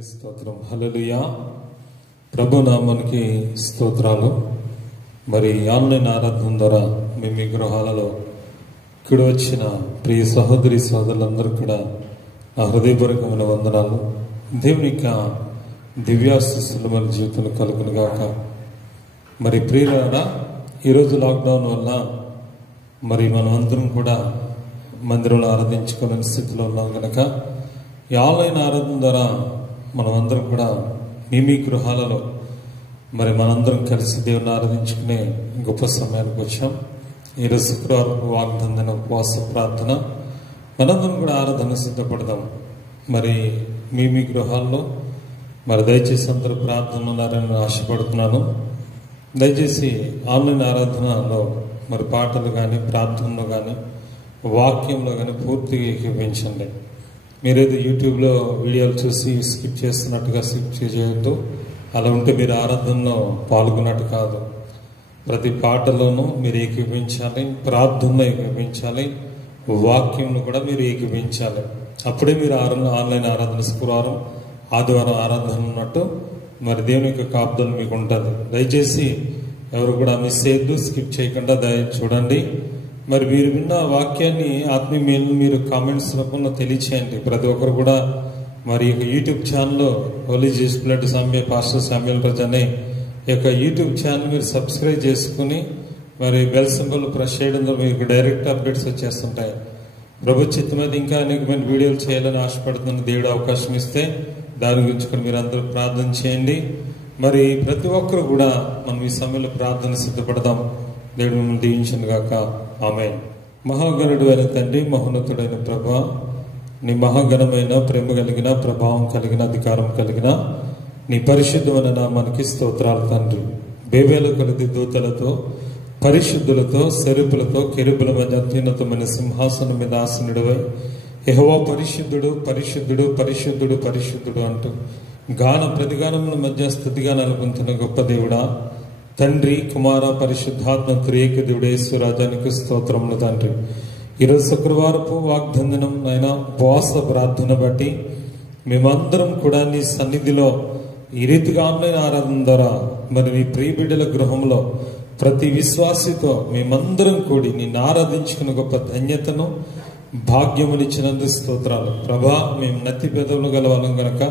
దేవుని స్తోత్రం. హల్లెలూయా. ప్రభు నామానికి స్తోత్రాలు. మరి ఆన్లైన్ ఆరాధన ద్వారా మీ గృహాలలో ఇక్కడ వచ్చిన ప్రియ సహోదరి సహోదరులందరూ కూడా నా హృదయపూర్వకమైన వందనాలు. దేవుని యొక్క దివ్యాశీస్సులు మన జీవితంలో కలుగును గాక. మరి ప్రియులారా, ఈరోజు లాక్డౌన్ వల్ల మరి మనం అందరం కూడా మందిరంలో ఆరాధించుకోలేని స్థితిలో ఉన్నాం కనుక ఈ ఆన్లైన్ ఆరాధన ద్వారా మనం అందరం కూడా మీ గృహాలలో మరి మనందరం కలిసి దేవుని ఆరాధించుకునే గొప్ప సమయానికి వచ్చాం. ఈరోజు శుక్రవారం వాగ్దండన ఉపవాస ప్రార్థన, మనందరం కూడా ఆరాధన సిద్ధపడదాం. మరి మీ గృహాల్లో మరి దయచేసి అందరూ ప్రార్థన ఉన్నారని ఆశపడుతున్నాను. దయచేసి ఆన్లైన్ ఆరాధనలో మరి పాటలు కానీ, ప్రార్థనలో కానీ, వాక్యంలో కానీ పూర్తిగా ఏకీభవించండి. మీరేదో యూట్యూబ్లో వీడియోలు చూసి స్కిప్ చేస్తున్నట్టుగా స్కిప్ చేయొద్దు. అలా ఉంటే మీరు ఆరాధనలో పాల్గొన్నట్టు కాదు. ప్రతి పాటలోనూ మీరు ఏకీభవించాలి, ప్రార్థనలో ఏకీభవించాలి, వాక్యంలో కూడా మీరు ఏకీభవించాలి. అప్పుడే మీరు ఆన్లైన్ ఆరాధన శుక్రవారం ఆదివారం ఆరాధన ఉన్నట్టు మరి దేవుని యొక్క కాపుదలు మీకు ఉంటుంది. దయచేసి ఎవరు కూడా మిస్ చేయొద్దు, స్కిప్ చేయకుండా చూడండి. మరి మీరు విన్న వాక్యాన్ని ఆత్మీయ మేలు మీరు కామెంట్స్ రూపంలో తెలియచేయండి. ప్రతి ఒక్కరు కూడా మరి యూట్యూబ్ ఛానల్లో హోలీ జీసస్ బ్లడ్ సామ్య పాస్టర్ శామ్యుయల్ రాజ్ అనే యొక్క యూట్యూబ్ ఛానల్ మీరు సబ్స్క్రైబ్ చేసుకుని మరి బెల్ సింబల్ ప్రెస్ చేయడం ద్వారా మీకు డైరెక్ట్ అప్డేట్స్ వచ్చేస్తుంటాయి. ప్రభు చిత్తం మీద ఇంకా అనేకమైన వీడియోలు చేయాలని ఆశపడుతున్న దేవుడు అవకాశం ఇస్తే దాని గురించి కూడా మీరు అందరూ ప్రార్థన చేయండి. మరి ప్రతి ఒక్కరు కూడా మనం ఈ సమయంలో ప్రార్థన సిద్ధపడదాం. దేవుడు మిమ్మల్ని దీవించను గాక. ఆమేన్. మహాగణుడు అయిన తండ్రి, మహోన్నతుడైన ప్రభా, నీ మహాగణమైన ప్రేమ కలిగిన, ప్రభావం కలిగిన, అధికారం కలిగిన నీ పరిశుద్ధమైన నామానికి స్తోత్రాలు తండ్రి. బేబేలు కొలది దూతలతో, పరిశుద్ధులతో, సెరుపులతో, కెరూబుల మధ్య అత్యున్నతమైన సింహాసనం మీద ఆసనుడివై యెహోవా పరిశుద్ధుడు, పరిశుద్ధుడు, పరిశుద్ధుడు, పరిశుద్ధుడు అంటూ గాన ప్రతిగానముల మధ్య స్థుతిగానాలు పొందుతున్న గొప్ప దేవుడా, తండ్రి, కుమార, పరిశుద్ధాత్మ త్రియేక దేవుడు యేసురాజానికి స్తోత్రములు తండ్రి. ఈరోజు శుక్రవారపు వాగ్దండనం అయినా ఉపవాస ప్రార్థన బట్టి మేమందరం కూడా నీ సన్నిధిలో ఈ రీతిగా ఆన్లైన్ ఆరాధన ద్వారా మరి నీ ప్రియ బిడ్డల గృహంలో ప్రతి విశ్వాసితో మేమందరం కూడి నిన్ను ఆరాధించుకున్న గొప్ప ధన్యతను, భాగ్యమునిచ్చినందుకు స్తోత్రాలు. ప్రభా, మేము నత్తి పెదవులు గల వాళ్ళం గనక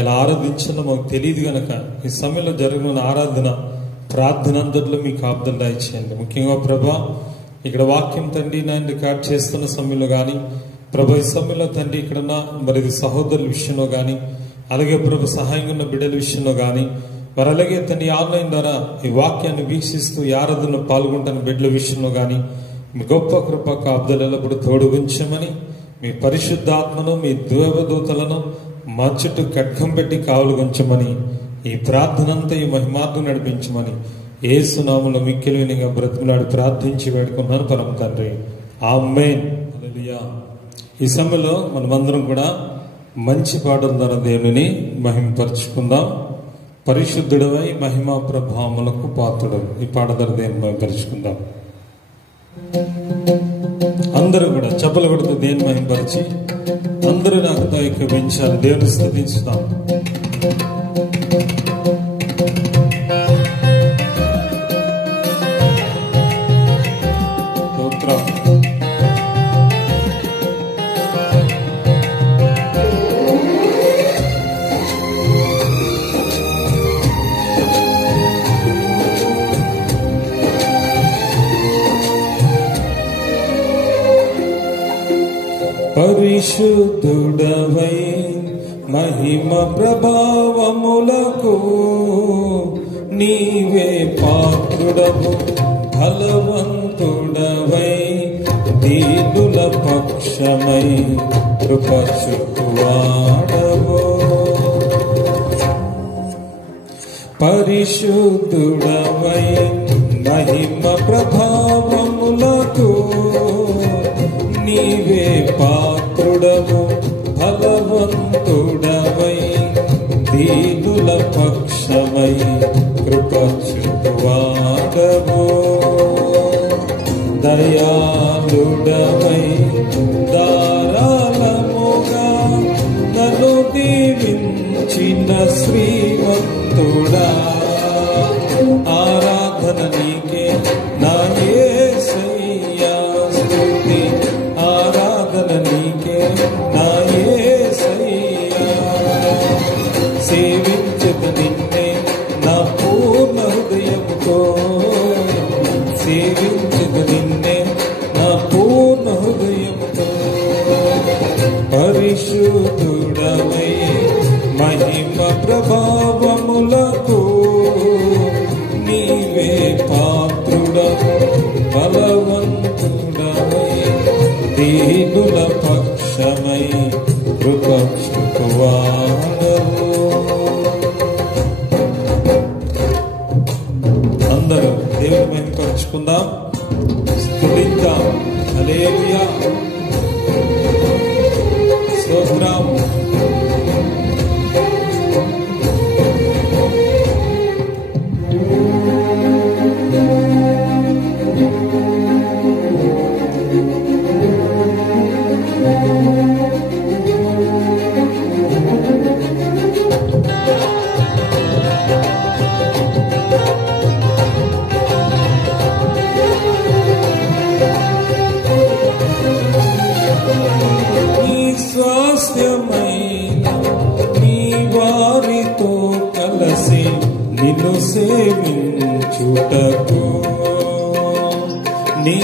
ఇలా ఆరాధించిన మాకు తెలియదు గనక ఈ సమయంలో జరిగిన ఆరాధన ప్రార్థన అందరిలో మీకు కాపుదలు దయచేయండి. ముఖ్యంగా ప్రభా, ఇక్కడ వాక్యం తండ్రి నేను రికార్డ్ చేస్తున్న సమయంలో కానీ, ప్రభా ఈ సమయంలో తండ్రి ఇక్కడున్న మరి సహోదరుల విషయంలో కానీ, అలాగే ప్రభు సహాయంగా ఉన్న బిడ్డల విషయంలో కానీ, మరి అలాగే తండ్రి ఆన్లైన్ ద్వారా ఈ వాక్యాన్ని వీక్షిస్తూ ఈ ఆరాధనలో పాల్గొంటున్న బిడ్డల విషయంలో కానీ మీ గొప్ప కృప కాపుదలు ఎల్లప్పుడూ తోడు ఉంచమని, మీ పరిశుద్ధాత్మను, మీ దేవదూతలను మా చుట్టూ ఖడ్గం పెట్టి కావలు ఉంచమని, ఈ ప్రార్థన అంతా ఈ మహిమార్థం నడిపించమని యేసు నామములో మిక్కిలి వినయంగా బ్రతిమలాడి ప్రార్థించి వేడుకున్నాను పరమ తండ్రి. ఆమేన్. హల్లెలూయా. ఈ సమయంలో మనమందరం కూడా మంచి పాటల ద్వారా దేవుని మహిమపరుచుకుందాం. పరిశుద్ధుడవై మహిమా ప్రభావములకు పాత్రుడు. ఈ పాట ద్వారా దేవుని మహిమపరుచుకుందాం. అందరూ కూడా చప్పలు కొడుతూ దేవుని మహిమపరిచి అందరూ నాకుతో ఏకీభవించాలి. దేవుని స్తుతించుతాం. పరిశుద్ధుడవై మహిమ ప్రభావములకు నీవే పాత్రుడవు, బలవంతుడవై దీనుల పక్షమై కృప చూపువాడవు. పరిశుద్ధుడవై మహిమ ప్రభావములకు నీవే పాత్రుడవు, బలవంతుడవై దీనుల పక్షమై కృప చూపువాడవు. దయాళుడవై ధారాళముగా నన్ను దీవించి నిన్న శ్రీమంతుడా ఆరాధన నీకే నా యేసయ్యా స్తుతి ఆరాధన నీకే నా యేసయ్యా సేవించదు నిన్నే నా పూర్ణ హృదయముతో సేవించదు నిన్నే నా పూర్ణ హృదయముతో పరిశుద్ధుడవై మహిమ ప్రభావములకు నీవే పాత్రుడవు బలవంతుడవై దీనుల పక్షమై కృప చూపువాడవు. అందరూ దేవుని మహిమపరుచుకుందాం, స్తుతిద్దాం. హల్లెలూయా స్తోత్రం. స్వాస్థ్యమైన నీ వారితో కలసి నిన్ను సేవించుటకు నీ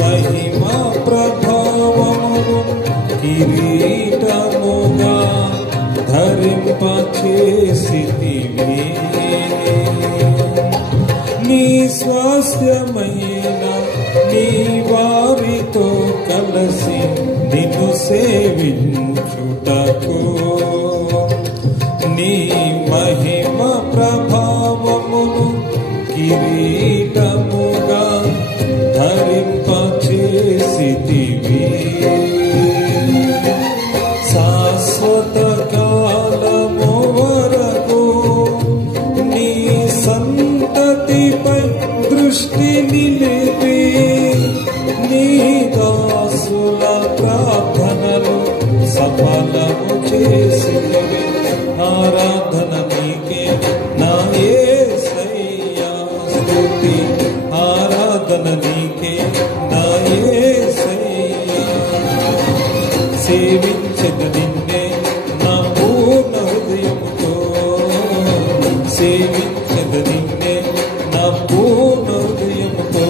మహిమ ప్రభావమును కిరీటముగా ధరింపచేసితివి. నీ స్వాస్థ్యమైన నీ వారితో కలసి నిన్ను సేవించుటకు నీ మహిమ ప్రభావమును కిరీటముగా ధరింపచేసితివి. శాశ్వత కాలము వరకు నీ సంతతిపై దృష్టి నిలిపి నీ దాసుల ప్రార్థనలు సఫలము చేసినవి. ఆరాధన నీకే నా యేసయ్యా స్తుతి ఆరాధన నీకే నా యేసయ్యా సేవించదు నిన్నే నా పూర్ణ హృదయముతో సేవించదు నిన్నే నా పూర్ణ హృదయముతో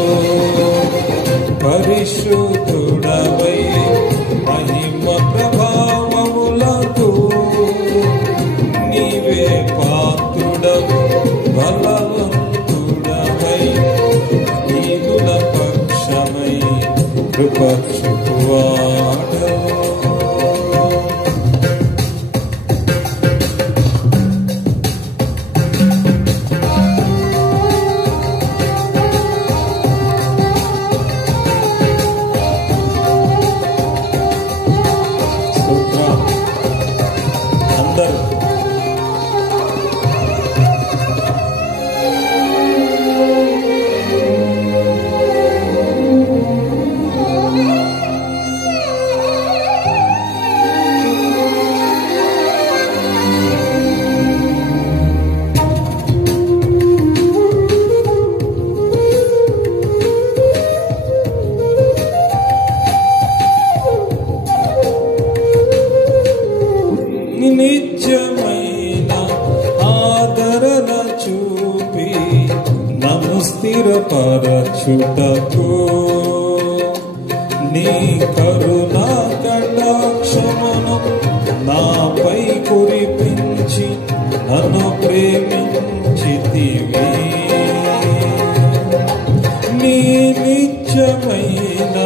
పరిశుద్ధుడవై మహిమ ప్రభావములకు నీవే పాత్రుడవు బలవంతుడవై దీనుల పక్షమై కృప చూపువాడవు. అందరూ నిత్యమైన ఆదరణ చూపి నన్ను స్థిరపరచుటకు నీ కరుణా కటాక్షమును నాపై కురిపించి నన్ను ప్రేమించితివి. నీ నిత్యమైన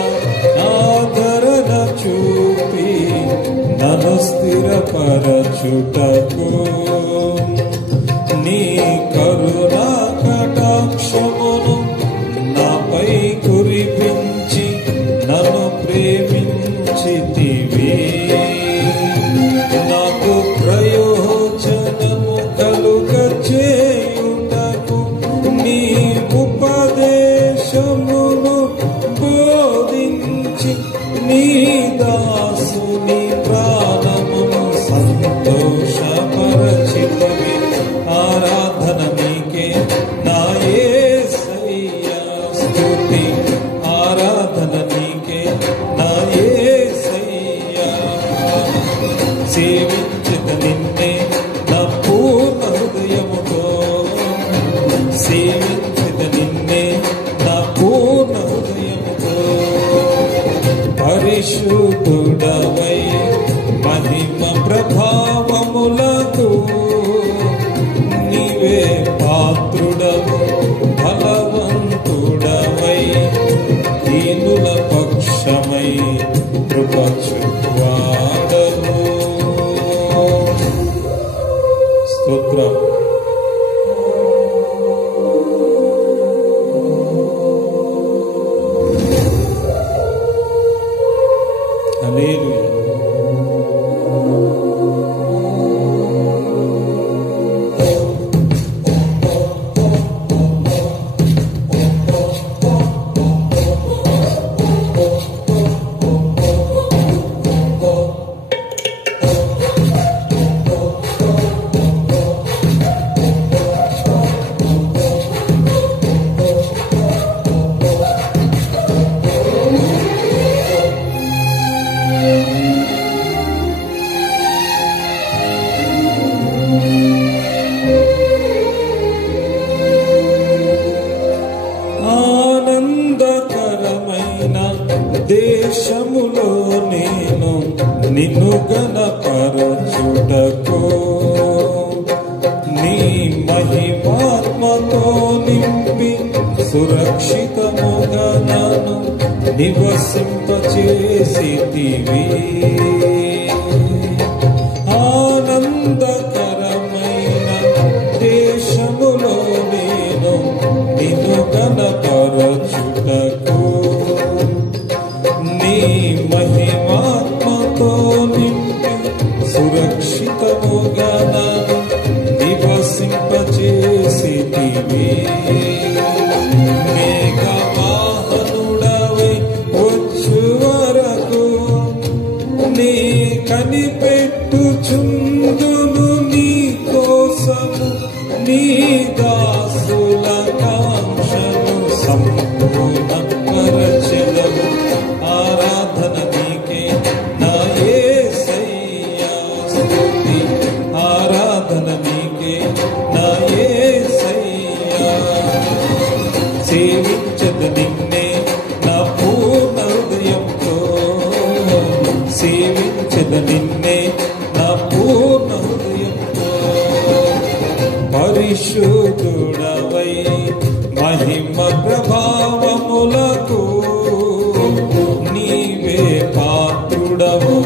ఆదరణ చూపి నన్ను స్థిరపరచుటకు నీ కరుణా కటాక్షమును నాపై కురిపించి నన్ను ప్రేమించితివి. నాకు ప్రయోజనము కలుగచేయుటకు నీ ఉపదేశమును బోధించి నీ దాసుని ప్రాణమును సంతోషపరచితివి. సేవించద నిన్నే నా పూర్ణ హృదయముతో, సేవించద నిన్నే నా పూర్ణ హృదయముతో. పరిశుద్ధుడవై మహిమ ప్రభావములకు నీవే పాత్రుడవు, బలవంతుడవై దీనుల పక్షమై కృప చూపువాడవు. స్తోత్రం. హల్లెలూయా. ఆనందకరమైన దేశములో నేను నిన్ను గణపరచుటకు, నీ మహిమాత్మతో నింపి సురక్షితముగా నన్ను నివసింపచేసితివి. ఆనందకరమైన దేశములో నేను నిన్ను గణపరచుటకు, నీ మహిమాత్మతో నింపి సురక్షితముగా నన్ను నివసింపచేసితివి. మేఘవాహనుడవై వచ్చు వరకు నీ కనిపెట్టుచుందును, నీ కోసము నీ దాసుల కాంక్షను సంపూర్ణ పరచెదవు. ఆరాధన నీకే నా యేసయ్యా స్తుతి, ఆరాధన నీకే నా యేసయ్యా. సేవించద నిన్నే నా పూర్ణ హృదయంతో, సేవించద నిన్నే నా పూర్ణ హృదయంతో. పరిశుద్ధుడవై మహిమ ప్రభావములకు నీవే పాత్రుడవు,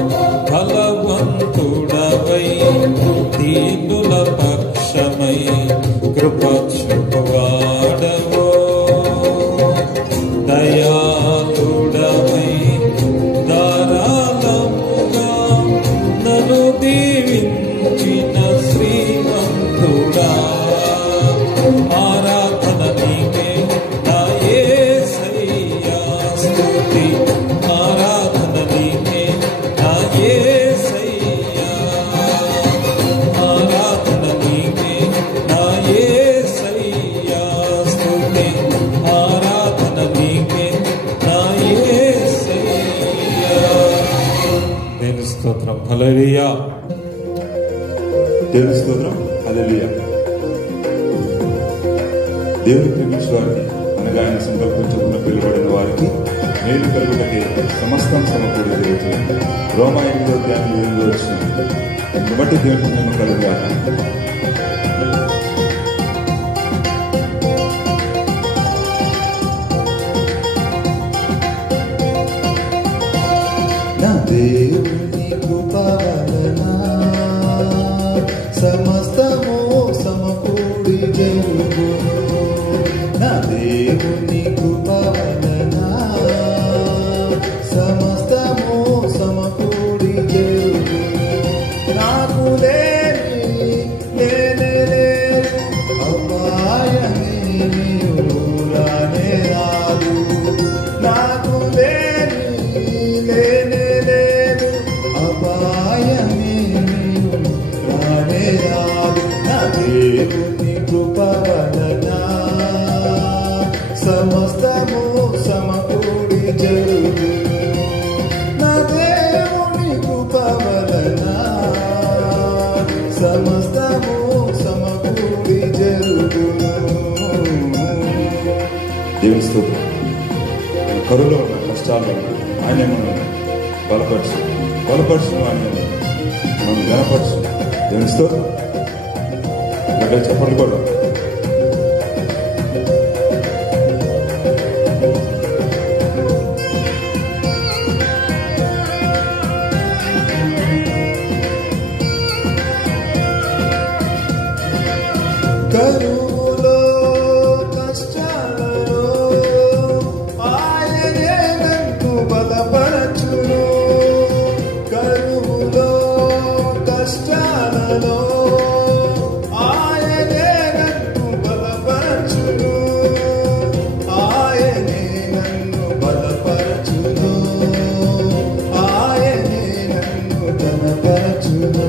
బలవంతుడవై దీనుల పక్షమై కృప చూపువాడవు. దయాళుడవై ధారాళముగా నన్ను దీవించిన శ్రీమంతుడా, ఆరాధన నీకే నా యేసయ్యా స్తుతి, ఆరాధన నీకే నా యేసయ్యా, ఆరాధన నీకే నా యేసయ్యా స్తుతి, ఆరాధన నీకే నా యేసయ్యా. దేవుని స్తోత్రం. హల్లెలూయా. దేవుని స్తోత్రం. హల్లెలూయా. దేవుని ప్రేమించే వారికి అనగా ఆయన సంకల్పించకుండా పిలువబడిన వారికి మేలు కలుగుటకే సమస్తం సమకూడి జరుగుతుంది. రోమా 8:8 వచ్చింది. బట్టి దేవునికి మేము కలుగుగా. నా దేవుని కృప వలన సమస్తము సమకూడి జరుగును. నా దేవుని కృప వలన సమస్తము సమకూడి జరుగును. నాకు లేనే అపాయమేమీ రానే రాదు. నాకు లేనే అపాయ స్తోత్రం. కరువులో ఉన్న కష్టాల్లో ఆయనే మనం బలపరచు ఆయన మనం ఘనపరచు. దేవుని స్తోత్రం. గట్టిగా చెప్పండి కూడా. కరువులో కష్టాలలో ఆయనే నన్ను బలపరచును. కరువులో కష్టాలలో ఆయనే నన్ను బలపరచును. ఆయనే నన్ను బలపరచును. ఆయనే నన్ను ఘనపరచును.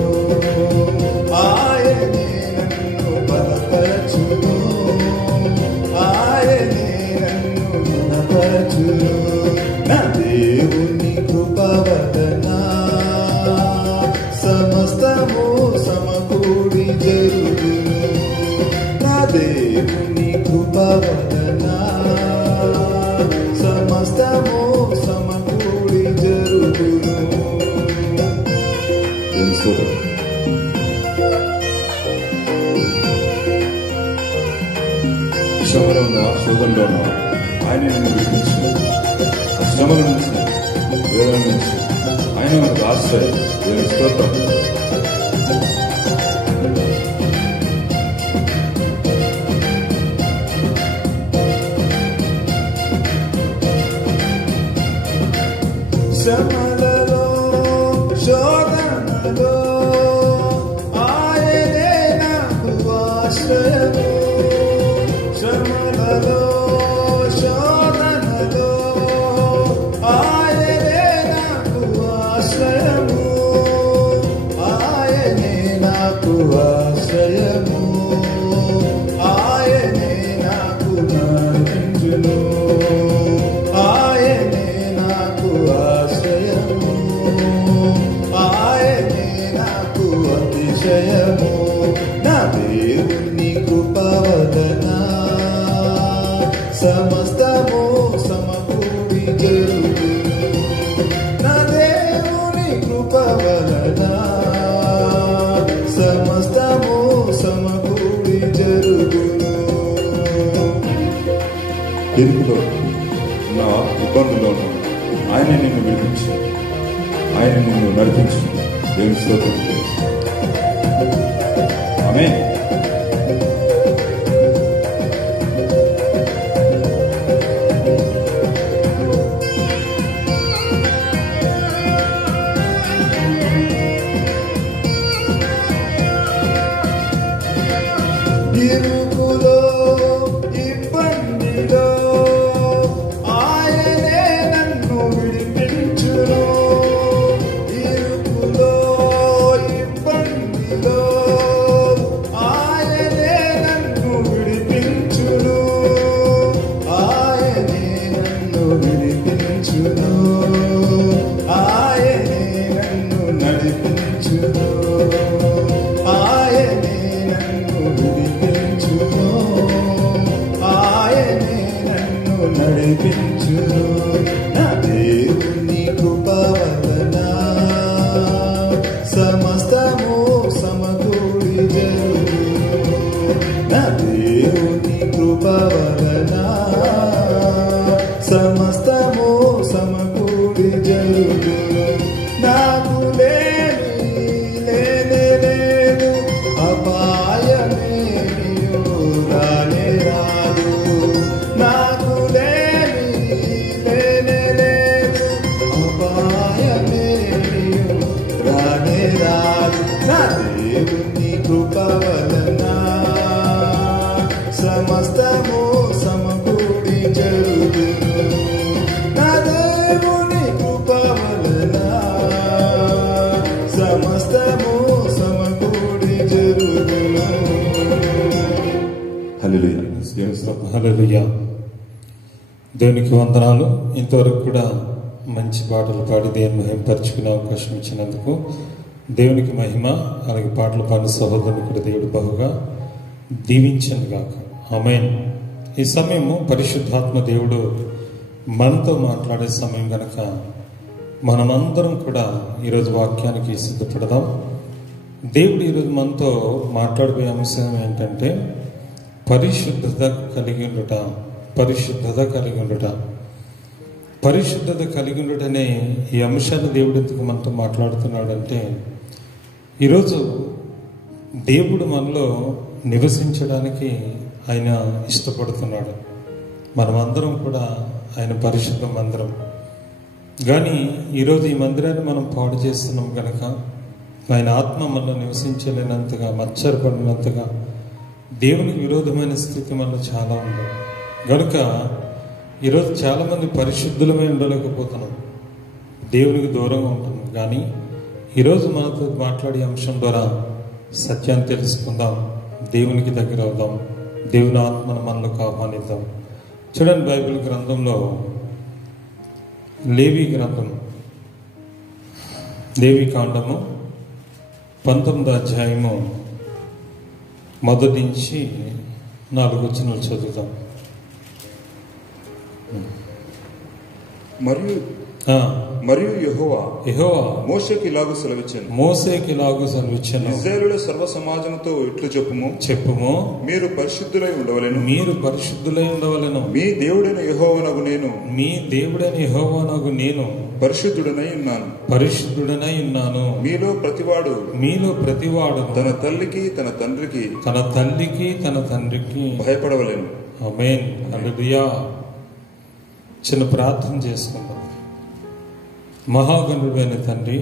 ఆయనే నన్ను బలపరచును. ఆయనే నన్ను ఘనపరచును. నా దేవుని కృప వలన సమస్తము సమకూడి జరుగును. నా దేవుని కృప వలన సమస్తము సమకూడి జరుగును. దేవుని స్తోత్రం. శ్రమలో ఉన్న శోధంలో ఉన్న ఆయన నిన్ను విడిపించి ఆ శ్రమల నుంచి వేదన నుంచి ఆయన మనకు ఆశ్రయం. దేవుని స్తోత్రం. శ్రమలలో శోధనలో ఆయనే నాకు ఆశ్రయము. శ్రమలలో శోధనలో ఆయనే నాకు ఆశ్రయము. ఆయనే నాకు ఆశ్రయము. ఆయనే నాకు నడిపించును. ఆయనే నాకు ఆశ్రయము. ఆయనే నాకు అతిశయము. నా దేవుని కృప వలన సమస్తము సమకూడి జరుగును. నా దేవుని కృప వలన సమస్తము సమకూడి జరుగును. ఇరుకులో ఉన్న ఇబ్బందుల్లో ఉన్న ఆయన నిన్ను విడిపించి ఆయన నిన్ను నడిపించి. దేవుని స్తోత్రం. ఆమేన్. ఇరుకులో ఇబ్బందిలో ఆయనే నన్ను విడిపించును. ఇరుకులో ఇబ్బందిలో ఆయనే నన్ను విడిపించును. ఆయనే నన్ను విడిపించును. ఆయనే నన్ను నడిపించును. ఆయనే నన్ను విడిపించును. ఆయనే నన్ను నడిపించును. నా దేవుని కృప వలన సమస్తము సమకూడి జరుగును. నా దేవుని కృప వలన సమస్తము సమకూడి జరుగును. నాకు లేనే లేదు అపాయమేమియు రానే రాదు. నాకు లేనే లేదు అపాయమేమియు రానే రాదు. నా దేవుని కృప వలన సమస్తము సమకూడి జరుగును. నా దేవుని కృప వలన సమస్తము సమకూడి జరుగును. హల్లెలూయా. దేవుని స్తోత్రం. హల్లెలూయా. దేవునికి వందనాలు. ఇంతవరకు కూడా మంచి పాటలు పాడి దేవుని మహిమపరుచుకునే అవకాశం ఇచ్చినందుకు దేవునికి మహిమ. అలాగే పాటలు పాడిన సహోదరుని కూడా దేవుడు బహుగా దీవించను గాక. ఆమేన్. ఈ సమయము పరిశుద్ధాత్మ దేవుడు మనతో మాట్లాడే సమయం కనుక మనమందరం కూడా ఈరోజు వాక్యానికి సిద్ధపడదాం. దేవుడు ఈరోజు మనతో మాట్లాడే అంశం ఏంటంటే పరిశుద్ధత కలిగి ఉండుట. పరిశుద్ధత కలిగి ఉండుట. పరిశుద్ధత కలిగి ఉండుటనే ఈ అంశాన్ని దేవుడు ఎందుకు మనతో మాట్లాడుతున్నాడంటే, ఈరోజు దేవుడు మనలో నివసించడానికి ఆయన ఇష్టపడుతున్నాడు. మనమందరం కూడా ఆయన పరిశుద్ధ మందిరం. కానీ ఈరోజు ఈ మందిరాన్ని మనం పాడు చేస్తున్నాం కనుక ఆయన ఆత్మ మనలో నివసించలేనంతగా, మచ్చరపడినంతగా దేవునికి విరోధమైన స్థితి మనలో చాలా ఉంది. కనుక ఈరోజు చాలామంది పరిశుద్ధులమై ఉండలేకపోతున్నాం, దేవునికి దూరంగా ఉంటున్నాం. కానీ ఈరోజు మనతో మాట్లాడే అంశం ద్వారా సత్యాన్ని తెలుసుకుందాం, దేవునికి దగ్గర అవుదాం, దేవుని ఆత్మను మనలోకి ఆహ్వానిద్దాం. చూడండి, బైబిల్ గ్రంథంలో లేవి గ్రంథం, లేవి కాండము 19వ అధ్యాయము 1 నుంచి 4 వచనాలు చదువుతాం. మరియు యెహోవా మోషేకి ఇలాగు సెలవిచ్చెను, ఇశ్రాయేలుల సర్వ సమాజముతో ఇట్లు చెప్పుము, మీరు పరిశుద్ధులై ఉండవలెను. మీ దేవుడైన యెహోవానగు నేను పరిశుద్ధుడనై ఉన్నాను. మీలో ప్రతివాడు తన తల్లికి తన తండ్రికి భయపడవలెను. ఆమేన్. హల్లెలూయా. చిన్న ప్రార్థన చేసుకుందాం. మహాగణుడైన తండ్రి,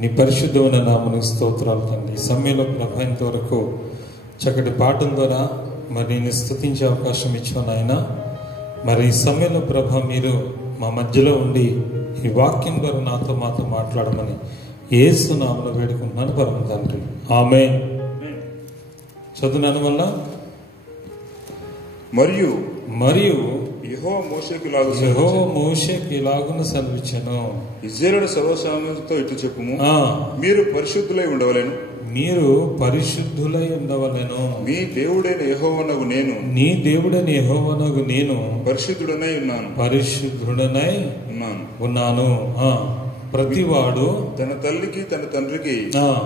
నీ పరిశుద్ధమైన నామమునకు స్తోత్రాలు తండ్రి. ఈ సమయంలో ప్రభు ఇంతవరకు చక్కటి పాటల ద్వారా మరి నేను స్తుతించే అవకాశం ఇచ్చాను ఆయన. మరి ఈ సమయంలో ప్రభు మీరు మా మధ్యలో ఉండి ఈ వాక్యం ద్వారా మాతో మాట్లాడమని యేసు నామములో వేడుకుంటున్నాను పరమ తండ్రి. ఆమేన్. చదువునాను వల్ల మరియు యెహోవా మోషేకి ఇలాగున సెలవిచ్చెను, ఇశ్రాయేలుల సర్వ సమాజముతో ఇట్లు చెప్పుము, మీరు పరిశుద్ధులై ఉండవలెను. మీ దేవుడైన యెహోవానగు నేను పరిశుద్ధుడనై ఉన్నాను. ప్రతివాడు తన తల్లికి తన తండ్రికి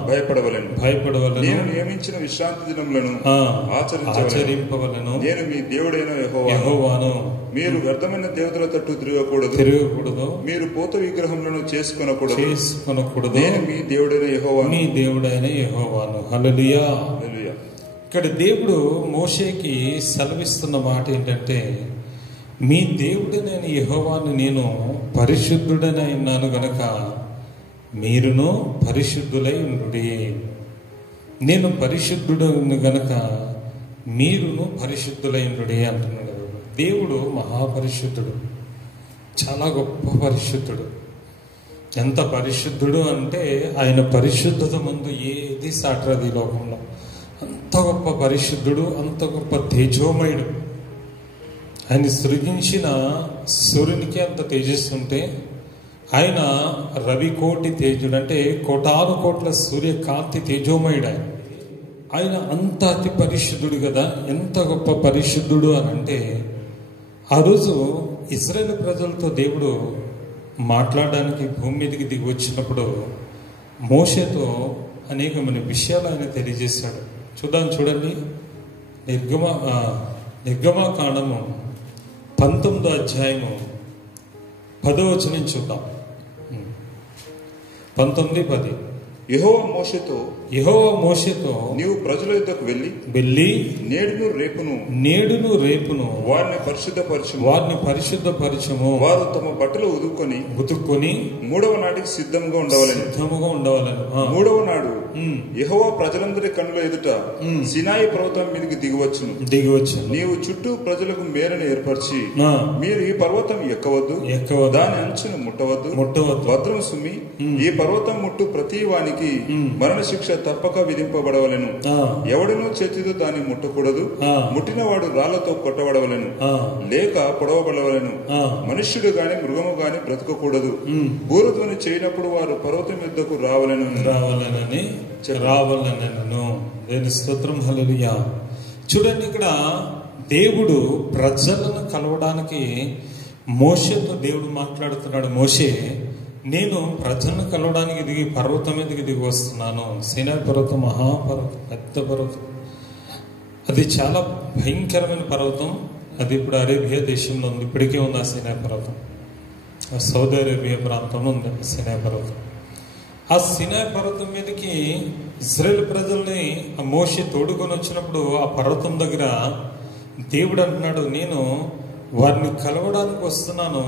భయపడవలెను. నేను నియమించిన విశ్రాంతి దినములను ఆచరింపవలెను. నేను మీ దేవుడైన యెహోవాను. మీరు వ్యర్థమైన దేవతల తట్టు తిరగకూడదు. మీరు పోత విగ్రహములను చేసుకొనకూడదు. నేను మీ దేవుడైన యెహోవాను. హల్లెలూయా. ఇక్కడ దేవుడు మోషేకి సెలవిస్తున్న మాట ఏంటంటే, మీ దేవుడైన యెహోవాను నేను పరిశుద్ధుడనై ఉన్నాను గనక మీరును పరిశుద్ధులై ఉండుడి. నేను పరిశుద్ధుడను గనక మీరును పరిశుద్ధులై ఉండుడి అంటున్నాడు. దేవుడు మహాపరిశుద్ధుడు, చాలా గొప్ప పరిశుద్ధుడు. ఎంత పరిశుద్ధుడు అంటే ఆయన పరిశుద్ధత ముందు ఏది సాటరాదు ఈ లోకంలో. అంత గొప్ప పరిశుద్ధుడు, అంత గొప్ప తేజోమయుడు. ఆయన సృజించిన సూర్యునికి అంత తేజస్సుంటే ఆయన రవికోటి తేజుడు, అంటే కోటాను కోట్ల సూర్యకాంతి తేజోమయుడు. ఆయన అంత అతి పరిశుద్ధుడు కదా. ఎంత గొప్ప పరిశుద్ధుడు అని అంటే, ఆ రోజు ఇశ్రాయేలు ప్రజలతో దేవుడు మాట్లాడడానికి భూమి మీదకి దిగి వచ్చినప్పుడు మోషేతో అనేకమైన విషయాలు ఆయన తెలియజేశాడు. చూడండి, నిర్గమకాండము 19వ అధ్యాయము 10వ వచనం చూద్దాం. 19:10. యెహోవా మోషేతో నీవు ప్రజల యుద్ధకు వెళ్ళి నేడును రేపును వారిని పరిశుద్ధపరచము. వారు తమ బట్టలు ఉతుక్కొని 3వ నాటికి సిద్ధముగా ఉండవలెను. 3వ నాడు యెహోవా ప్రజలందరి కన్నుల ఎదుట సినాయి పర్వతం మీదకి దిగివచ్చును. నీవు చుట్టూ ప్రజలకు మేరను ఏర్పరిచి, మీరు ఈ పర్వతం ఎక్కవద్దు, దాని అంచును ముట్టవద్దు, భద్రం సుమి ఈ పర్వతం ముట్టు ప్రతి వానికి మరణ శిక్ష తప్పక విధింపబడవలెను. ఎవడనూ చేతితో దాన్ని ముట్టకూడదు. ముట్టిన వాడు రాళ్లతో కొట్టబడవలెను, లేక పొడవబడవలెను. మనుష్యుడు గాని మృగము గాని బ్రతకకూడదు. బూరధ్వని చేయనప్పుడు వారు పర్వతం యుద్ధకు రావాలని. దేని స్తోత్రం. హల్లెలూయా. చూడండి, ఇక్కడ దేవుడు ప్రజలను కలవడానికి మోషేతో దేవుడు మాట్లాడుతున్నాడు. మోషే, నేను ప్రజలను కలవడానికి దిగి పర్వతం మీదకి దిగి వస్తున్నాను. సీనాయి పర్వతం మహాపర్వతం, పెద్ద పర్వతం. అది చాలా భయంకరమైన పర్వతం. అది ఇప్పుడు అరేబియా దేశంలో ఉంది. ఇప్పటికే ఉంది ఆ సీనాయి పర్వతం. సౌదీ అరేబియా ప్రాంతంలో ఉంది సీనాయి పర్వతం. ఆ సీనాయి పర్వతం మీదకి ఇశ్రాయేల్ ప్రజల్ని ఆ మోషే తోడుకొని వచ్చినప్పుడు ఆ పర్వతం దగ్గర దేవుడు అంటున్నాడు, నేను వారిని కలవడానికి వస్తున్నాను,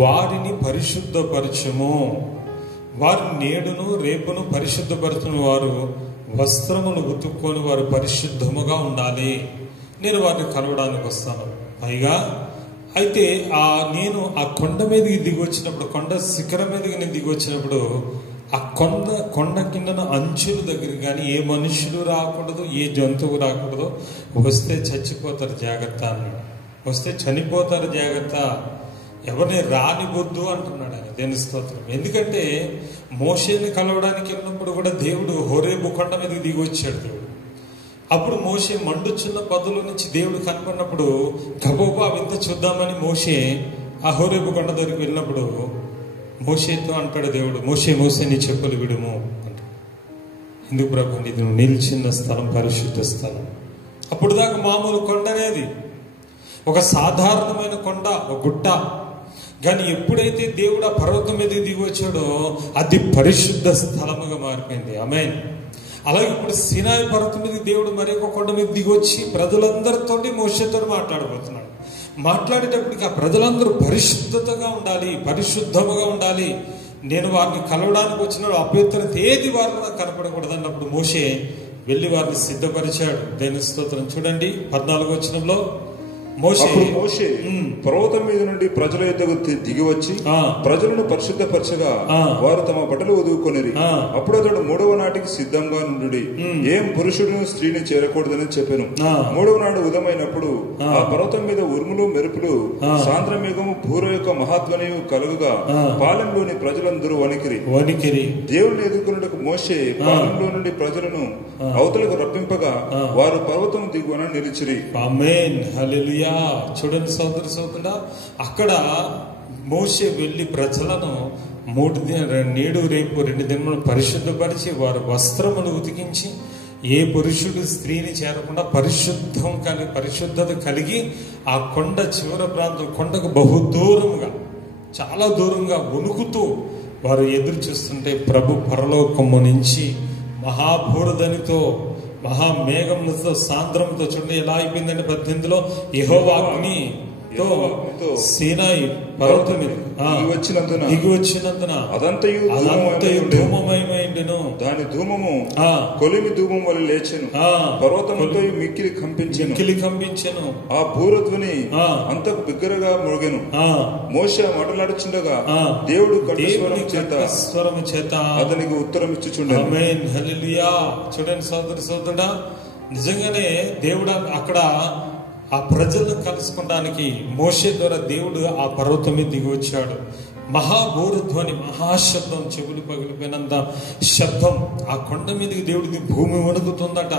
వారిని పరిశుద్ధపరచము. వారు నేడును రేపును పరిశుద్ధపరచును వారు వస్త్రములు ఉతుక్కొని వారు పరిశుద్ధముగా ఉండాలి. నేను వారిని కలవడానికి వస్తాను. పైగా అయితే నేను ఆ కొండ మీదకి దిగి వచ్చినప్పుడు, కొండ శిఖరం మీదకి నేను దిగి వచ్చినప్పుడు, ఆ కొండ కిందన అంచుల దగ్గర కానీ ఏ మనుషులు రాకూడదు, ఏ జంతువు రాకూడదు. వస్తే చచ్చిపోతారు జాగ్రత్త అన్నాడు. వస్తే చనిపోతారు జాగ్రత్త, ఎవరిని రానివద్దు అంటున్నాడు ఆయన. దేవుని స్తోత్రం. ఎందుకంటే మోషేని కలవడానికి వెళ్ళినప్పుడు కూడా దేవుడు హోరేబు కొండ మీదకి దిగి వచ్చాడు. దేవుడు అప్పుడు మోషే మండుచున్న పదుల నుంచి దేవుడు కనపడినప్పుడు గబోబా వింత చూద్దామని మోషే ఆ హోరేబు కొండ దగ్గరికి వెళ్ళినప్పుడు మోషేతో అంటాడు దేవుడు, మోషే మోసే నీ చెప్పులు విడుము అంటాడు. ఎందుకు ప్రభు, నీది నువ్వు నిలిచిన స్థలం పరిశుద్ధ స్థలం. అప్పుడు దాకా మామూలు కొండ అనేది, ఒక సాధారణమైన కొండ, ఒక గుట్ట. కానీ ఎప్పుడైతే దేవుడు ఆ పర్వతం మీద దిగి వచ్చాడో అది పరిశుద్ధ స్థలముగా మారిపోయింది. ఆమేన్. అలాగే ఇప్పుడు సీనాయి పర్వతం మీద దేవుడు మరొక కొండ మీద దిగి వచ్చి ప్రజలందరితో మోషేతో మాట్లాడబోతున్నాడు. మాట్లాడేటప్పటికి ఆ ప్రజలందరూ పరిశుద్ధతగా ఉండాలి, పరిశుద్ధముగా ఉండాలి. నేను వారిని కలవడానికి వచ్చినాడు, అపవిత్రత ఏది వారిలో కనపడకూడదు అన్నప్పుడు మోషే వెళ్ళి వారిని సిద్ధపరిచాడు. దేవుని స్తోత్రం. చూడండి 14వ వచనంలో మోషే పర్వతం మీద నుండి ప్రజల యొద్దకు దిగి వచ్చి ప్రజలను పరిశుద్ధపరచగా వారు తమ బట్టలు వదువుకొనిరి. అప్పుడు అతడు 3వ నాటికి సిద్ధంగా నుండి ఏం పురుషుడును స్త్రీని చేరకూడదని చెప్పాను. 3వ నాడు ఉదయమైనప్పుడు ఆ పర్వతం మీద ఉరుములు మెరుపులు సాంద్రమేఘము భూర యొక్క మహాధ్వనియు కలుగుగా పాలెంలోని ప్రజలందరూ వణికిరి. దేవుని ఎదుర్కొన్నకు మోషే పాలెంలో నుండి ప్రజలను అవతలకు రప్పింపగా వారు పర్వతం దిగువన నిలిచిరి. ఆమేన్. హల్లెలూయా. చూడండి సోదరు సోదరుడా, అక్కడ మోషే వెళ్ళి ప్రజలను 3 దినాలు, నేడు రేపు 2 దినములు పరిశుద్ధపరిచి వారు వస్త్రములు ఉతికించి ఏ పురుషుడు స్త్రీని చేరకుండా పరిశుద్ధత కలిగి ఆ కొండ చివర ప్రాంతం, కొండకు బహు దూరంగా, చాలా దూరంగా వణుకుతూ వారు ఎదురు చూస్తుంటే ప్రభు పరలోకము నుంచి మహాభూరధనితో మహామేఘంతో సాంద్రంతో, చూడండి ఎలా అయిపోయిందంటే 18లో యెహోవా అగ్నితో సీనాయి పర్వతం దిగి వచ్చినందున అదంతయు ధూమమయమైండెను. దాని ధూమము కొలిమి ధూమం వల్ల లేచెను. పర్వతముతో మిక్కిలి కంపించెను. ఆ భూరధ్వని అంతకు బిగ్గరగా మోగెను. మోషే మాట్లాడుచుండగా దేవుడు కంఠస్వరము చేత అతనికి ఉత్తరం ఇచ్చుచుండెను. ఆమేన్. హల్లెలూయా. చూడండి సోదరుడా, నిజంగానే దేవుడు అక్కడ ఆ ప్రజలను కలుసుకోవడానికి మోషే ద్వారా దేవుడు ఆ పర్వతం మీద దిగి వచ్చాడు. మహాభూరధ్వని, మహాశబ్దం, చెవులు పగిలిపోయినంత శబ్దం. ఆ కొండ మీదకి దేవుడికి భూమి వణుకుతుందట.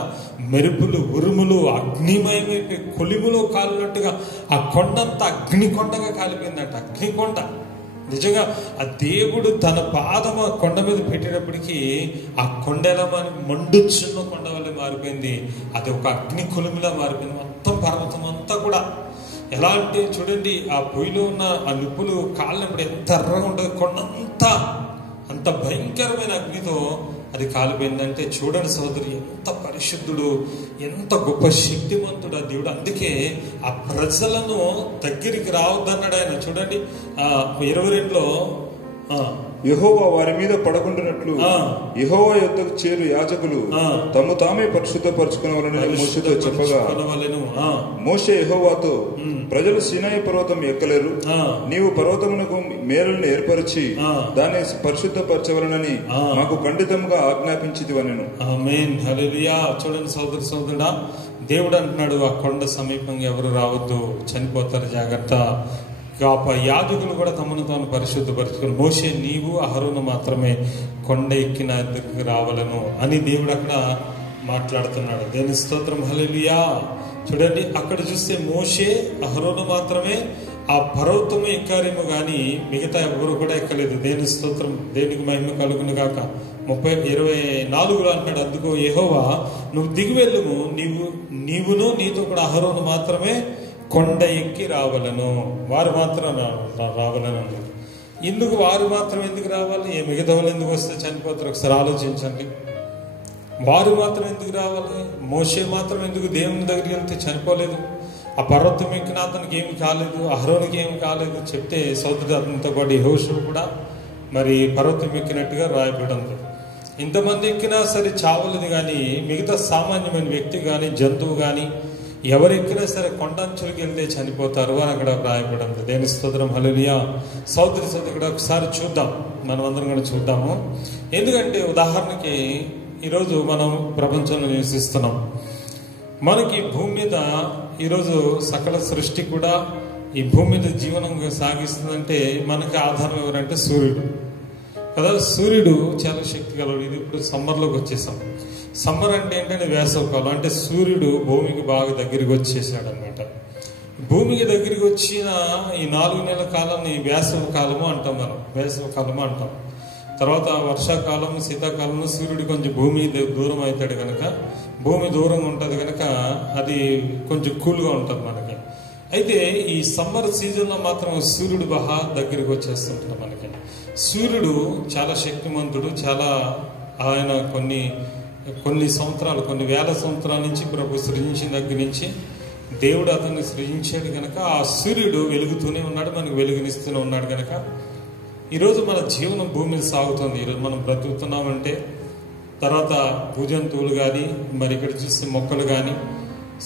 మెరుపులు, ఉరుములు, అగ్నిమయమైపోయి కొలిములో కాలినట్టుగా ఆ కొండంతా అగ్నికొండగా కాలిపోయిందట. అగ్నికొండ. నిజంగా ఆ దేవుడు తన పాదము కొండ మీద పెట్టేటప్పటికీ ఆ కొండ ఎలా మండుచున్న కొండ వల్ల మారిపోయింది. అది ఒక అగ్ని కొలిమిలా మారిపోయింది. మొత్తం పర్వతం అంతా కూడా ఎలా అంటే చూడండి, ఆ పొయ్యిలో ఉన్న ఆ నిప్పులు కాలినప్పుడు ఎంత ఎర్రగా ఉంటుంది. కొండంతా అంత భయంకరమైన అగ్నితో అది కాలిపోయిందంటే చూడండి సోదరి, ఎంత పరిశుద్ధుడు, ఎంత గొప్ప శక్తివంతుడు ఆ దేవుడు. అందుకే ఆ ప్రజలను దగ్గరికి రావద్దన్నాడు ఆయన. చూడండి 22లో యెహోవా వారి మీద పడకుండానట్లు యెహోవా యొద్దకు చేరు యాజకులు తమ తామే పరిశుద్ధపరచుకునవలెనని మోషేతో చెప్పగా మోషే యెహోవాతో, ప్రజలు సీనాయి పర్వతం ఎక్కలేరు, నీవు పర్వతమునకు మేరలను ఏర్పరిచి దాన్ని పరిశుద్ధపరచవలనని మాకు ఖండితంగా ఆజ్ఞాపించితివనెను. ఆమేన్. హల్లెలూయా. చూడండి సోదరుడా, దేవుడు అంటున్నాడు ఆ కొండ సమీపంగా ఎవరు రావద్దు, చనిపోతారు జాగ్రత్త. యాజకులు కూడా తమను తాను పరిశుద్ధపరచుకుని మోషే నీవు అహరోను మాత్రమే కొండ ఎక్కిన దగ్గరికి రావాలను అని దేవుడు అక్కడ మాట్లాడుతున్నాడు. దేవుని స్తోత్రం. హల్లెలూయా. చూడండి, అక్కడ చూస్తే మోషే, అహరోను మాత్రమే ఆ పర్వతము ఎక్కారేమో కానీ మిగతా ఎవరు కూడా ఎక్కలేదు. దేని స్తోత్రం, దేనికి మహిమ కలుగును గాక. 24 అంటాడు, అందుకో యెహోవా నువ్వు దిగి వెళ్ళుము, నీవును నీతో కూడా అహరోను మాత్రమే కొండ ఎక్కి రావలను, వారు మాత్రం రావాలను. ఎందుకు వారు మాత్రం ఎందుకు రావాలి? మిగతా వాళ్ళు ఎందుకు వస్తే చనిపోతారు? ఒకసారి ఆలోచించండి. వారు మాత్రం ఎందుకు రావాలి? మోషే మాత్రం ఎందుకు దేవుని దగ్గరికి వెళ్తే చనిపోలేదు? ఆ పర్వతం ఎక్కిన అతనికి ఏమి కాలేదు, అహరోనికి ఏమి కాలేదు. చెప్తే సోదరుడు అతనితో పాటు యెహోషువ కూడా మరి పర్వతం ఎక్కినట్టుగా రాయబడింది. ఇంతమంది ఎక్కినా సరే చావలేదు, కానీ మిగతా సామాన్యమైన వ్యక్తి కానీ జంతువు కానీ ఎవరు ఎక్కినా సరే కొండంచులకి వెళ్తే చనిపోతారు అని అక్కడ రాయబడింది. దేని స్తోత్రం, హల్లెలూయా. సోదరి కూడా ఒకసారి చూద్దాం, మనం అందరం కూడా చూద్దాము. ఎందుకంటే ఉదాహరణకి ఈరోజు మనం ప్రపంచంలో నివసిస్తున్నాం. మనకి భూమి మీద ఈరోజు సకల సృష్టి కూడా ఈ భూమి మీద జీవనం సాగిస్తుందంటే మనకి ఆధారం ఎవరంటే సూర్యుడు కదా. సూర్యుడు చాలా శక్తి గలవాడు. ఇది ఇప్పుడు సమ్మర్లోకి వచ్చేసాం. సమ్మర్ అంటే ఏంటంటే వేసవకాలం. అంటే సూర్యుడు భూమికి బాగా దగ్గరికి వచ్చేసాడు అనమాట. భూమికి దగ్గరికి వచ్చిన ఈ 4 నెలల కాలాన్ని వేసవ కాలము అంటాం మనం, వేసవ కాలము అంటాం. తర్వాత వర్షాకాలం, శీతాకాలంలో సూర్యుడు కొంచెం భూమి దూరం అవుతాడు కనుక, భూమి దూరంగా ఉంటుంది కనుక అది కొంచెం కూల్గా ఉంటుంది మనకి. అయితే ఈ సమ్మర్ సీజన్లో మాత్రం సూర్యుడు బాగా దగ్గరికి వచ్చేస్తుంటాడు మనకి. సూర్యుడు చాలా శక్తిమంతుడు. చాలా ఆయన కొన్ని సంవత్సరాలు, కొన్ని వేల సంవత్సరాల నుంచి ప్రభు సృజించిన దగ్గర నుంచి దేవుడు అతన్ని సృజించాడు కనుక ఆ సూర్యుడు వెలుగుతూనే ఉన్నాడు, మనకు వెలుగునిస్తూనే ఉన్నాడు కనుక ఈరోజు మన జీవనం భూమి మీద సాగుతుంది. ఈరోజు మనం బ్రతుకుతున్నామంటే తర్వాత భూజంతువులు కానీ మరి ఇక్కడ చూస్తే మొక్కలు కానీ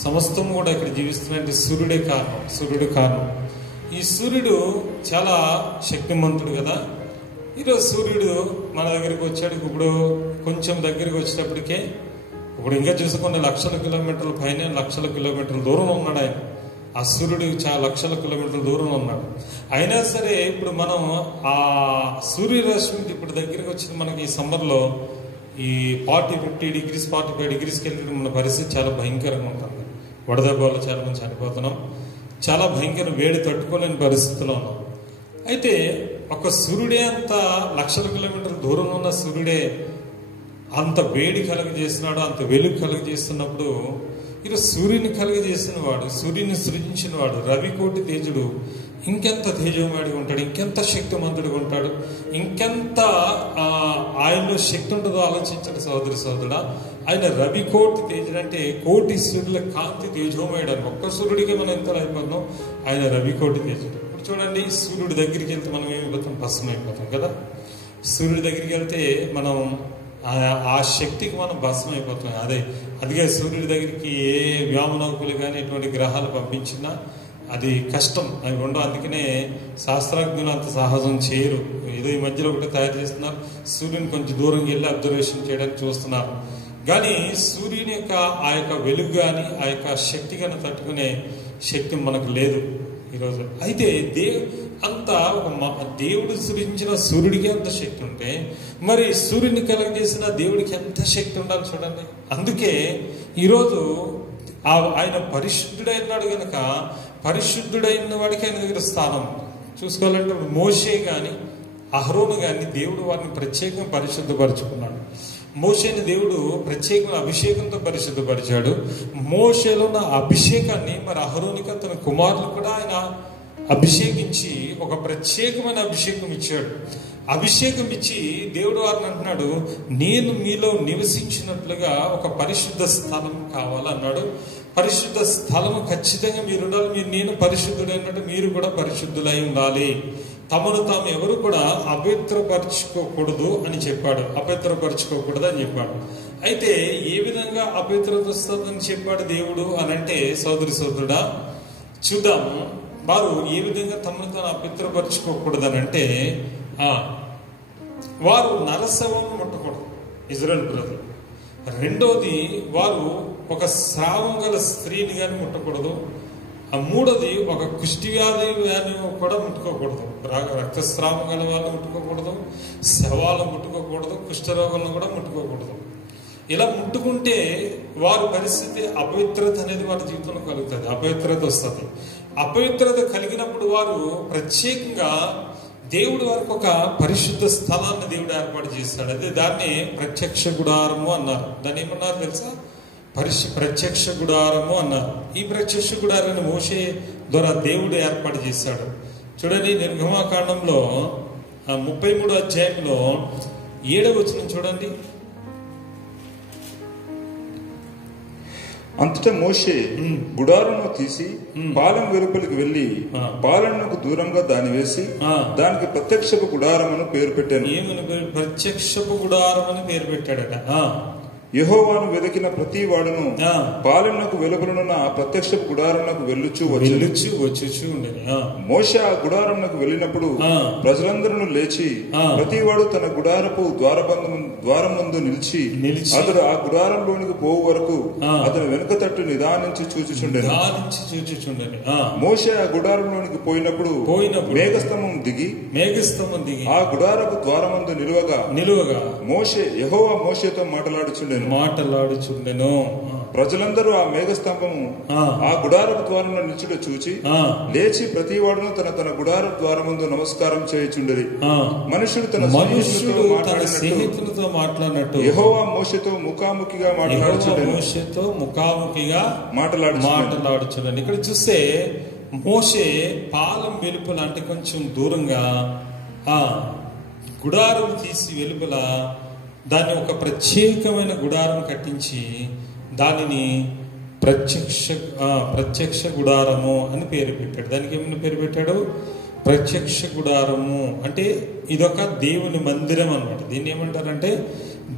సమస్తం కూడా ఇక్కడ జీవిస్తున్నాయంటే సూర్యుడే కారణం. ఈ సూర్యుడు చాలా శక్తిమంతుడు కదా. ఈరోజు సూర్యుడు మన దగ్గరికి వచ్చాడు. ఇప్పుడు కొంచెం దగ్గరికి వచ్చేటప్పటికే ఇప్పుడు ఇంకా చూసుకున్న లక్షల కిలోమీటర్ల పైన, లక్షల కిలోమీటర్ల దూరం ఉన్నాడు ఆయన. ఆ సూర్యుడు చాలా లక్షల కిలోమీటర్ల దూరం ఉన్నాడు. అయినా సరే ఇప్పుడు మనం ఆ సూర్యరశ్మి ఇప్పుడు దగ్గరికి వచ్చింది. మనకి ఈ సమ్మర్లో ఈ 50 డిగ్రీస్ 45 డిగ్రీస్కి వెళ్ళి మన పరిస్థితి చాలా భయంకరంగా ఉంటుంది. వడదెబ్బలు చాలా మంది చనిపోతున్నాం. చాలా భయంకర వేడి తట్టుకోలేని పరిస్థితిలో ఉన్నాం. అయితే ఒక సూర్యుడే అంత లక్షల కిలోమీటర్ల దూరంలో ఉన్న సూర్యుడే అంత వేడి కలుగజేస్తున్నాడు, అంత వెలుగు కలుగజేస్తున్నప్పుడు ఈరోజు సూర్యుని కలుగజేసిన వాడు, సూర్యుని సృజించిన వాడు, రవికోటి తేజుడు ఇంకెంత తేజోమయుడిగా ఉంటాడు, ఇంకెంత శక్తిమంతుడిగా ఉంటాడు, ఇంకెంత ఆయనలో శక్తి ఉంటుందో ఆలోచించండి సోదరుడా. ఆయన రవికోటి తేజుడు అంటే కోటి సూర్యుల కాంతి తేజోమయుడు అని. ఒక్క సూర్యుడికి మనం ఎంత అయిపోతున్నాం, ఆయన రవికోటి తేజుడు. ఇప్పుడు చూడండి, సూర్యుడి దగ్గరికి వెళ్తే మనం ఏమైపోతాం, భస్మైపోతాం కదా. సూర్యుడి దగ్గరికి వెళ్తే మనం ఆ శక్తికి మనం భస్మం అయిపోతున్నాం. అదిగే సూర్యుడి దగ్గరికి ఏ వ్యోమనౌకలు కానీ ఎటువంటి గ్రహాలు పంపించినా అది కష్టం, అవి ఉండవు. అందుకనే శాస్త్రజ్ఞులు అంత సాహసం చేయరు. ఏదో ఈ మధ్యలో ఒకటి తయారు చేస్తున్నారు, సూర్యుని కొంచెం దూరంగా వెళ్ళి అబ్జర్వేషన్ చేయడానికి చూస్తున్నారు. కానీ సూర్యుని యొక్క ఆ యొక్క వెలుగు కానీ ఆ యొక్క శక్తి కానీ తట్టుకునే శక్తి మనకు లేదు ఈరోజు. అయితే దేవుడు సృజించిన సూర్యుడికి ఎంత శక్తి ఉంటే మరి సూర్యుని కలగజేసిన దేవుడికి ఎంత శక్తి ఉండాలి చూడండి. అందుకే ఈరోజు ఆయన పరిశుద్ధుడైనాడు కనుక పరిశుద్ధుడైన వాడికి ఆయన దగ్గర స్థానం చూసుకోవాలంటే మోషే కానీ అహరోను కానీ దేవుడు వారిని ప్రత్యేకంగా పరిశుద్ధపరుచుకున్నాడు. మోషేని దేవుడు ప్రత్యేకమైన అభిషేకంతో పరిశుద్ధపరిచాడు. మోషేలో ఉన్న అభిషేకాన్ని మరి అహరోనికి తన కుమారులు కూడా ఆయన అభిషేకించి ఒక ప్రత్యేకమైన అభిషేకం ఇచ్చాడు. అభిషేకం ఇచ్చి దేవుడు వారిని అంటున్నాడు, నేను మీలో నివసించినట్లుగా ఒక పరిశుద్ధ స్థలం కావాలన్నాడు. పరిశుద్ధ స్థలము ఖచ్చితంగా మీరు ఉండాలి. నేను పరిశుద్ధుడైనట్టు మీరు కూడా పరిశుద్ధులై ఉండాలి. తమను తాము ఎవరు కూడా అపవిత్రపరచుకోకూడదు అని చెప్పాడు. అపవిత్రపరచుకోకూడదు అని చెప్పాడు. అయితే ఏ విధంగా అపవిత్రత వస్తుందని చెప్పాడు దేవుడు అని అంటే సోదరుడా చూద్దాము. వారు ఏ విధంగా తమను తాను అపవిత్రపరచుకోకూడదు అని అంటే వారు నరశవం ముట్టకూడదు, ఇజ్రాయెల్ ప్రజలు. రెండోది వారు ఒక స్రావం గల స్త్రీని కానీ ముట్టకూడదు. మూడోది ఒక కుష్ఠవ్యాధి వ్యాధి కూడా ముట్టుకోకూడదు. రక్తస్రావం గల వాళ్ళని ముట్టుకోకూడదు, శవాలను ముట్టుకోకూడదు, కుష్ఠరోగాలను కూడా ముట్టుకోకూడదు. ఇలా ముట్టుకుంటే వారి పరిస్థితి అపవిత్రత అనేది వారి జీవితంలో కలుగుతుంది, అపవిత్రత వస్తుంది. అపవిత్రత కలిగినప్పుడు వారు ప్రత్యేకంగా దేవుడు వారికి ఒక పరిశుద్ధ స్థలాన్ని దేవుడు ఏర్పాటు చేశాడు. అదే దాన్ని ప్రత్యక్ష గుడారము అన్నారు. దాన్ని ఏమన్నారు తెలుసా? ప్రత్యక్ష గుడారము అన్నారు. ఈ ప్రత్యక్ష గుడారాన్ని మోషే ద్వారా దేవుడు ఏర్పాటు చేశాడు. చూడండి, నిర్గమాకాండంలో 33వ అధ్యాయంలో 7వ వచనం చూడండి. అంతటా మోషే గుడారమును తీసి పాలెం వెలుపలికి వెళ్లి పాలెంకు దూరంగా దాన్ని వేసి దానికి ప్రత్యక్షపు గుడారమును పేరు పెట్టాను. ఏమని ప్రత్యక్షపు గుడారం అని పేరు పెట్టాడట. యెహోవాను వెతికిన ప్రతి వాడును పాలెంకు వెలుపలనున్న ఆ ప్రత్యక్ష గుడారమునకు వెళ్ళుచు ఉండేది. మోషే ఆ గుడారమునకు వెళ్ళినప్పుడు ప్రజలందరూ లేచి ప్రతి వాడు తన గుడారపు ద్వారం ముందు నిలిచి అతడు ఆ గుడారంలోనికి పోవు వరకు అతను వెనుక తట్టు నిదానించి చూచుచుండెను. మోషే ఆ గుడారంలోనికి పోయినప్పుడు మేఘస్తంభం దిగి ఆ గుడారపు ద్వారమందు నిలువగా మోషే యెహోవా మోషేతో మాట్లాడుచుండెను. ప్రజలందరూ ఆ మేఘస్తంభము ఆ గుడారపు ద్వారంలో నిలుచుట చూచి లేచి ప్రతి వాడును తన గుడార ద్వారముందు నమస్కారం చేయుచుండెరి. మనుషుడు తన స్నేహితులతో మాట్లాడినట్టు యెహోవా మోషేతో ముఖాముఖిగా మాట్లాడుచుండెను. ఇక్కడ చూస్తే మోషే పాలెం వెలుపల అంటే కొంచెం దూరంగా ఆ గుడారం తీసి వెలుపల దాన్ని ఒక ప్రత్యేకమైన గుడారం కట్టించి దానిని ప్రత్యక్ష గుడారము అని పేరు పెట్టాడు. దానికి ఏమైనా పేరు పెట్టాడు? ప్రత్యక్ష గుడారము. అంటే ఇదొక దేవుని మందిరం అనమాట. దీన్ని ఏమంటారంటే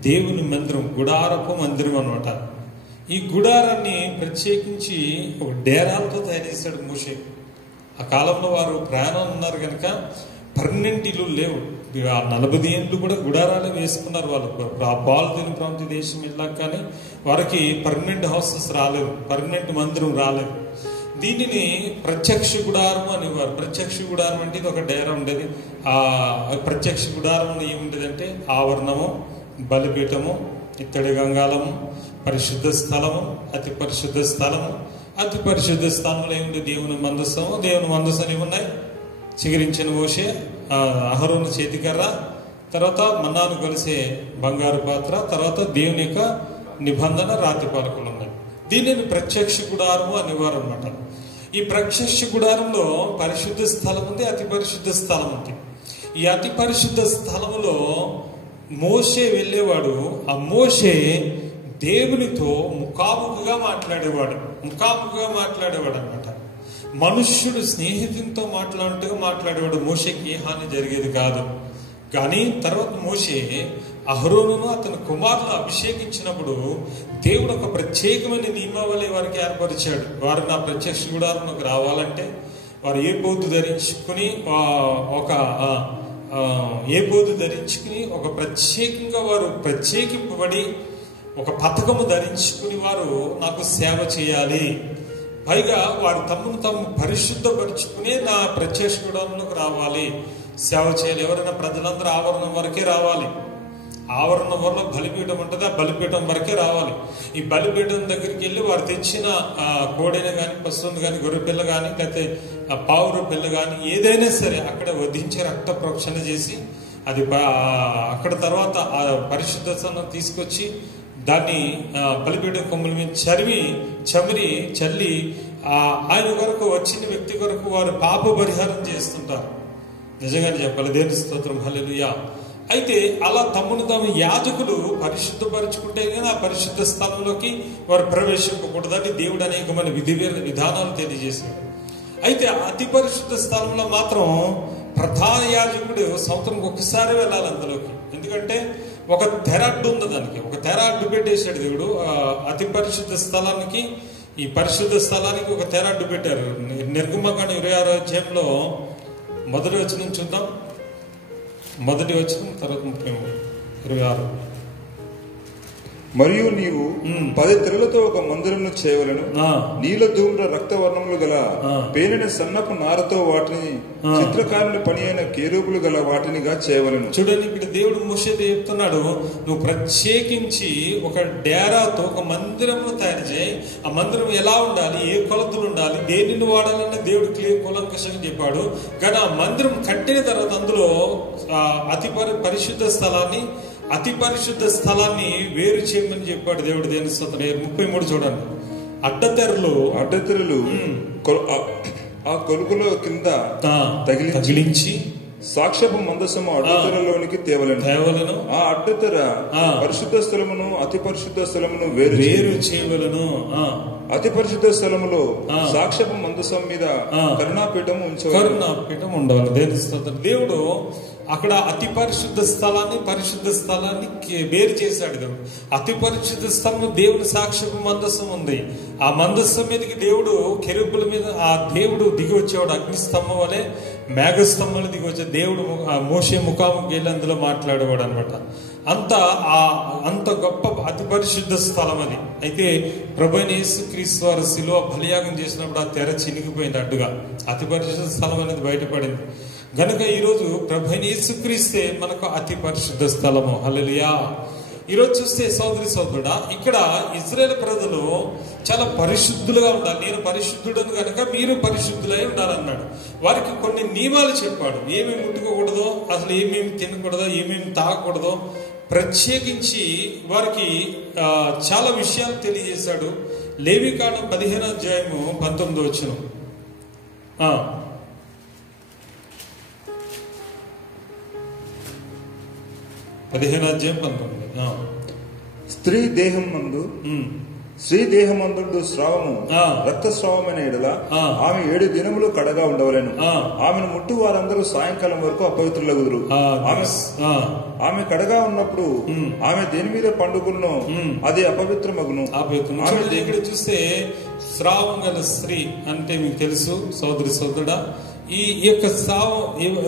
దేవుని మందిరం, గుడారపు మందిరం అనమాట. ఈ గుడారాన్ని ప్రత్యేకించి ఒక డేరాలతో తయారు చేశాడు మోషే. ఆ కాలంలో వారు ప్రయాణం ఉన్నారు కనుక పర్మనెంట్ ఇల్లు లేవు. 40 ఏళ్ళు కూడా గుడారాలే వేసుకున్నారు వాళ్ళు. ఆ పాలుతీన ప్రాంత దేశం వెళ్ళాక కానీ వారికి పర్మనెంట్ హౌసెస్ రాలేదు, పర్మనెంట్ మందిరం రాలేదు. దీనిని ప్రత్యక్ష గుడారం అనేవారు. ప్రత్యక్ష గుడారం అంటే ఇది ఒక డేరా ఉండేది. ఆ ప్రత్యక్ష గుడారంలో ఏముండేది అంటే ఆవరణము, బలిపీఠము, ఇత్తడి గంగాళము, పరిశుద్ధ స్థలము, అతి పరిశుద్ధ స్థలము. అతి పరిశుద్ధ స్థలంలో ఏముంది? దేవుని మందసము. దేవుని మందసం ఏమున్నాయి? చిగురించిన మోషే, అహరోను చేతికర్ర, తర్వాత మన్నాను కొలిసే బంగారు పాత్ర, తర్వాత దేవుని యొక్క నిబంధన రాతి పాలకులు ఉన్నాయి. దీనిని ప్రత్యక్ష గుడారము అనేవారు అనమాట. ఈ ప్రత్యక్ష గుడారంలో పరిశుద్ధ స్థలం ఉంది, అతి పరిశుద్ధ స్థలం ఉంది. ఈ అతి పరిశుద్ధ స్థలములో మోషే వెళ్ళేవాడు. ఆ మోషే దేవునితో ముఖాముఖిగా మాట్లాడేవాడు అనమాట. మనుష్యుడు స్నేహితునితో మాట్లాడుతూ మాట్లాడేవాడు. మోషేకి ఏ హాని జరిగేది కాదు. కానీ తర్వాత మోషే అహరోనును అతని కుమారులు అభిషేకించినప్పుడు దేవుడు ఒక ప్రత్యేకమైన నియమావళి వారికి ఏర్పరిచాడు. వారు నా ప్రత్యక్ష గుడారంలోకి రావాలంటే వారు ఏ పోతు ధరించుకుని ఒక ప్రత్యేకంగా వారు ప్రత్యేకింపబడి ఒక పథకము ధరించుకుని వారు నాకు సేవ చేయాలి. పైగా వారు తమను తాము పరిశుద్ధపరుచుకునే నా ప్రత్యక్ష గుడారంలోకి రావాలి, సేవ చేయాలి. ఎవరైనా ప్రజలందరూ ఆవరణం వరకే రావాలి. ఆవరణం వల్ల బలిపీఠం ఉంటుంది, ఆ బలిపీఠం వరకే రావాలి. ఈ బలిపీఠం దగ్గరికి వెళ్ళి వారు తెచ్చిన కోడెను కానీ, పశువుని కానీ, గొర్రె పిల్ల కానీ, లేకపోతే పావుర పిల్ల కానీ ఏదైనా సరే అక్కడ వధించి రక్త ప్రోక్షణ చేసి అది అక్కడ తర్వాత ఆ పరిశుద్ధతను తీసుకొచ్చి దాన్ని బలిపీఠ కొమ్ముల మీద చల్లి ఆయన కొరకు వచ్చిన వ్యక్తి కొరకు వారు పాప పరిహారం చేస్తుంటారు. నిజంగానే చెప్పాలి, దేవుని స్తోత్రం, హల్లెలూయా. అయితే అలా తమను తాము యాజకులు పరిశుద్ధపరచుకుంటే కానీ ఆ పరిశుద్ధ స్థలంలోకి వారు ప్రవేశింపకూడదని దేవుడు అనేకమైన విధానాలు తెలియజేశాడు. అయితే అతి పరిశుద్ధ స్థలంలో మాత్రం ప్రధాన యాజకుడు సంవత్సరంకి ఒకసారి వెళ్ళాలి అందులోకి. ఎందుకంటే ఒక తెర అడ్డు ఉంది, దానికి ఒక తెర అడ్డు పెట్టేశాడు దేవుడు. అతి పరిశుద్ధ స్థలానికి, ఈ పరిశుద్ధ స్థలానికి ఒక తెర అడ్డు పెట్టారు. నిర్గమకాండం 26వ అధ్యాయంలో మొదటి వచనం చూద్దాం. మొదటి వచనం తర్వాత 26. మరియు నీవు 10 తెరలతో ఒక మందిరమును చేయవలను. నీల ధూమ్ర రక్తవర్ణములు గల పేనిన సన్నపు నారతో వాటిని చిత్రకారుని పని అయిన కేరూపులు గల వాటినిగా చేయవలను. చూడండి, ఇక్కడ దేవుడు మోషేతో చెప్తున్నాడు, నువ్వు ప్రత్యేకించి ఒక డేరాతో ఒక మందిరమును తయారు చేయి. ఆ మందిరం ఎలా ఉండాలి, ఏ కొలతలు ఉండాలి, దేనిని వాడాలని దేవుడు కూలంకషంగా చెప్పాడు. కానీ ఆ మందిరం కట్టిన తర్వాత అందులో అతి పరిశుద్ధ స్థలాన్ని వేరు చేయమని చెప్పాడు దేవుడు. దేని స్తోత్రం. 33 చూడండి. అడ్డతెరలు ఆ కొలుకులో కింద తగిలించి సాక్ష్యపు మందసము అడ్డతెరలోనికి తేవలను. ఆ అడ్డతెర పరిశుద్ధ స్థలమును అతి పరిశుద్ధ స్థలమును వేరు చేయవలను. అతి పరిశుద్ధ స్థలములో సాక్ష్యపు మందసం మీద కరుణాపీఠం ఉండాలి. దేని స్తోత్రం. దేవుడు అక్కడ అతి పరిశుద్ధ స్థలాన్ని వేరు చేశాడు. దేవుడు అతి పరిశుద్ధ స్థలం దేవుడి సాక్ష్యపు మందసం ఉంది. ఆ మందసం మీదకి దేవుడు కెరూబుల మీద ఆ దేవుడు దిగి వచ్చేవాడు. అగ్నిస్తంభం వలె మేఘస్తంభం దిగి వచ్చే దేవుడు మోషే ముఖాముఖి వెళ్ళి అందులో మాట్లాడేవాడు అనమాట. అంత గొప్ప అతి పరిశుద్ధ స్థలం అది. అయితే ప్రభువైన యేసుక్రీస్తు వారు శిలువ బలియాగం చేసినప్పుడు ఆ తెర చినిగిపోయింది అడ్డుగా. అతి పరిశుద్ధ స్థలం అనేది బయటపడింది. గనుక ఈరోజు ప్రభువైన యేసుక్రీస్తే మనకు అతి పరిశుద్ధ స్థలము. హల్లెలూయా. ఈరోజు చూస్తే సోదరుడా, ఇక్కడ ఇశ్రాయేలు ప్రజలు చాలా పరిశుద్ధులుగా ఉండాలి. నేను పరిశుద్ధుడను కనుక మీరు పరిశుద్ధులై ఉండాలన్నాడు. వారికి కొన్ని నియమాలు చెప్పాడు. ఏమేమి ముట్టుకోకూడదో, అసలు ఏమేమి తినకూడదో, ఏమేమి తాగకూడదో ప్రత్యేకించి వారికి చాలా విషయాలు తెలియజేశాడు. లేవికాండం 15వ అధ్యాయము 19వ వచనం. 15వ అధ్యాయం 19. స్త్రీ దేహమందు స్రావము రక్తస్రావమైన ఎడల ఆమె 7 దినములు కడగా ఉండవలేను. ఆమెను ముట్టు వారందరూ సాయంకాలం వరకు అపవిత్రులగుదురు. ఆమె కడగా ఉన్నప్పుడు ఆమె దేని మీద పండుగను అది అపవిత్రమగును. ఇక్కడ చూస్తే స్రావం గల స్త్రీ అంటే మీకు తెలుసు సోదరుడా, ఈ యొక్క స్రావం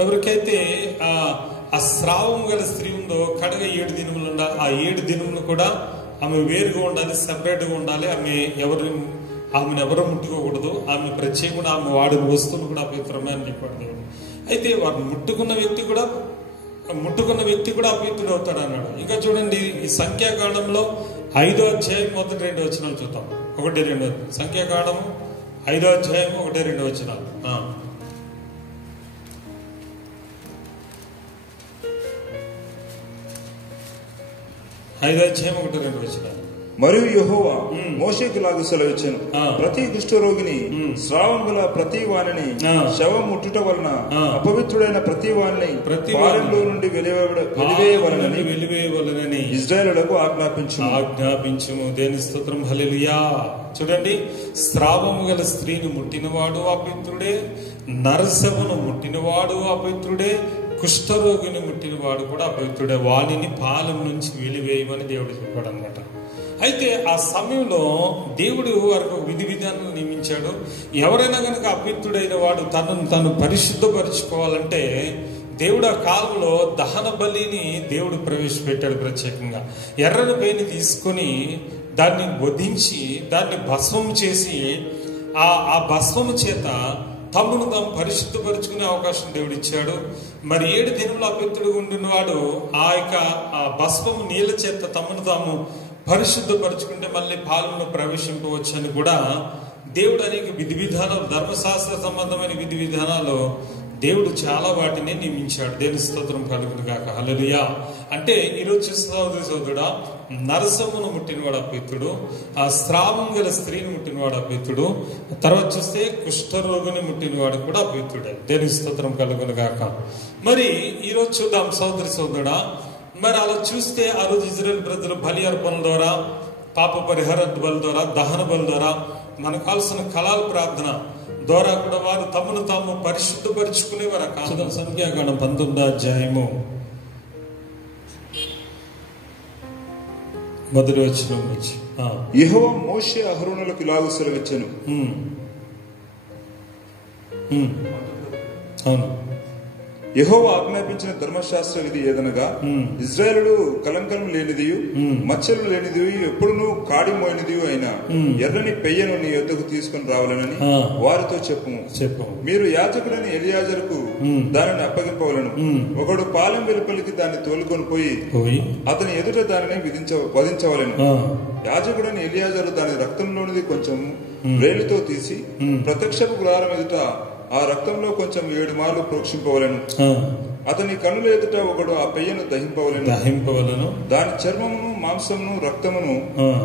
ఎవరికైతే ఆ స్రావం గల స్త్రీ ఉందో కడగ 7 దినములు ఉండాలి. ఆ 7 దినములు కూడా ఆమె వేరుగా ఉండాలి, సెపరేట్గా ఉండాలి. ఆమెను ఎవరు ముట్టుకోకూడదు. ఆమె ప్రత్యేకంగా ఆమె వాడిన వస్తువులు కూడా అపవిత్రమైన చెప్పాడు దేవుడు. అయితే వారిని ముట్టుకున్న వ్యక్తి కూడా అపవిత్రుడు అవుతాడు అన్నాడు. ఇంకా చూడండి, ఈ సంఖ్యాకాండంలో 5వ అధ్యాయం 1-2 వచనాలు చూద్దాం. 1-2 సంఖ్యాకాండము 5వ అధ్యాయం 1-2 వచనాలు. 5వ అధ్యాయం 1-2 వచనాలు. మరియు యెహోవా మోషేకు లాగు సెలవిచ్చెను, ప్రతి కుష్ఠరోగిని స్రావం గల ప్రతి వానిని శవం ముట్టుట వలన అపవిత్రుడైన ప్రతి వానిని పాలెంలో నుండి వెలివేయవలనని ఇశ్రాయేలులకు ఆజ్ఞాపించుము. దేని స్తోత్రం. హల్లెలూయా. చూడండి, స్రావము గల స్త్రీని ముట్టినవాడు అపవిత్రుడే, నరసమును ముట్టినవాడు అపవిత్రుడే, కుష్ఠరోగిని ముట్టినవాడు కూడా అపవిత్రుడే. వానిని పాలెం నుంచి వెలివేయమని దేవుడు చెప్పాడు అనమాట. అయితే ఆ సమయంలో దేవుడు వారికి విధి విధానాలు నియమించాడు. ఎవరైనా కనుక అపవిత్రుడైన వాడు తను పరిశుద్ధపరచుకోవాలంటే దేవుడు ఆ కాలంలో దహన బలిని దేవుడు ప్రవేశపెట్టాడు. ప్రత్యేకంగా ఎర్రని పేని తీసుకొని దాన్ని వధించి దాన్ని భస్మం చేసి ఆ భస్మము చేత తమ్మును తాము పరిశుద్ధపరుచుకునే అవకాశం దేవుడు ఇచ్చాడు. మరి 7 దినములు అపవిత్రుడుగా ఉండిన వాడు ఆ భస్మము నీళ్ళ చేత తమ్మును తాము పరిశుద్ధపరుచుకుంటే మళ్ళీ పాలనలో ప్రవేశింపవచ్చు అని కూడా దేవుడు అనేక విధి విధానాలు, ధర్మశాస్త్ర సంబంధమైన విధి విధానాలు దేవుడు చాలా వాటిని నియమించాడు. దేవుని స్తోత్రం కలుగును గాక. హల్లెలూయా. అంటే ఈరోజు చూస్తున్న సోదరుడా, నరసమును ముట్టినవాడు అపవిత్రుడు, ఆ స్రావం గల స్త్రీని ముట్టినవాడు అపవిత్రుడు, తర్వాత చూస్తే కుష్ఠరోగిని ముట్టినవాడు కూడా అపవిత్రుడే. దేవుని స్తోత్రం కలుగును గాక. మరి ఈరోజు చూద్దాం సోదరుడా, మరి అలా చూస్తే ఆ రోజు ఇజ్రాయేల్ ప్రజలు బలి అర్పణల ద్వారా, పాప పరిహార బలి ద్వారా, దహన బలి ద్వారా, మనకు కావాల్సిన కళాల ప్రార్థన ద్వారా కూడా వారు తమను తాము పరిశుద్ధపరుచుకునేవారు. సంఖ్యాకాండం 19వ అధ్యాయము 1వ వచనం నుంచి. యెహోవా మోషే అహరోనులకు ఇలాగు సెలవిచ్చెను. అవును. యెహోవా ఆజ్ఞాపించిన ధర్మశాస్త్ర విధి ఏదనగా ఇజ్రాయేలు కలంకం లేనిదియు మచ్చలు లేనిదియు ఎప్పుడునూ కాడి మోయినదియు అయినా ఎర్రని పెయ్యను నీ యొద్దకు తీసుకుని రావాలనని వారితో చెప్పుము. మీరు యాజకుడని ఎలియాజరుకు దానిని అప్పగింపవలను. ఒకడు పాలెం వెలుపలికి దాన్ని తోలుకొని పోయి అతని ఎదుట దానిని వధించవలెను. యాజకుడని ఎలియాజరు దాని రక్తంలోనిది కొంచెం వేలితో తీసి ప్రత్యక్షపు గుడారం ఎదుట ఆ రక్తంలో కొంచెం 7 మార్లు ప్రోక్షింపవలెను. అతని కన్నుల ఎదుట ఒకడు ఆ పెయ్యను దహింపవలెను. దాని చర్మమును మాంసమును రక్తమును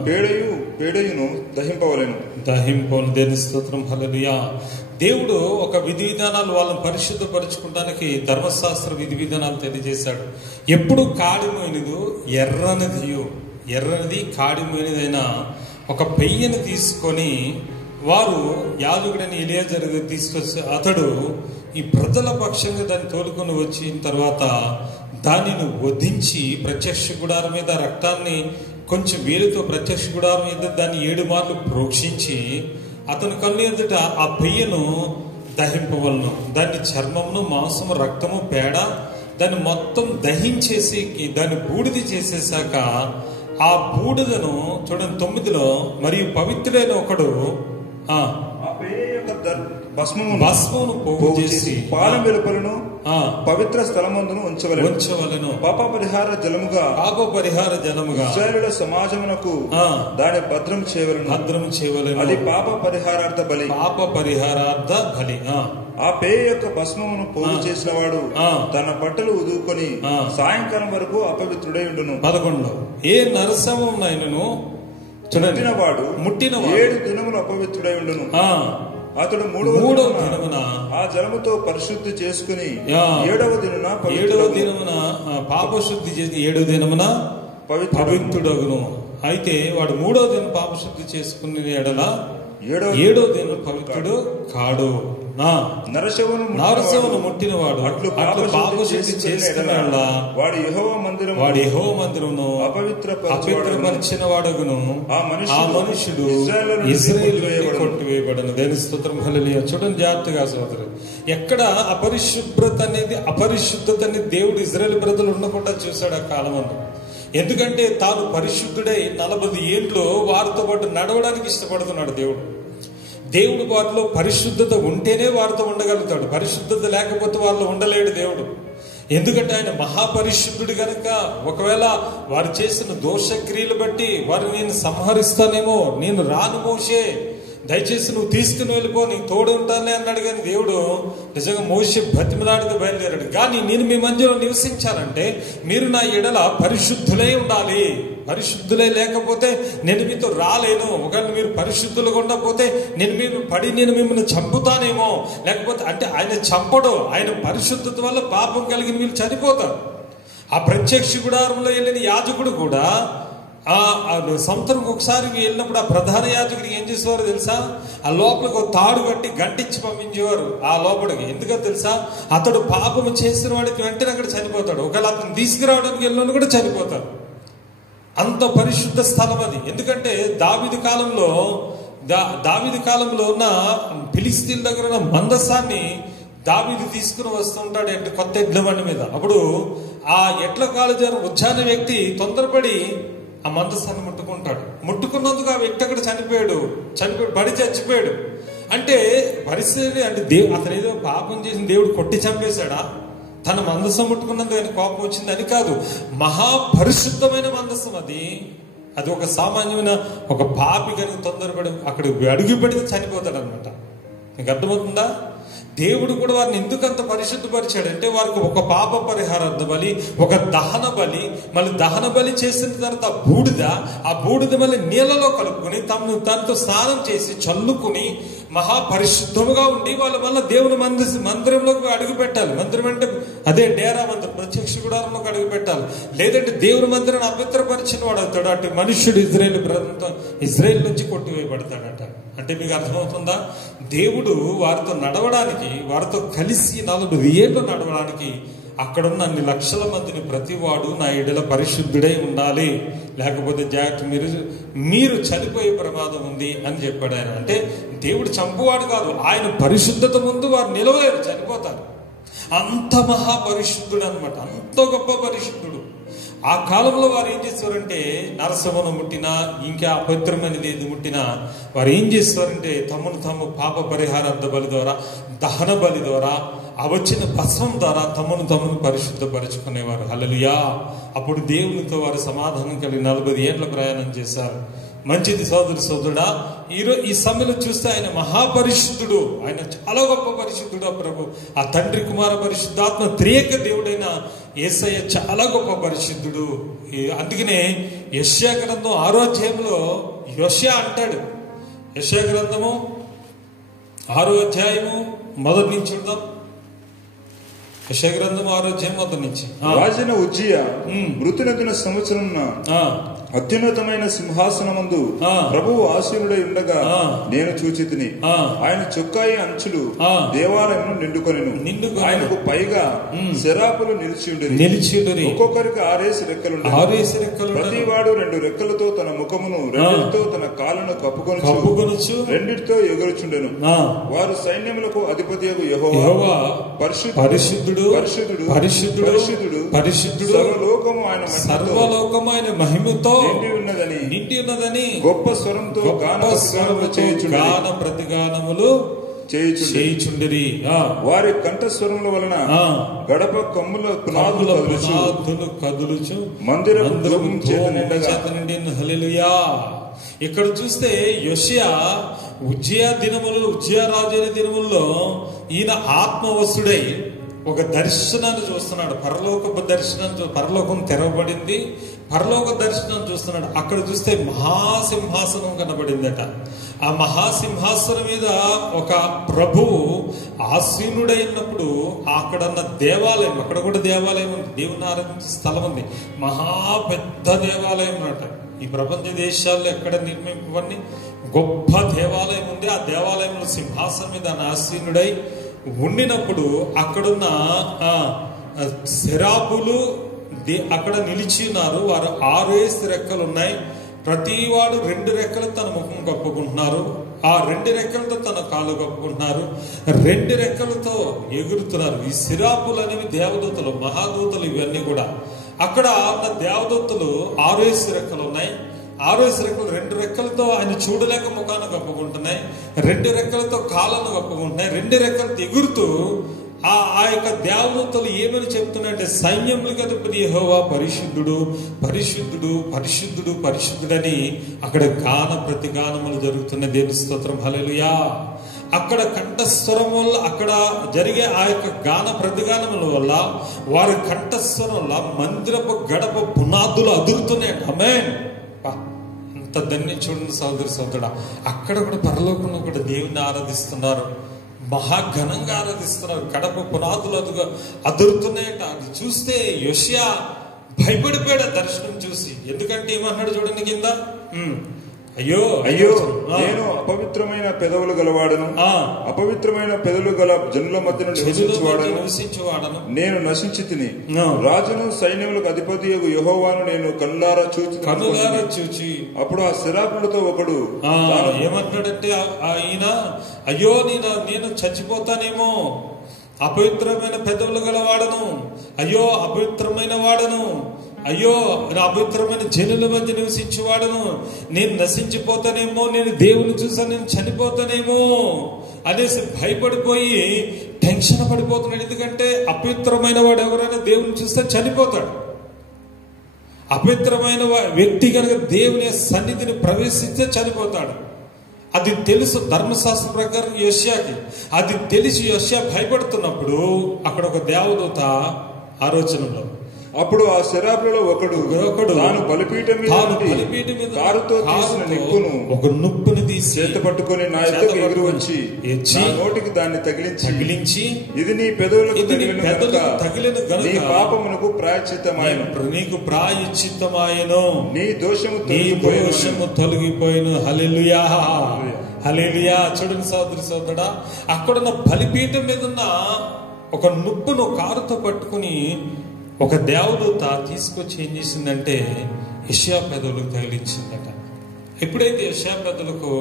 పేడయును దహింపవలెను. దేవుని స్తోత్రం. హల్లెలూయా. దేవుడు ఒక విధి విధానాలు వాళ్ళని పరిశుద్ధపరచుకోవడానికి ధర్మశాస్త్ర విధి విధానాలు తెలియజేశాడు. ఎప్పుడు కాడిపోయినదు ఎర్రనిది కాడిపోయినదైనా ఒక పెయ్యను తీసుకొని వారు యాజకుడని ఎలియాజరు తీసుకొచ్చి అతడు ఈ ప్రజల పక్షంగా దాన్ని తోలుకొని వచ్చిన తర్వాత దానిని వధించి ప్రత్యక్ష గుడారం మీద రక్తాన్ని కొంచెం వేలుతో ప్రత్యక్ష గుడారం మీద దాన్ని 7 మార్లు ప్రోక్షించి అతని కన్ను ఎదుట ఆ పెయ్యను దహింపవలను. దాన్ని చర్మమును మాంసము రక్తము పేడ దాన్ని మొత్తం దహించేసి దాన్ని బూడిది చేసేసాక ఆ బూడిదను చూడండి 9లో మరియు పవిత్రుడైన ఒకడు భస్మమును పోగు చేసి పాలెం వెలుపలను పవిత్ర స్థలమందును ఉంచవలెను. పాప పరిహార జలముగా ఇశ్రాయేలుల సమాజమునకు దాని భద్రం చేయవలెను. అది పాప పరిహారార్థ బలి. ఆ పేయ యొక్క భస్మమును పోగు చేసిన వాడు తన బట్టలు ఉదుకొని సాయంకాలం వరకు అపవిత్రుడై ఉండును. 11 ఏ నరసమునైనను ముట్టినవాడు 7 దినములు అపవిత్రుడై ఉండును. అతడు మూడవ దినమున ఆ జలముతో పరిశుద్ధి చేసుకుని 7వ దినమున పాపశుద్ధి చేసి 7వ దినమున పవిత్రుడగును. అయితే వాడు 3వ దినం పాపశుద్ధి చేసుకునే ఎడల 7వ దినం పవిత్రుడు కాడు. నరసమును ముట్టినవాడు అట్లు పాపశుద్ధి చేసుకునే వాడు యెహోవా మందిరమును అపవిత్రపరిచిన వాడగును. ఆ మనుషుడు ఇశ్రాయేలు కొట్టివేయబడను. దేవుని స్తోత్రం. హల్లెలూయా. చూడండి జాగ్రత్తగా సోదరు, ఎక్కడ అపరిశుభ్రత అనేది దేవుడు ఇశ్రాయేలు ప్రజలు ఉండకుండా చూశాడు ఆ కాలమందు. ఎందుకంటే తాను పరిశుద్ధుడై 40 ఏళ్ళు వారితో పాటు నడవడానికి ఇష్టపడుతున్నాడు దేవుడు వారిలో పరిశుద్ధత ఉంటేనే వారితో ఉండగలుగుతాడు. పరిశుద్ధత లేకపోతే వారిలో ఉండలేడు దేవుడు. ఎందుకంటే ఆయన మహాపరిశుద్ధుడు గనక ఒకవేళ వారు చేసిన దోషక్రియలు బట్టి వారు నేను సంహరిస్తానేమో, నేను రాను మోషే, దయచేసి నువ్వు తీసుకుని వెళ్ళిపో, నీకు తోడు ఉంటానే అన్నాడు. కానీ దేవుడు నిజంగా మోషే బతిమలాడితే బయలుదేరాడు. కానీ నేను మీ మధ్యలో నివసించాలంటే మీరు నా ఎడల పరిశుద్ధులై ఉండాలి. పరిశుద్ధులై లేకపోతే నేను మీతో రాలేను. ఒకవేళ మీరు పరిశుద్ధులుగా ఉండకపోతే నేను మిమ్మల్ని చంపుతానేమో. లేకపోతే అంటే ఆయన చంపడు, ఆయన పరిశుద్ధత వల్ల పాపం కలిగిన మీరు చనిపోతారు. ఆ ప్రత్యక్ష గుడారంలో వెళ్ళిన యాజకుడు కూడా సంవత్సరం ఒకసారి వెళ్ళినప్పుడు ఆ ప్రధాన యాజకుడికి ఏం చేసేవారు తెలుసా? ఆ లోపలికి ఒక తాడు కట్టి గంటించి పంపించేవారు ఆ లోపలికి. ఎందుకంటే తెలుసా, అతడు పాపము చేసిన వాడికి వెంటనే అక్కడ చనిపోతాడు. ఒకవేళ అతను తీసుకురావడానికి వెళ్ళిన కూడా చనిపోతాడు. అంత పరిశుద్ధ స్థలం అది. ఎందుకంటే దావీదు కాలంలో ఉన్న ఫిలిస్తీన్ల దగ్గర ఉన్న మందసాన్ని దావీదు తీసుకుని వస్తుంటాడు కొత్త ఎడ్ల బండి మీద. అప్పుడు ఆ ఎడ్ల కాలుజారు ఉజ్జాన వ్యక్తి తొందరపడి ఆ మందసాన్ని ముట్టుకున్నందుకు ఆ వ్యక్తి అక్కడ చనిపోయాడు, చచ్చిపోయాడు. అంటే పరిస్థితి అంటే అతను ఏదో పాపం చేసిన దేవుడు కొట్టి చంపేశాడా? తన మందసం ముట్టుకున్నందుకు ఆయన కోపం వచ్చిందని కాదు. మహాపరిశుద్ధమైన మందసం అది ఒక సామాన్యమైన ఒక పాపి కనుక తొందరపడి అక్కడ అడుగు పెడితే చనిపోతాడు అనమాట. మీకు అర్థమవుతుందా? దేవుడు కూడా వారిని ఎందుకంత పరిశుద్ధపరిచాడంటే వారికి ఒక పాప పరిహారార్థ బలి, ఒక దహన బలి, మళ్ళీ దహన బలి చేసిన తర్వాత ఆ బూడిద మళ్ళీ నీళ్ళలో కలుపుకొని తనతో స్నానం చేసి చల్లుకుని మహాపరిశుద్ధముగా ఉండి వాళ్ళ వల్ల దేవుని మందిరంలోకి అడుగు పెట్టాలి. మందిరం అంటే అదే డేరా మందిరం, ప్రత్యక్ష గుడారంలోకి అడుగు పెట్టాలి. లేదంటే దేవుని మందిరాన్ని అపవిత్రపరిచిన వాడు అవుతాడు. అటు మనుష్యుడు ఇజ్రాయేల్ నుంచి కొట్టివేయబడతాడట. అంటే మీకు అర్థమవుతుందా? దేవుడు వారితో నడవడానికి, వారితో కలిసి 40 ఏళ్ళు నడవడానికి అక్కడున్న అన్ని లక్షల మందిని ప్రతివాడు నా ఎడల పరిశుద్ధుడై ఉండాలి, లేకపోతే జాగ్రత్త మీరు చనిపోయే ప్రమాదం ఉంది అని చెప్పాడు ఆయన. అంటే దేవుడు చంపువాడు కాదు, ఆయన పరిశుద్ధత ముందు వారు నిలవలేరు, చనిపోతారు. అంత మహాపరిశుద్ధుడు అనమాట, అంత గొప్ప పరిశుద్ధుడు. ఆ కాలంలో వారు ఏం చేస్తారంటే నరసమును ముట్టినా ఇంకా అపవిత్రమైనది ఏది ముట్టినా వారు ఏం చేస్తారంటే తమను తాము పాప పరిహారార్థ బలి ద్వారా, దహన బలి ద్వారా, ఆ వచ్చిన భస్మం ద్వారా తమను పరిశుద్ధపరుచుకునేవారు. హల్లెలూయా. అప్పుడు దేవునితో వారు సమాధానం కలిగి 40 ఏళ్ల ప్రయాణం చేశారు. మంచిది సోదరుడా, ఈ సమయంలో చూస్తే ఆయన మహాపరిశుద్ధుడు, ఆయన చాలా గొప్ప పరిశుద్ధుడు. ప్రభు ఆ తండ్రి కుమార పరిశుద్ధాత్మ త్రియేక దేవుడైన యేసయ్య చాలా గొప్ప పరిశుద్ధుడు. అందుకనే యెషయా గ్రంథం 6వ అధ్యాయంలో యోషియా అంటాడు. యెషయా గ్రంథము 6వ అధ్యాయము మొదటి నుంచి చూద్దాం. యెషయా గ్రంథం 6వ అధ్యాయం మొదటి నుంచి. రాజైన ఉజ్జియా మృతునదిన సంవత్సరం అత్యున్నతమైన సింహాసనమందు ప్రభువు ఆసీనుడై ఉండగా నేను చూచితిని. ఆయన చొక్కాయి అంచులు దేవాలయమును నిండుకొనెను. ఆయనకు పైగా శరాపులు నిలిచియుండిరి. ఒక్కొక్కరికి 6 రెక్కలు. ప్రతివాడు 2 రెక్కలతో తన ముఖమును, 2 తన కాళ్ళను కప్పుకొనుచు 2 ఎగురుచుండెను. వారు సైన్యములకు అధిపతియగు యెహోవా పరిశుద్ధుడు, సర్వలోకము ఆయన మహిమతో నిండి ఉన్నదని గొప్ప స్వరంతో గాన ప్రతిగానములు చేయుచుండిరి. వారి కంఠస్వరముల వలన గడప కమ్ముల పునాదులు కదులుచు మందిరము చేత నిండిన. హల్లెలూయా. ఇక్కడ చూస్తే యోషియా ఉజ్జియా రాజు అయిన దినముల్లో ఈయన ఆత్మవశుడై ఒక దర్శనాన్ని చూస్తున్నాడు. పరలోకపు దర్శనం, పరలోకం తెరవబడింది, పరలోక దర్శనం చూస్తున్నాడు. అక్కడ చూస్తే మహాసింహాసనం కనబడిందట. ఆ మహాసింహాసనం మీద ఒక ప్రభువు ఆసీనుడైనప్పుడు అక్కడన్న దేవాలయం, అక్కడ కూడా దేవాలయం ఉంది, దేవుని ఆరాధించే స్థలం ఉంది, మహా పెద్ద దేవాలయం అన్నమాట. ఈ ప్రపంచ దేశాల్లో ఎక్కడ నిర్మింపబడి గొప్ప దేవాలయం ఉంది. ఆ దేవాలయంలో సింహాసనం మీద ఆసీనుడై ఉండినప్పుడు అక్కడున్న శరాపులు అక్కడ నిలిచి ఉన్నారు. వారు 6 రెక్కలు ఉన్నాయి. ప్రతివాడు 2 రెక్కలు తన ముఖం కప్పుకుంటున్నారు, ఆ 2 రెక్కలతో తన కాళ్ళు కప్పుకుంటున్నారు, 2 రెక్కలతో ఎగురుతున్నారు. ఈ శిరాపులు అనేవి దేవదూతలు, మహాదూతలు. ఇవన్నీ కూడా అక్కడ ఉన్న దేవదూతలు 6 రెక్కలు ఉన్నాయి. 6 రెక్కలు, 2 రెక్కలతో ఆయన చూడలేక ముఖాన్ని కప్పుకుంటున్నాయి, 2 రెక్కలతో కాళ్ళను కప్పుకుంటున్నాయి, 2 రెక్కలతో ఎగురుతూ ఆ యొక్క దేవదూతలు ఏమని చెప్తున్నాయంటే సైన్యములకు అధిపతి యెహోవా పరిశుద్ధుడు, పరిశుద్ధుడు, పరిశుద్ధుడు, పరిశుద్ధుడని అక్కడ గాన ప్రతిగానములు జరుగుతున్న దేవుని స్తోత్రం. హల్లెలూయా. అక్కడ కంఠస్వరం వల్ల, అక్కడ జరిగే ఆ యొక్క గాన ప్రతిగానముల వల్ల, వారి కంఠస్వరం వల్ల మందిరపు గడప పునాదులు అదురుతున్నాయి. ఆమేన్. అంత ధన్యం చూడండి సోదరుడా. అక్కడ కూడా పరలోకంలో కూడా దేవుని ఆరాధిస్తున్నారు, మహాఘనంగా ఆరాధిస్తున్నారు. గడప పునాదులు అదురుతున్నాయట. అది చూస్తే యోషియా భయపడిపోయాడు దర్శనం చూసి. ఎందుకంటే ఏమన్నాడు చూడండి కింద, అయ్యో అయ్యో నేను అపవిత్రమైన పెదవులు గలవాడను, అపవిత్రమైన పెదవులు గల జనుల మధ్య నివసించువాడను, నేను నశించి తిని రాజును సైన్యములకు అధిపతి యెహోవాను నేను కన్నులారా చూచి. అప్పుడు ఆ శరాపులతో ఒకడు ఏమంటాడంటే ఆయన, అయ్యో నేను చచ్చిపోతానేమో, అపవిత్రమైన పెదవులు గలవాడను, అయ్యో అపవిత్రమైన వాడను, అయ్యో నా అపవిత్రమైన జనుల మధ్య నివసించేవాడను, నేను నశించిపోతానేమో, నేను దేవుని చూసా నేను చనిపోతానేమో అనేసి భయపడిపోయి టెన్షన్ పడిపోతున్నాడు. ఎందుకంటే అపవిత్రమైన వాడు ఎవరైనా దేవుని చూస్తే చనిపోతాడు. అపవిత్రమైన వ్యక్తి కనుక దేవుని సన్నిధిని ప్రవేశిస్తే చనిపోతాడు. అది తెలుసు ధర్మశాస్త్ర ప్రకారం యోషియాకి. అది తెలిసి యోషియా భయపడుతున్నప్పుడు అక్కడ ఒక దేవదూత ఆలోచనలో, అప్పుడు ఆ శరాపులలో ఒకడు తాను బలిపీఠం మీద కారుతో తీసిన నిప్పును తీసి చేత పట్టుకొని నా ఎద్దకు ఎగురు వచ్చి నా నోటికి దాన్ని తగిలించి ఇది నీ పెదవులకు తగిలిన గనుక నీ పాపమునకు ప్రాయశ్చిత్తమాయెను, నీకు ప్రాయశ్చిత్తమాయెను, నీ దోషము తొలగిపోయెను. హల్లెలూయా, హల్లెలూయా. చూడండి సోదరుడా, అక్కడున్న బలిపీఠం మీద ఉన్న ఒక నుప్పును కారుతో పట్టుకుని ఒక దేవదూత తీసుకొచ్చి ఏం చేసిందంటే యెషయా పెదవులకు తగిలించిందట. ఎప్పుడైతే యెషయా పెద్దలకు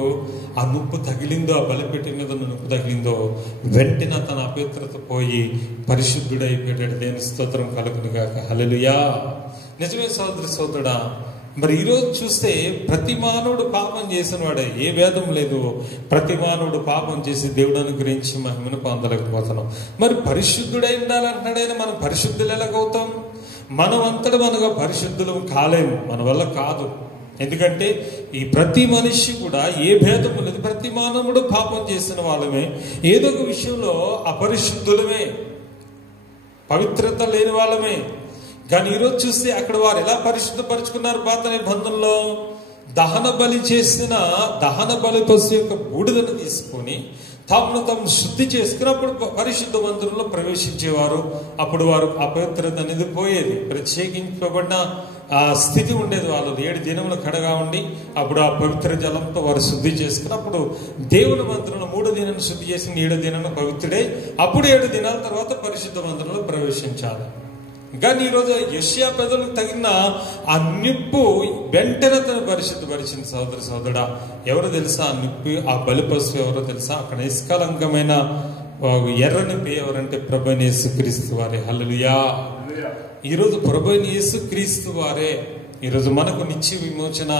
ఆ నొప్పు తగిలిందో, ఆ బలిపీఠం మీద నొప్పు తగిలిందో, వెంటనే తన అపవిత్రత పోయి పరిశుద్ధుడైపోయాడు. దేవుని స్తోత్రం కలుగును గాక. హల్లెలూయా. నిజమే సోదరి సోదరుడా. మరి ఈరోజు చూస్తే ప్రతి మానవుడు పాపం చేసిన వాడే, ఏ భేదం లేదు. ప్రతి మానవుడు పాపం చేసి దేవుడు అనుగ్రహించి మహిమను పొందలేకపోతున్నాం. మరి పరిశుద్ధుడై ఉండాలంటున్నాడైనా మనం పరిశుద్ధులు ఎలాగవుతాం? మనం అంతటా మనగా పరిశుద్ధులు కాలేము, మన వల్ల కాదు. ఎందుకంటే ఈ ప్రతి మనిషి కూడా ఏ భేదము లేదు, ప్రతి మానవుడు పాపం చేసిన వాళ్ళమే, ఏదో ఒక విషయంలో అపరిశుద్ధులమే, పవిత్రత లేని వాళ్ళమే. కానీ ఈరోజు చూస్తే అక్కడ వారు ఎలా పరిశుద్ధపరుచుకున్నారు? పాత నిబంధనలో దహన బలి చేసిన దహన బలి పశువు యొక్క బూడిదను తీసుకొని తామును తాము శుద్ధి చేసుకుని అప్పుడు పరిశుద్ధ మందిరంలో ప్రవేశించేవారు. అప్పుడు వారు అపవిత్రత అనేది పోయేది. ప్రత్యేకించబడిన ఆ స్థితి ఉండేది. వాళ్ళు 7 దినములు కడగా ఉండి అప్పుడు ఆ పవిత్ర జలంతో వారు శుద్ధి చేసుకుని అప్పుడు దేవుని మందిరంలో 3 దినాన్ని శుద్ధి చేసి 7 దినాన్ని పవిత్రుడై అప్పుడు 7 దినాల తర్వాత పరిశుద్ధ మందిరంలో ప్రవేశించాలి. కానీ ఈరోజు యెషయా పెదవులకు తగిన ఆ నిప్పు వెంటనే తను పరిశుద్ధపరిచింది. సోదరి సోదరుడా, ఎవరు తెలుసా ఆ నిప్పు, ఆ బలిపశువు ఎవరో తెలుసా? అక్కడ నిష్కలంకమైన ఎర్రని పే ఎవరంటే ప్రభువైన యేసుక్రీస్తు వారే. హల్లెలూయా. ఈరోజు ప్రభువైన యేసుక్రీస్తు వారే ఈరోజు మనకు నిత్య విమోచన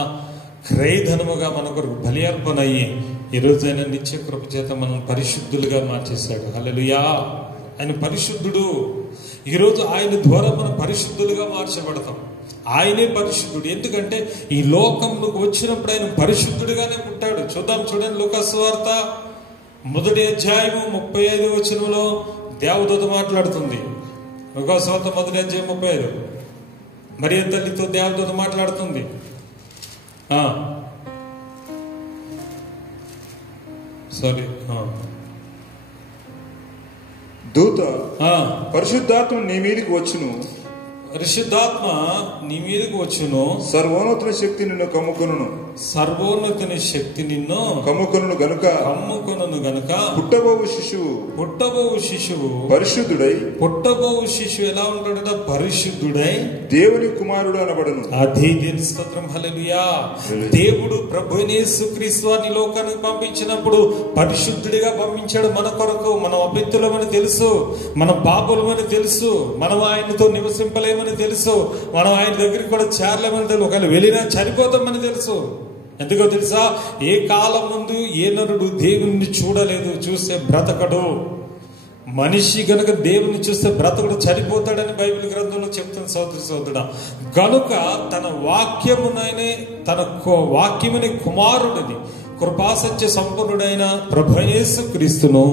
క్రయధనముగా మనకు బలి అర్పణ అయ్యి ఈరోజు ఆయన నిత్య కృప చేత మనం పరిశుద్ధులుగా మార్చేశాడు. హల్లెలూయా. ఆయన పరిశుద్ధుడు. ఈరోజు ఆయన ద్వారా మనం పరిశుద్ధులుగా మార్చబడతాం. ఆయనే పరిశుద్ధుడు. ఎందుకంటే ఈ లోకంలోకి వచ్చినప్పుడు ఆయన పరిశుద్ధుడిగానే పుట్టాడు. చూడండి లూకాసు వార్త 1వ అధ్యాయము 35వ వచనంలో దేవదూత మాట్లాడుతుంది. లూకాసు వార్త 1వ అధ్యాయం 35. మరియ తల్లితో దేవదూత మాట్లాడుతుంది. సారీ, దూత పరిశుద్ధాత్మ నీ మీదకి వచ్చును, పరిశుద్ధాత్మ నీ మీదకి వచ్చును, సర్వోన్నతుని శక్తి నిన్ను కమ్ముకొనును, సర్వోన్నతుని శక్తి నిన్ను కమ్ముకొనును గనుక పుట్టబోవు శిశువు పుట్టబోవు శిశువు ఎలా ఉంటాడట? పరిశుద్ధుడై దేవుని కుమారుడు అనబడును. అదే దేవుని స్తోత్రం. హల్లెలూయా. దేవుడు ప్రభువైన యేసుక్రీస్తు వారిని లోకానికి పంపించినప్పుడు పరిశుద్ధుడిగా పంపించాడు. మన కొరకు మనం అపవిత్రులమని తెలుసు, మనం పాపులమని తెలుసు, మనం ఆయనతో నివసింపలేమని తెలుసు, మనం ఆయన దగ్గరికి కూడా చేరలేమని తెలుసు, ఒకవేళ వెళ్ళినా చనిపోతామని తెలుసు. ఎందుకో తెలుసా? ఏ కాలం ముందు ఏ నరుడు దేవుణ్ణి చూడలేదు, చూస్తే బ్రతకడు. మనిషి గనుక దేవుని చూస్తే బ్రతకడు, చనిపోతాడని బైబిల్ గ్రంథంలో చెప్తుంది. సోదరి సోదరుడా, గనుక తన వాక్యమునైనే తన వాక్యముని కుమారుడిని కృపాసత్య సంపన్నుడైన ప్రభువైన యేసుక్రీస్తును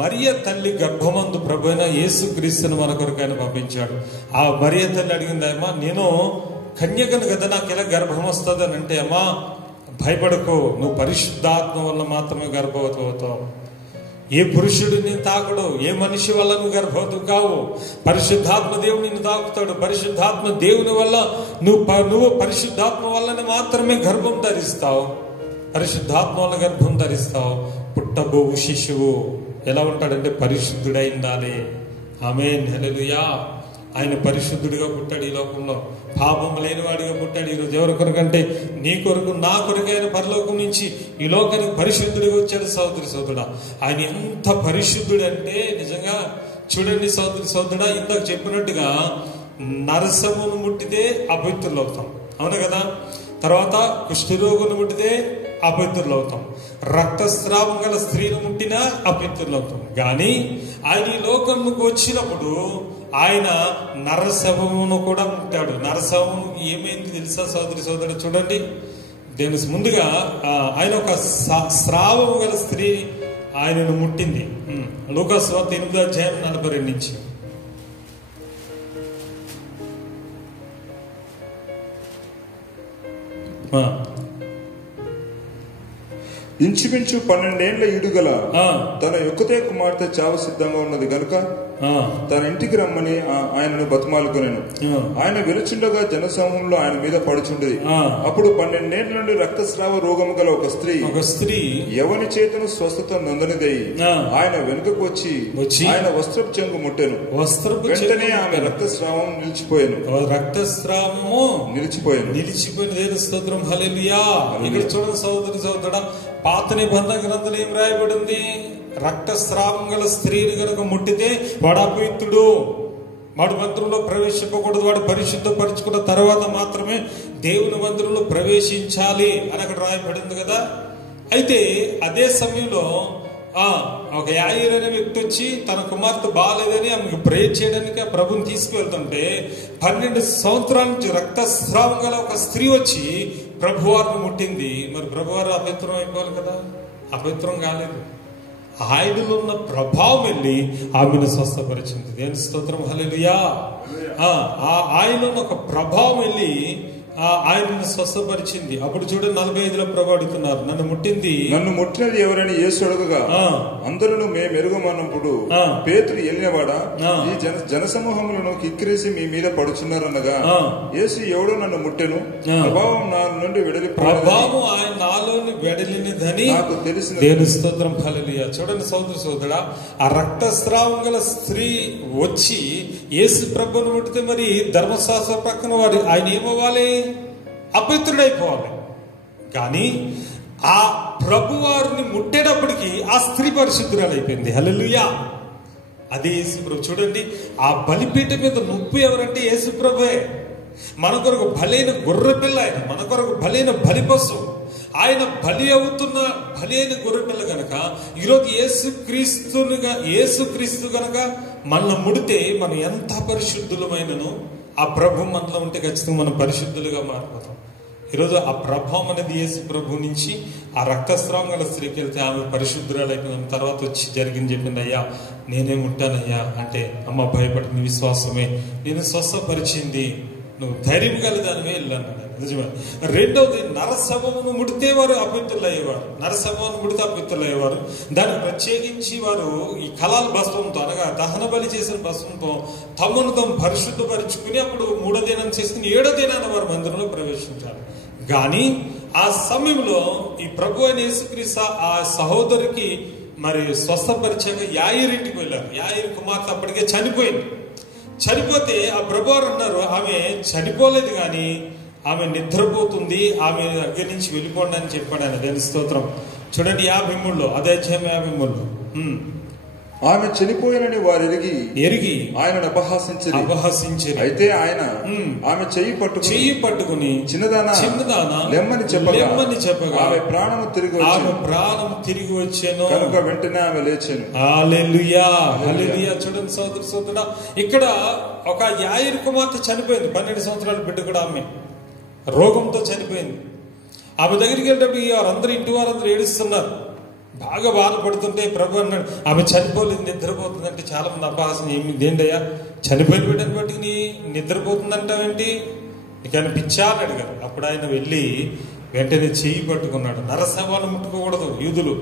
మరియ తల్లి గర్భమందు ప్రభువైన యేసుక్రీస్తును మన కొరకు ఆయన పంపించాడు. ఆ మరియ తల్లి అడిగింది, అమ్మా నేను కన్యకను కదా, నాకు ఎలా గర్భం వస్తుంది అని అంటే, అమ్మా భయపడకు, నువ్వు పరిశుద్ధాత్మ వల్ల మాత్రమే గర్భవతి అవుతావు. ఏ పురుషుడిని తాకడు, ఏ మనిషి వల్ల నువ్వు గర్భవతి కావు. పరిశుద్ధాత్మ దేవుడు నిన్ను తాకుతాడు. పరిశుద్ధాత్మ దేవుని వల్ల నువ్వు పరిశుద్ధాత్మ వల్లనే మాత్రమే గర్భం ధరిస్తావు. పరిశుద్ధాత్మ వల్ల గర్భం ధరిస్తావు. పుట్టబోవు శిశువు ఎలా ఉంటాడంటే పరిశుద్ధుడై ఉండాలి. ఆమేన్. హల్లెలూయా. ఆయన పరిశుద్ధుడిగా పుట్టాడు. ఈ లోకంలో పాపం లేనివాడిగా పుట్టాడు. ఈరోజు ఎవరి కొరకంటే నీ కొరకు, నా కొరకు ఆయన పరలోకం నుంచి ఈ లోకానికి పరిశుద్ధుడిగా వచ్చాడు. సోదరి సోదరుడా, ఆయన ఎంత పరిశుద్ధుడు అంటే నిజంగా చూడండి సోదరి సోదరుడా, ఇందాక చెప్పినట్టుగా నరసమును ముట్టితే అపవిత్రులు అవుతాం, అవును కదా. తర్వాత కుష్ఠరోగును ముట్టితే అపవిత్రులు అవుతాం. రక్తస్రావం గల స్త్రీలు ముట్టినా అపవిత్రులు అవుతాం. కానీ ఆయన ఈ లోకంలోకి వచ్చినప్పుడు ఆయన నరశవమును కూడా ముట్టాడు. నరశవము ఏమైంది తెలుసా సోదరి సోదరుడు? చూడండి, దేని ముందుగా ఆయన ఒక స్రావము గల స్త్రీ ఆయనను ముట్టింది. లూకాసు వార్త 8వ అధ్యాయం 42 నుంచి. ఇంచుమించు 12 ఏళ్ల ఇడుగల తన యొక్కతే కుమార్తె చావు సిద్ధంగా ఉన్నది గనుక తన ఇంటికి రమ్మని ఆయనను బతిమాలుకొనెను. ఆయన వెలుచుండగా జనసమూహంలో ఆయన మీద పడుచుండేది. అప్పుడు 12 ఏళ్ల నుండి రక్తస్రావ రోగము గల ఒక స్త్రీ ఎవని చేతను స్వస్థత నొందనిదై ఆయన వెనుకకు వచ్చి ఆయన వస్త్రపు చెంగు ముట్టెను. వెంటనే ఆమె రక్తస్రావం నిలిచిపోయాను. దేవుని స్తోత్రం. హల్లెలూయా. ఇక్కడ చూడండి సోదరుడా, పాత నిబంధన గ్రంథంలో ఏం రాయబడింది? రక్తస్రావం గల స్త్రీని గనక ముట్టితే వాడు అపవిత్రుడు, వాడు మందిరంలో ప్రవేశింపకూడదు, వాడు పరిశుద్ధపరుచుకున్న తర్వాత మాత్రమే దేవుని మందిరంలో ప్రవేశించాలి అని అక్కడ రాయబడింది కదా. అయితే అదే సమయంలో ఒక యాయిర్ అనే వ్యక్తి వచ్చి తన కుమార్తె బాగాలేదని ఆమెకు ప్రేర్ చేయడానికి ఆ ప్రభుని తీసుకువెళ్తుంటే 12 సంవత్సరాల నుంచి రక్తస్రావం గల ఒక స్త్రీ వచ్చి ప్రభువారిని ముట్టింది. మరి ప్రభువారు అపవిత్రం అయిపోవాలి కదా, అపవిత్రం కాలేదు. ఆయనలో ఉన్న ప్రభావం వెళ్ళి ఆమెను స్వస్థపరిచింది. దేవుని స్తోత్రం. హల్లెలూయా. ఆయన ఒక ప్రభావం వెళ్ళి ఆయనను స్వస్థపరిచింది. అప్పుడు చూడండి 45లో ప్రభు అడుగుతున్నారు, నన్ను ముట్టినది ఎవరని యేసు అడగగా అందరూ మేము ఎరుగమన్నప్పుడు పేతురు వెళ్ళినవాడా, ఈ జనసమూహములను కిక్కిరేసి మీ మీద పడుచున్నారనగా యేసు ఎవడో నన్ను ముట్టెను, ప్రభావం నా నుండి ప్రభావం ఆయన నాలోని వెడలినదని నాకు తెలిసిన. దేవుని స్తోత్రం. హల్లెలూయా. చూడండి సోదరుడా, ఆ రక్తస్రావం గల స్త్రీ వచ్చి యేసు ప్రభువును ముట్టితే మరి ధర్మశాస్త్ర ప్రక్కన వాడు ఆయన ఏమవ్వాలి? అపవిత్రుడైపోవాలి. కానీ ఆ ప్రభువారిని ముట్టేటప్పటికి ఆ స్త్రీ పరిశుద్ధురాలు అయిపోయింది. హల్లెలూయా. అదే యేసుప్రభు. చూడండి, ఆ బలిపీఠ మీద నొప్పి ఎవరంటే యేసుప్రభువే. మన కొరకు బలైన గొర్రెపిల్ల ఆయన, మన కొరకు బలైన బలిపశు ఆయన, బలి అయిన గొర్రెపిల్ల గనక ఈరోజు యేసుక్రీస్తు గనక మనల్ని ముడితే మనం ఎంత పరిశుద్ధులమైనను ఆ ప్రభు మనలో ఉంటే ఖచ్చితంగా మనం పరిశుద్ధులుగా మారిపోతాం. ఈరోజు ఆ ప్రభావం అనేది యేసు ప్రభు నుంచి ఆ రక్తస్రావం గల స్త్రీకి వెళ్తే ఆమె పరిశుద్ధురాలు అయిపోయిన తర్వాత వచ్చి జరిగింది చెప్పింది, అయ్యా నేనే ముట్టానయ్యా అంటే, అమ్మ భయపడింది, విశ్వాసమే నేను స్వస్థపరిచింది, నువ్వు ధైర్యం కలిదానివే వెళ్ళాను. నిజమే. రెండవది, నరశవమును ముడితే వారు అపవిత్రులయ్యేవారు. నరశవమును ముడితే అపవిత్రులయ్యేవారు. దాన్ని ప్రత్యేకించి వారు ఈ కలాల భస్మంతో, అనగా దహన బలి చేసిన భస్మంతో తమను తాము పరిశుద్ధపరుచుకుని అప్పుడు 3వ దినం చేసుకుని 7వ దినాన వారు మందిరంలో ప్రవేశించారు. కానీ ఆ సమయంలో ఈ ప్రభు అయిన యేసుక్రీస్తు ఆ సహోదరికి మరి స్వస్థపరిచాక యాయిరింటికి వెళ్ళారు. యాయిరు కుమార్తె అప్పటికే చనిపోతే ఆ ప్రభువారు అన్నారు, ఆమె చనిపోలేదు కానీ ఆమె నిద్రపోతుంది, ఆమె దగ్గర నుంచి వెళ్ళిపోండి అని చెప్పాడు ఆయన. దేవుని స్తోత్రం. చూడండి 53లో, అదే అధ్యాయం 53లో, ఆమె చనిపోయినని వారు ఎరిగి ఆయనను అపహసించారు. అయితే ఆయన ఆమె చెయ్యి పట్టుకుని చిన్నదానా లెమ్మని చెప్పగా ఆమె ప్రాణము తిరిగి వచ్చాను కనుక వెంటనే ఆమె లేచాను. హల్లెలూయా. హల్లెలూయా. చూడండి సోదరుడా, ఇక్కడ ఒక యాయిరు కుమార్తె చనిపోయింది. 12 సంవత్సరాల బిడ్డ కూడా ఆమె రోగంతో చనిపోయింది. ఆమె దగ్గరికి వెళ్ళేటప్పుడు వారందరూ ఇంటి వారందరూ ఏడుస్తున్నారు, బాగా బాధపడుతుంటే ప్రభు అన్నాడు, ఆమె చనిపోలేదు, నిద్రపోతుందంటే చాలా మంది అపహాసం, ఏంటయ్యా చనిపోయిన బిడ్డను బట్టి నీ నిద్రపోతుందంటావేంటి, నీకు అనిపించా అని అడిగారు. అప్పుడు ఆయన వెళ్ళి వెంటనే చెయ్యి పట్టుకున్నాడు. నరశవాన్ని ముట్టుకోకూడదు యూదులు,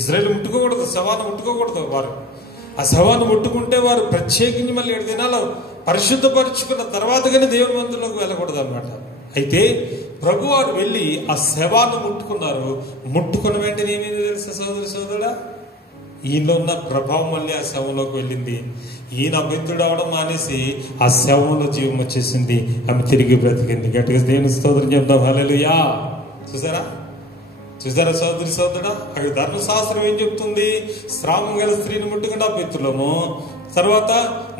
ఇజ్రాయేల్ ముట్టుకోకూడదు, శవాన్ని ముట్టుకోకూడదు. వారు ఆ శవాన్ని ముట్టుకుంటే వారు ప్రత్యేకించి మళ్ళీ 7 దినాలు పరిశుద్ధపరుచుకున్న తర్వాత కానీ దేవుని మందిరంలోకి వెళ్ళకూడదు అన్నమాట. అయితే ప్రభు వారు వెళ్ళి ఆ శవాన్ని ముట్టుకున్నారు. ముట్టుకున్న వెంటనే ఏమైంది తెలుసా సోదరుడా, ఈయనలో ఉన్న ప్రభావం మళ్ళీ ఆ శవంలోకి వెళ్ళింది. ఈయన అపవిత్రుడు అవడం మానేసి ఆ శవంలో జీవం వచ్చేసింది, ఆమె తిరిగి బ్రతికింది. గట్టిగా దేవుని స్తోత్రం చెప్తాం. హల్లెలూయా. చూసారా సోదరుడా, అక్కడ ధర్మశాస్త్రం ఏం చెప్తుంది? స్రావం గల స్త్రీని ముట్టుకుని అపవిత్రులము, తర్వాత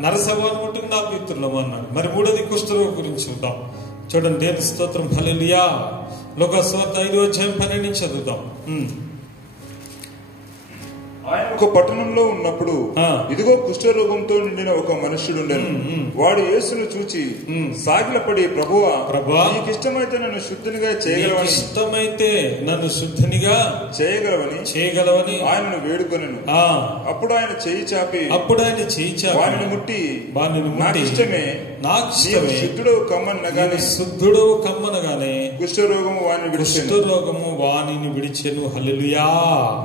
నరశవాన్ని ముట్టుకుని అపవిత్రులము అన్నాడు. మరి 3వది కుష్ఠరోగం గురించి చూద్దాం. చూడండి దేవుని స్తోత్రం. హల్లెలూయా. లోకాసువార్త 5వ అధ్యాయం 12 నుంచి చదువుతాం. ఆయన ఒక పట్టణంలో ఉన్నప్పుడు ఇదిగో కుష్ఠరోగంతో నిండిన ఒక మనుష్యుడుండెను. వాడు యేసును చూచి సాగిలపడి, ప్రభువా నీకు ఇష్టమైతే నన్ను శుద్ధినిగా చేయగలవని ఆయనను వేడుకొనెను. అప్పుడు ఆయన చెయ్యి చాపి వానిని ముట్టి, నాకు ఇష్టమే శుద్ధుడవు కమ్మనగానే కుష్ఠరోగము వాణిని విడిచెను. కుష్ఠరోగము వాణిని విడిచెను. హల్లెలూయా.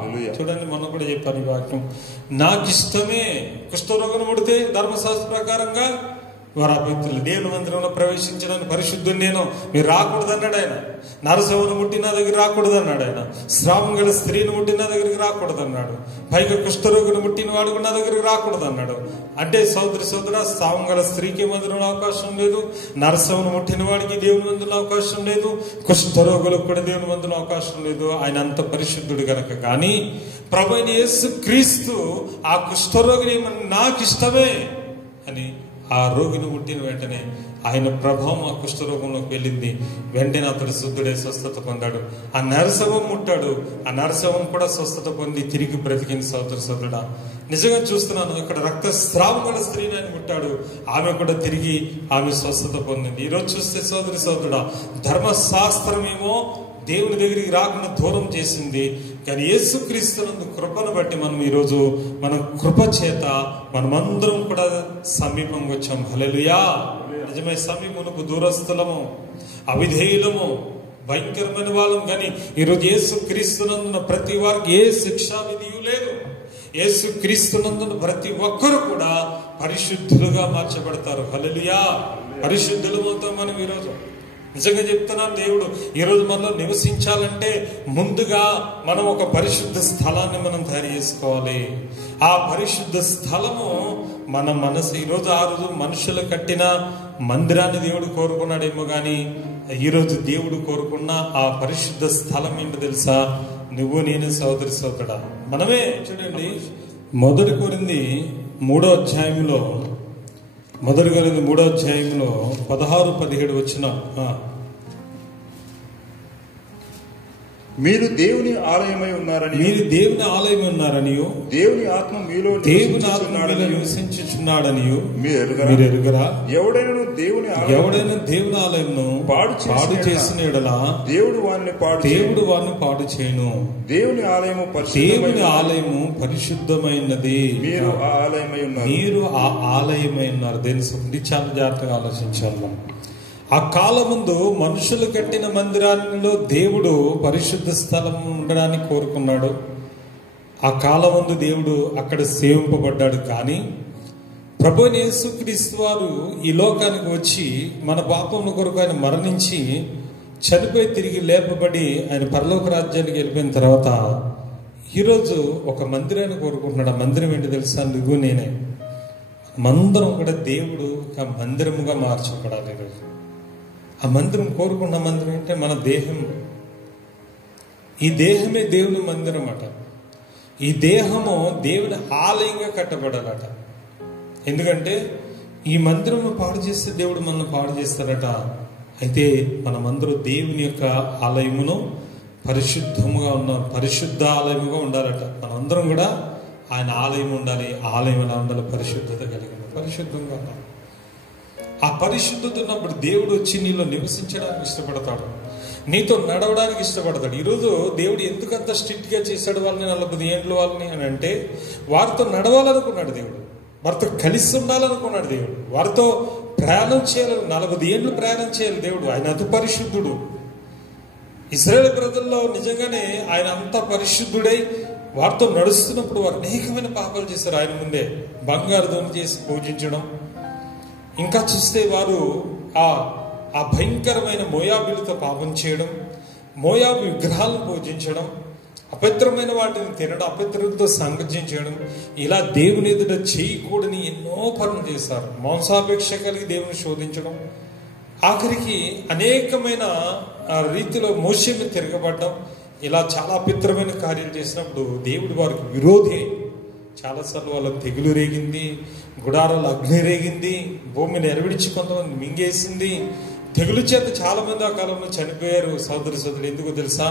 హల్లెలూయా. చూడండి, మనం కూడా చెప్పాను ఈ వాక్యం. నాకు ఇష్టమే. కుష్ఠరోగం ముడితే ధర్మశాస్త్ర ప్రకారంగా వారు అపవిత్రులు. దేవుని మందిరంలో ప్రవేశించడానికి పరిశుద్ధుడు నేను, మీరు రాకూడదు అన్నాడు ఆయన. నరసవును ముట్టి నా దగ్గర రాకూడదు అన్నాడు ఆయన. స్రావం గల స్త్రీని ముట్టి నా దగ్గరికి రాకూడదు అన్నాడు. పైగా కుష్ఠరోగిని ముట్టిన వాడు నా దగ్గరికి రాకూడదు అన్నాడు. అంటే సోదరి సోదర, స్రావం గల స్త్రీకి మందిరంలో అవకాశం లేదు, నరసవును ముట్టిన వాడికి దేవుని మందిరంలో అవకాశం లేదు, కుష్ఠరోగులకు కూడా దేవుని మందిరంలో అవకాశం లేదు. ఆయన అంత పరిశుద్ధుడు గనక. కానీ ప్రభువైన యేసు క్రీస్తు ఆ కుష్ఠరోగిని నాకు ఇష్టమే అని ఆ రోగిని ముట్టిన వెంటనే ఆయన ప్రభావం ఆ కుష్ఠరోగంలోకి వెళ్ళింది. వెంటనే అతడు శుద్ధుడే, స్వస్థత పొందాడు. ఆ నరసవం ముట్టాడు, ఆ నరసవం కూడా స్వస్థత పొంది తిరిగి బ్రతికింది. సోదరుడా, నిజంగా చూస్తున్నాను. ఇక్కడ రక్తస్రావం గల స్త్రీని ఆయన ముట్టాడు, ఆమె కూడా తిరిగి ఆమె స్వస్థత పొందింది. ఈరోజు చూస్తే సోదరుడా, ధర్మశాస్త్రం ఏమో దేవుని దగ్గరికి రాకుండా దూరం చేసింది. కానీ యేసుక్రీస్తునందు కృపను బట్టి మనం ఈరోజు మన కృప చేత మనమందరం కూడా సమీపంగా వచ్చాం. హల్లెలూయా. నిజమే, సమీపమునకు దూరస్థులము, అవిధేయులము, భయంకరమైన వాళ్ళం. కానీ ఈరోజు యేసుక్రీస్తునందున ప్రతి వారికి ఏ శిక్షా విధియు లేదు. యేసుక్రీస్తునందున ప్రతి ఒక్కరు కూడా పరిశుద్ధులుగా మార్చబడతారు. హల్లెలూయా. పరిశుద్ధులమవుతాం మనం ఈరోజు. నిజంగా చెప్తున్నాను, దేవుడు ఈరోజు మనలో నివసించాలంటే ముందుగా మనం ఒక పరిశుద్ధ స్థలాన్ని మనం తయారు చేసుకోవాలి. ఆ పరిశుద్ధ స్థలము మన మనసు. ఈరోజు ఆ రోజు మనుషులు కట్టిన మందిరాన్ని దేవుడు కోరుకున్నాడేమో, కానీ ఈరోజు దేవుడు కోరుకున్న ఆ పరిశుద్ధ స్థలం ఏంటో తెలుసా? నువ్వు నేను, సోదరి సోదరుడా, మనమే. చూడండి, మొదటి కొరింథీ 3వ అధ్యాయంలో 16-17 వచ్చిన, మీరు దేవుని ఆలయమై ఉన్నారని, దేవుని ఆత్మ మీలో నివసించుచున్నాడనియు మీరు ఎరుగరా? ఎవడైనా దేవుని ఆలయమును పాడు చేసిన ఎడల దేవుడు వారిని పాడు చేయను. దేవుని ఆలయము పరిశుద్ధమైనది, మీరు ఆ ఆలయమై ఉన్నారు. దేని సంబంధించి చాలా జాగ్రత్తగా ఆలోచించాలి మనం. ఆ కాలముందు మనుషులు కట్టిన మందిరాల్లో దేవుడు పరిశుద్ధ స్థలం ఉండడానికి కోరుకున్నాడు. ఆ కాలముందు దేవుడు అక్కడ సేవింపబడ్డాడు. కానీ ప్రభువైన యేసుక్రీస్తు వారు ఈ లోకానికి వచ్చి మన పాపముల కొరకు ఆయన మరణించి చనిపోయి తిరిగి లేపబడి ఆయన పరలోక రాజ్యానికి వెళ్ళిపోయిన తర్వాత ఈరోజు ఒక మందిరాన్ని కోరుకుంటున్నాడు. ఆ మందిరం ఏంటి తెలుసా? నువ్వు నేనే. మందిరం కూడా దేవుడు ఒక మందిరముగా మార్చబడాలి. ఈరోజు ఆ మందిరం కోరుకున్న మందిరం అంటే మన దేహం. ఈ దేహమే దేవుని మందిరం అట. ఈ దేహము దేవుని ఆలయంగా కట్టబడాలట. ఎందుకంటే ఈ మందిరం పాడు చేస్తే దేవుడు మనల్ని పాడు చేస్తాడట. అయితే మనమందరూ దేవుని యొక్క ఆలయమును పరిశుద్ధముగా పరిశుద్ధ ఆలయముగా ఉండాలట. మనందరం కూడా ఆయన ఆలయం ఉండాలి. ఆలయం ఎలా ఉండాలి? పరిశుద్ధత కలిగి పరిశుద్ధంగా ఉండాలి. ఆ పరిశుద్ధత ఉన్నప్పుడు దేవుడు వచ్చి నీలో నివసించడానికి ఇష్టపడతాడు, నీతో నడవడానికి ఇష్టపడతాడు. ఈరోజు దేవుడు ఎందుకంత స్ట్రిక్ట్ గా చేశాడు వాళ్ళని, 40 ఏండ్ల వాళ్ళని అని అంటే, వారితో నడవాలనుకున్నాడు దేవుడు, వారితో కలిసి ఉండాలనుకున్నాడు దేవుడు, వారితో ప్రయాణం చేయాలి. 40 ఏండ్లు ప్రయాణం చేయాలి దేవుడు. ఆయన అతి పరిశుద్ధుడు. ఇశ్రాయేలు ప్రజల్లో నిజంగానే ఆయన అంత పరిశుద్ధుడై వారితో నడుస్తున్నప్పుడు వారు అనేకమైన పాపాలు చేశారు. ఆయన ముందే బంగారు దొంగ చేసి పూజించడం, ఇంకా చూస్తే వారు ఆ భయంకరమైన మోయాబీలతో పాపం చేయడం, మోయాబు విగ్రహాలను పూజించడం, అపవిత్రమైన వాటిని తినడం, అపవిత్రులతో సంగత్యం చేయడం, ఇలా దేవుని ఎదుట చేయకూడని ఎన్నో పనులు చేశారు. మాంసాపేక్ష కలిగి దేవుని శోధించడం, ఆఖరికి అనేకమైన రీతిలో మోషే మీద తిరగబడ్డం, ఇలా చాలా అపవిత్రమైన కార్యాలు చేసినప్పుడు దేవుడు వారికి విరోధి. చాలాసార్లు వాళ్ళ తెగులు రేగింది, గుడారాలు అగ్ని రేగింది, భూమిని ఎరవిడిచి కొంతమంది మింగేసింది. తెగులు చేత చాలా మంది ఆ కాలంలో చనిపోయారు. సోదరి ఎందుకు తెలుసా?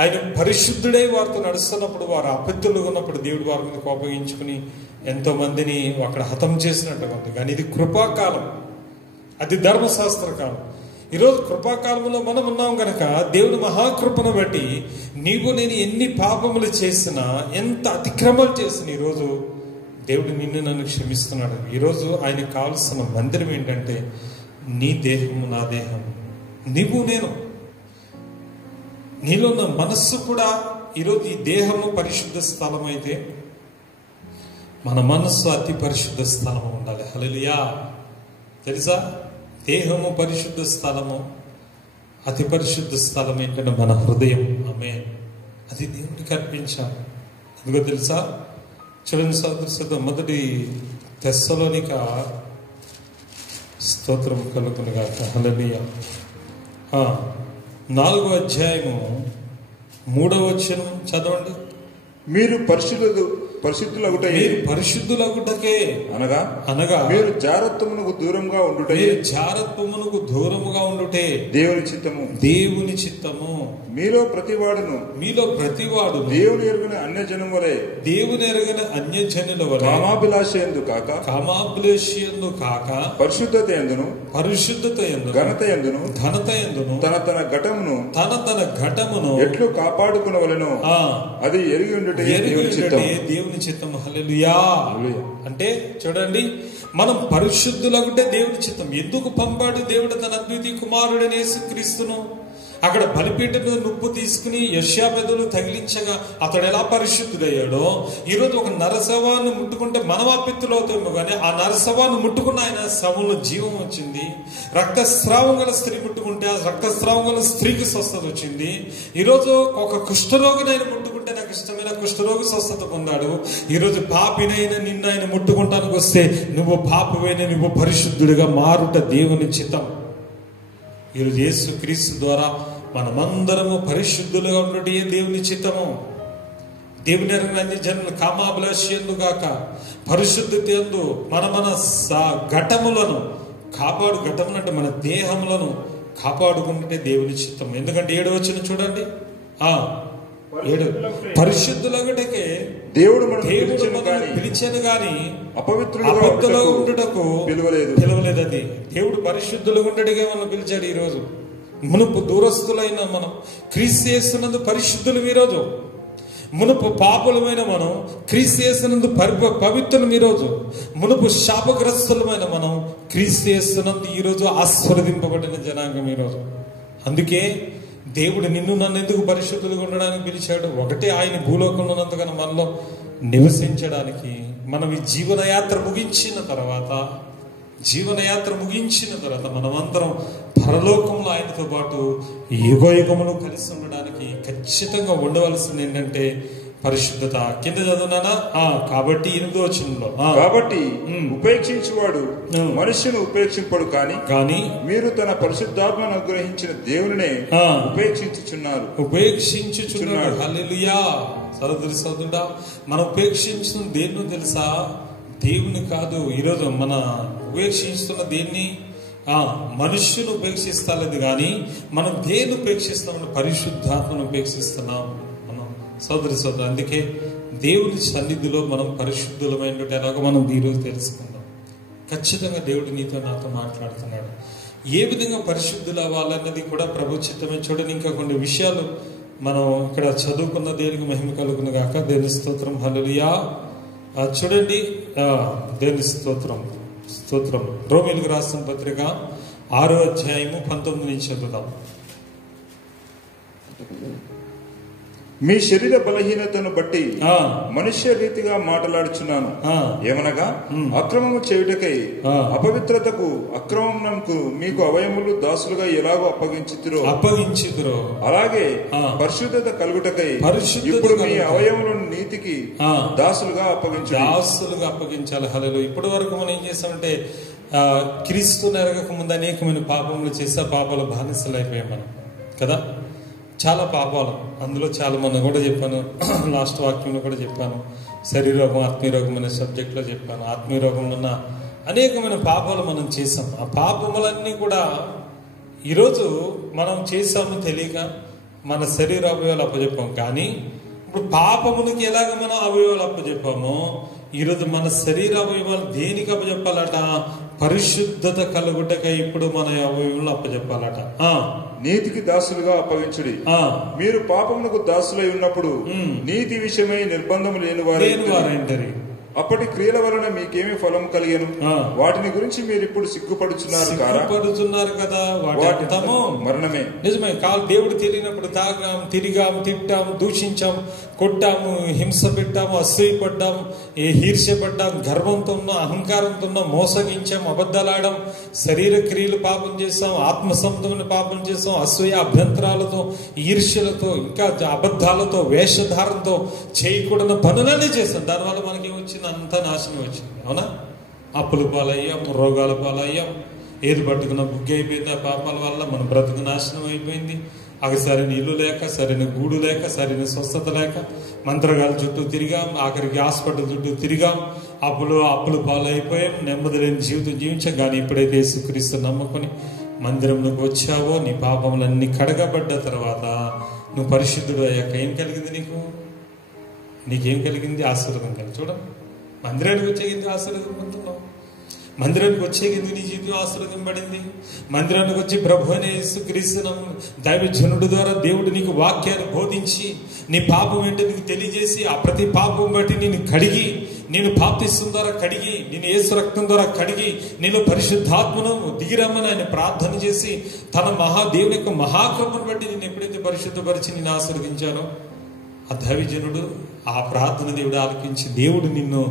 ఆయన పరిశుద్ధుడై వారితో నడుస్తున్నప్పుడు, వారు అపవిత్రులుగా ఉన్నప్పుడు దేవుడు వారి మీద కోపగించుకుని ఎంతో మందిని అక్కడ హతం చేసినట్టుగా ఉంది. కానీ ఇది కృపాకాలం, అది ధర్మశాస్త్ర కాలం. ఈరోజు కృపాకాలంలో మనం ఉన్నాం కనుక దేవుని మహాకృపను బట్టి నీవు నేను ఎన్ని పాపములు చేసినా, ఎంత అతిక్రమాలు చేసినా ఈరోజు దేవుడు నిన్ను నన్ను క్షమిస్తున్నాడు. ఈరోజు ఆయనకు కావాల్సిన మందిరం ఏంటంటే నీ దేహము నా దేహం, నీవు నేను. నీలో ఉన్న మనస్సు కూడా ఈరోజు ఈ దేహము పరిశుద్ధ స్థలం అయితే మన మనస్సు అతి పరిశుద్ధ స్థలము ఉండాలి. హల్లెలూయా. తెలుసా, దేహము పరిశుద్ధ స్థలము, అతి పరిశుద్ధ స్థలం ఏంటంటే మన హృదయం. ఆమేన్. అది దేవుడికి అర్పించాం. ఎందుకో తెలుసా, చూడండి సోదరుడు, మొదటి తెస్సలోనిక స్తోత్రం కలుగునుగాక. హల్లెలూయా. 4వ అధ్యాయము 3వ వచనం చదవండి. మీరు పరిశుద్ధులగుటకే అనగా మీరు జారత్వమునకు దూరంగా ఉండుటే దేవుని చిత్తము. మీలో ప్రతివాడును దేవుని ఎరుగని అన్యజనుల వలె కామాభిలాషయందు కాక పరిశుద్ధత యందును ఘనత యందును తన తన ఘటమును ఎట్లు కాపాడుకునవలెనో అది ఎరిగి ఉండుటే దేవుని చిత్తం. హల్లెలూయా. అంటే చూడండి, మనం పరిశుద్ధులగుంటే దేవుని చిత్తం. ఎందుకు పంపాడు దేవుడు తన అద్వితీయ కుమారుడైన యేసుక్రీస్తును? అక్కడ బలిపీఠం మీద నువ్వు తీసుకుని యెషయా పెదవులు తగిలించగా అతడు ఎలా పరిశుద్ధుడయ్యాడో, ఈరోజు ఒక నరసవాన్ని ముట్టుకుంటే మనం అపిత్తులవుతామో కానీ ఆ నరసవాన్ని ముట్టుకున్న ఆయన శవంలో జీవం వచ్చింది. రక్తస్రావం గల స్త్రీ ముట్టుకుంటే ఆ రక్తస్రావం గల స్త్రీకి స్వస్థత వచ్చింది. ఈరోజు ఒక కుష్ఠరోగిని ఆయన ముట్టుకుంటే నాకు ఇష్టమైన కుష్ఠరోగి స్వస్థత పొందాడు. ఈరోజు పాపినైనా నిన్న ఆయన ముట్టుకుంటానికి వస్తే నువ్వు పాపివైన నువ్వు పరిశుద్ధుడిగా మారుట దేవుని చిత్తం. ఈరోజు యేసు క్రీస్తు ద్వారా మనమందరము పరిశుద్ధులుగా ఉండటం దేవుని చిత్తము. దేవుని ఎరుగని జనులు కామాభిలాషయందు గాక పరిశుద్ధత యందు మన ఘటములను ఘటములు అంటే మన దేహములను కాపాడుకుంటే దేవుని చిత్తం. ఎందుకంటే 7వ వచనం చూడండి. 7 పరిశుద్ధులగుటకే దేవుడు పిలిచాను గాని అపవిత్రులుగా ఉండుటకు పిలవలేదు. అది దేవుడు పరిశుద్ధులుగా ఉండటకే మనం పిలిచాడు. ఈరోజు మునుపు దూరస్తులైన మనం క్రీస్తు యేసునందు పరిశుద్ధులు. ఈరోజు మునుపు పాపులమైన మనం క్రీస్తు యేసునందు పవిత్రులం. ఈరోజు మునుపు శాపగ్రస్తులమైన మనం క్రీస్తు యేసునందు ఈరోజు ఆస్వాదింపబడిన జనాంగం. ఈరోజు అందుకే దేవుడు నిన్ను నన్ను ఎందుకు పరిశుద్ధులుగా ఉండడానికి పిలిచాడు? ఒకటే, ఆయన భూలోకంలో ఉన్నంతగానో మనలో నివసించడానికి. మనం ఈ జీవనయాత్ర ముగించిన తర్వాత మనమందరం పరలోకంలో ఆయనతో పాటు యుగయుగములు కలిసి ఉండడానికి ఖచ్చితంగా ఉండవలసింది ఏంటంటే పరిశుద్ధత. కింద చదువునానా? కాబట్టి 8వ వచనంలో కాబట్టి ఉపేక్షించువాడు మనుష్యును ఉపేక్షింపడు కానీ మీరు తన పరిశుద్ధాత్మను అనుగ్రహించిన దేవునినే ఉపేక్షించుచున్నారు. హల్లెలూయా. సోదరుడా, మనం ఉపేక్షించిన దేన్ని తెలుసా? దేవుని కాదు. ఈరోజు మన ఉపేక్షిస్తున్న దేన్ని? మనుష్యును ఉపేక్షిస్తలేదు కానీ మనం దేన్ని ఉపేక్షిస్తామని పరిశుద్ధాత్మను ఉపేక్షిస్తున్నాం మనం. సోదరు అందుకే దేవుని సన్నిధిలో మనం పరిశుద్ధులమైన ఎలాగో మనం ఈరోజు తెలుసుకుందాం. ఖచ్చితంగా దేవుడు నీతో నాతో మాట్లాడుతున్నాడు. ఏ విధంగా పరిశుద్ధులు అవ్వాలన్నది కూడా ప్రభు చిత్తమే. చూడండి, ఇంకా కొన్ని విషయాలు మనం ఇక్కడ చదువుకున్న దేవునికి మహిమ కలుగును గాక. దేవుని స్తోత్రం. హల్లెలూయా. చూడండి, దేవుని స్తోత్రం. రోమీయులకు రాసిన పత్రిక 6వ అధ్యాయము 19 నుంచి చదువుదాం. మీ శరీర బలహీనతను బట్టి మనుష్య రీతిగా మాట్లాడుచున్నాను. ఏమనగా అక్రమము చేయుటకై అపవిత్రతకు అక్రమమునకు మీకు అవయములు దాసులుగా ఎలాగో అప్పగించుదురో అలాగే పరిశుద్ధత కలుగుటకై ఇప్పుడు మీ అవయములను నీతికి దాసులుగా అప్పగించాలి. హల్లెలూయా. ఇప్పటి వరకు మనం ఏం చేస్తామంటే క్రీస్తును ఎరగక ముందు అనేకమైన పాపములు చేసి పాపాల బానిసలు అయిపోయాం మనం కదా. చాలా పాపాలు, అందులో చాలా మంది కూడా చెప్పాను, లాస్ట్ వాక్యంలో కూడా చెప్పాను. శరీరోగం ఆత్మీయరోగం అనే సబ్జెక్ట్లో చెప్పాను. ఆత్మీయరోగంలో ఉన్న అనేకమైన పాపాలు మనం చేసాం. ఆ పాపములన్నీ కూడా ఈరోజు మనం చేసాము తెలియక మన శరీర అవయవాలు అప్పచెప్పాం. కానీ ఇప్పుడు పాపమునికి ఎలాగ మనం అవయవాలు అప్పచెప్పామో ఈరోజు మన శరీర అవయవాలు దేనికి అప్పచెప్పాలట? పరిశుద్ధత కలుగుటకై ఇప్పుడు మన అవయవాలను అప్పచెప్పాలట. నీతికి దాసులుగా అప్పగించుడి. మీరు పాపమునకు దాసులై ఉన్నప్పుడు నీతి విషయమై నిర్బంధం లేని వారైంటరి. అప్పటి క్రియల వలన మీకేమి ఫలం కలిగెను? వాటిని గురించి మీరు ఇప్పుడు సిగ్గుపడుచున్నారు కదా. వాటి మరణమే. నిజమే. దేవుడు తెలియనప్పుడు తాగాం, తిరిగాం, తిట్టాం, దూషించాం, కొట్టాము, హింస పెట్టాము, అసూయపడ్డాం, ఈర్ష్యపడ్డాం, గర్వంతో ఉన్నాం, అహంకారంతో ఉన్నాం, మోసగించాం, అబద్ధాలాడాం, శరీర క్రియలు పాపం చేస్తాం, ఆత్మసంబంధమైన పాపం చేస్తాం, అసూయ అభ్యంతరాలతో, ఈర్ష్యలతో, ఇంకా అబద్ధాలతో, వేషధారంతో చేయకూడని పనులన్నీ చేస్తాం. దానివల్ల మనకి వచ్చింది అంతా నాశనం వచ్చింది. అవునా? అప్పుల పాలయ్యాం, రోగాల పాలయ్యాం, ఏది పట్టుకున్న బుగ్గి అయిపోయింది. ఆ పాపాల వల్ల మన బ్రతుకు నాశనం అయిపోయింది. అవి సరైన ఇల్లు లేక, సరైన గూడు లేక, సరైన స్వస్థత లేక, మంత్రగాల చుట్టూ తిరిగాం, ఆఖరికి హాస్పిటల్ చుట్టూ తిరిగాం, అప్పులు పాలైపోయాం, నెమ్మది లేని జీవితం జీవించాం. కానీ ఎప్పుడైతే యేసుక్రీస్తు నమ్ముకొని మందిరంలోకి వచ్చావో, నీ పాపములన్నీ కడగబడ్డ తర్వాత నువ్వు పరిశుద్ధుడు అయ్యాక ఏం కలిగింది నీకేం కలిగింది? ఆశీర్వాదం కలిగి. చూడండి, మందిరానికి వచ్చేగింది ఆశీర్వాదం పొందుతున్నావు. మందిరానికి వచ్చేగింది నీ జీవితం ఆశీర్వదింపబడింది. మందిరానికి వచ్చి ప్రభు అనే యేసుక్రీస్తు దైవజనుడి ద్వారా దేవుడు నీకు వాక్యాన్ని బోధించి నీ పాపం ఏంటో నీకు తెలియజేసి ఆ ప్రతి పాపం బట్టి నేను కడిగి, నేను బాప్తిస్మం ద్వారా కడిగి, నేను యేసు రక్తం ద్వారా కడిగి, నేను పరిశుద్ధాత్మను దిగిరమ్మని ఆయన ప్రార్థన చేసి తన దేవుని యొక్క మహాకృపను బట్టి నేను ఎప్పుడైతే పరిశుద్ధపరిచి నేను ఆశీర్వదించానో ఆ దైవజనుడు ఆ ప్రార్థన దేవుడు ఆలకించి దేవుడు నిన్ను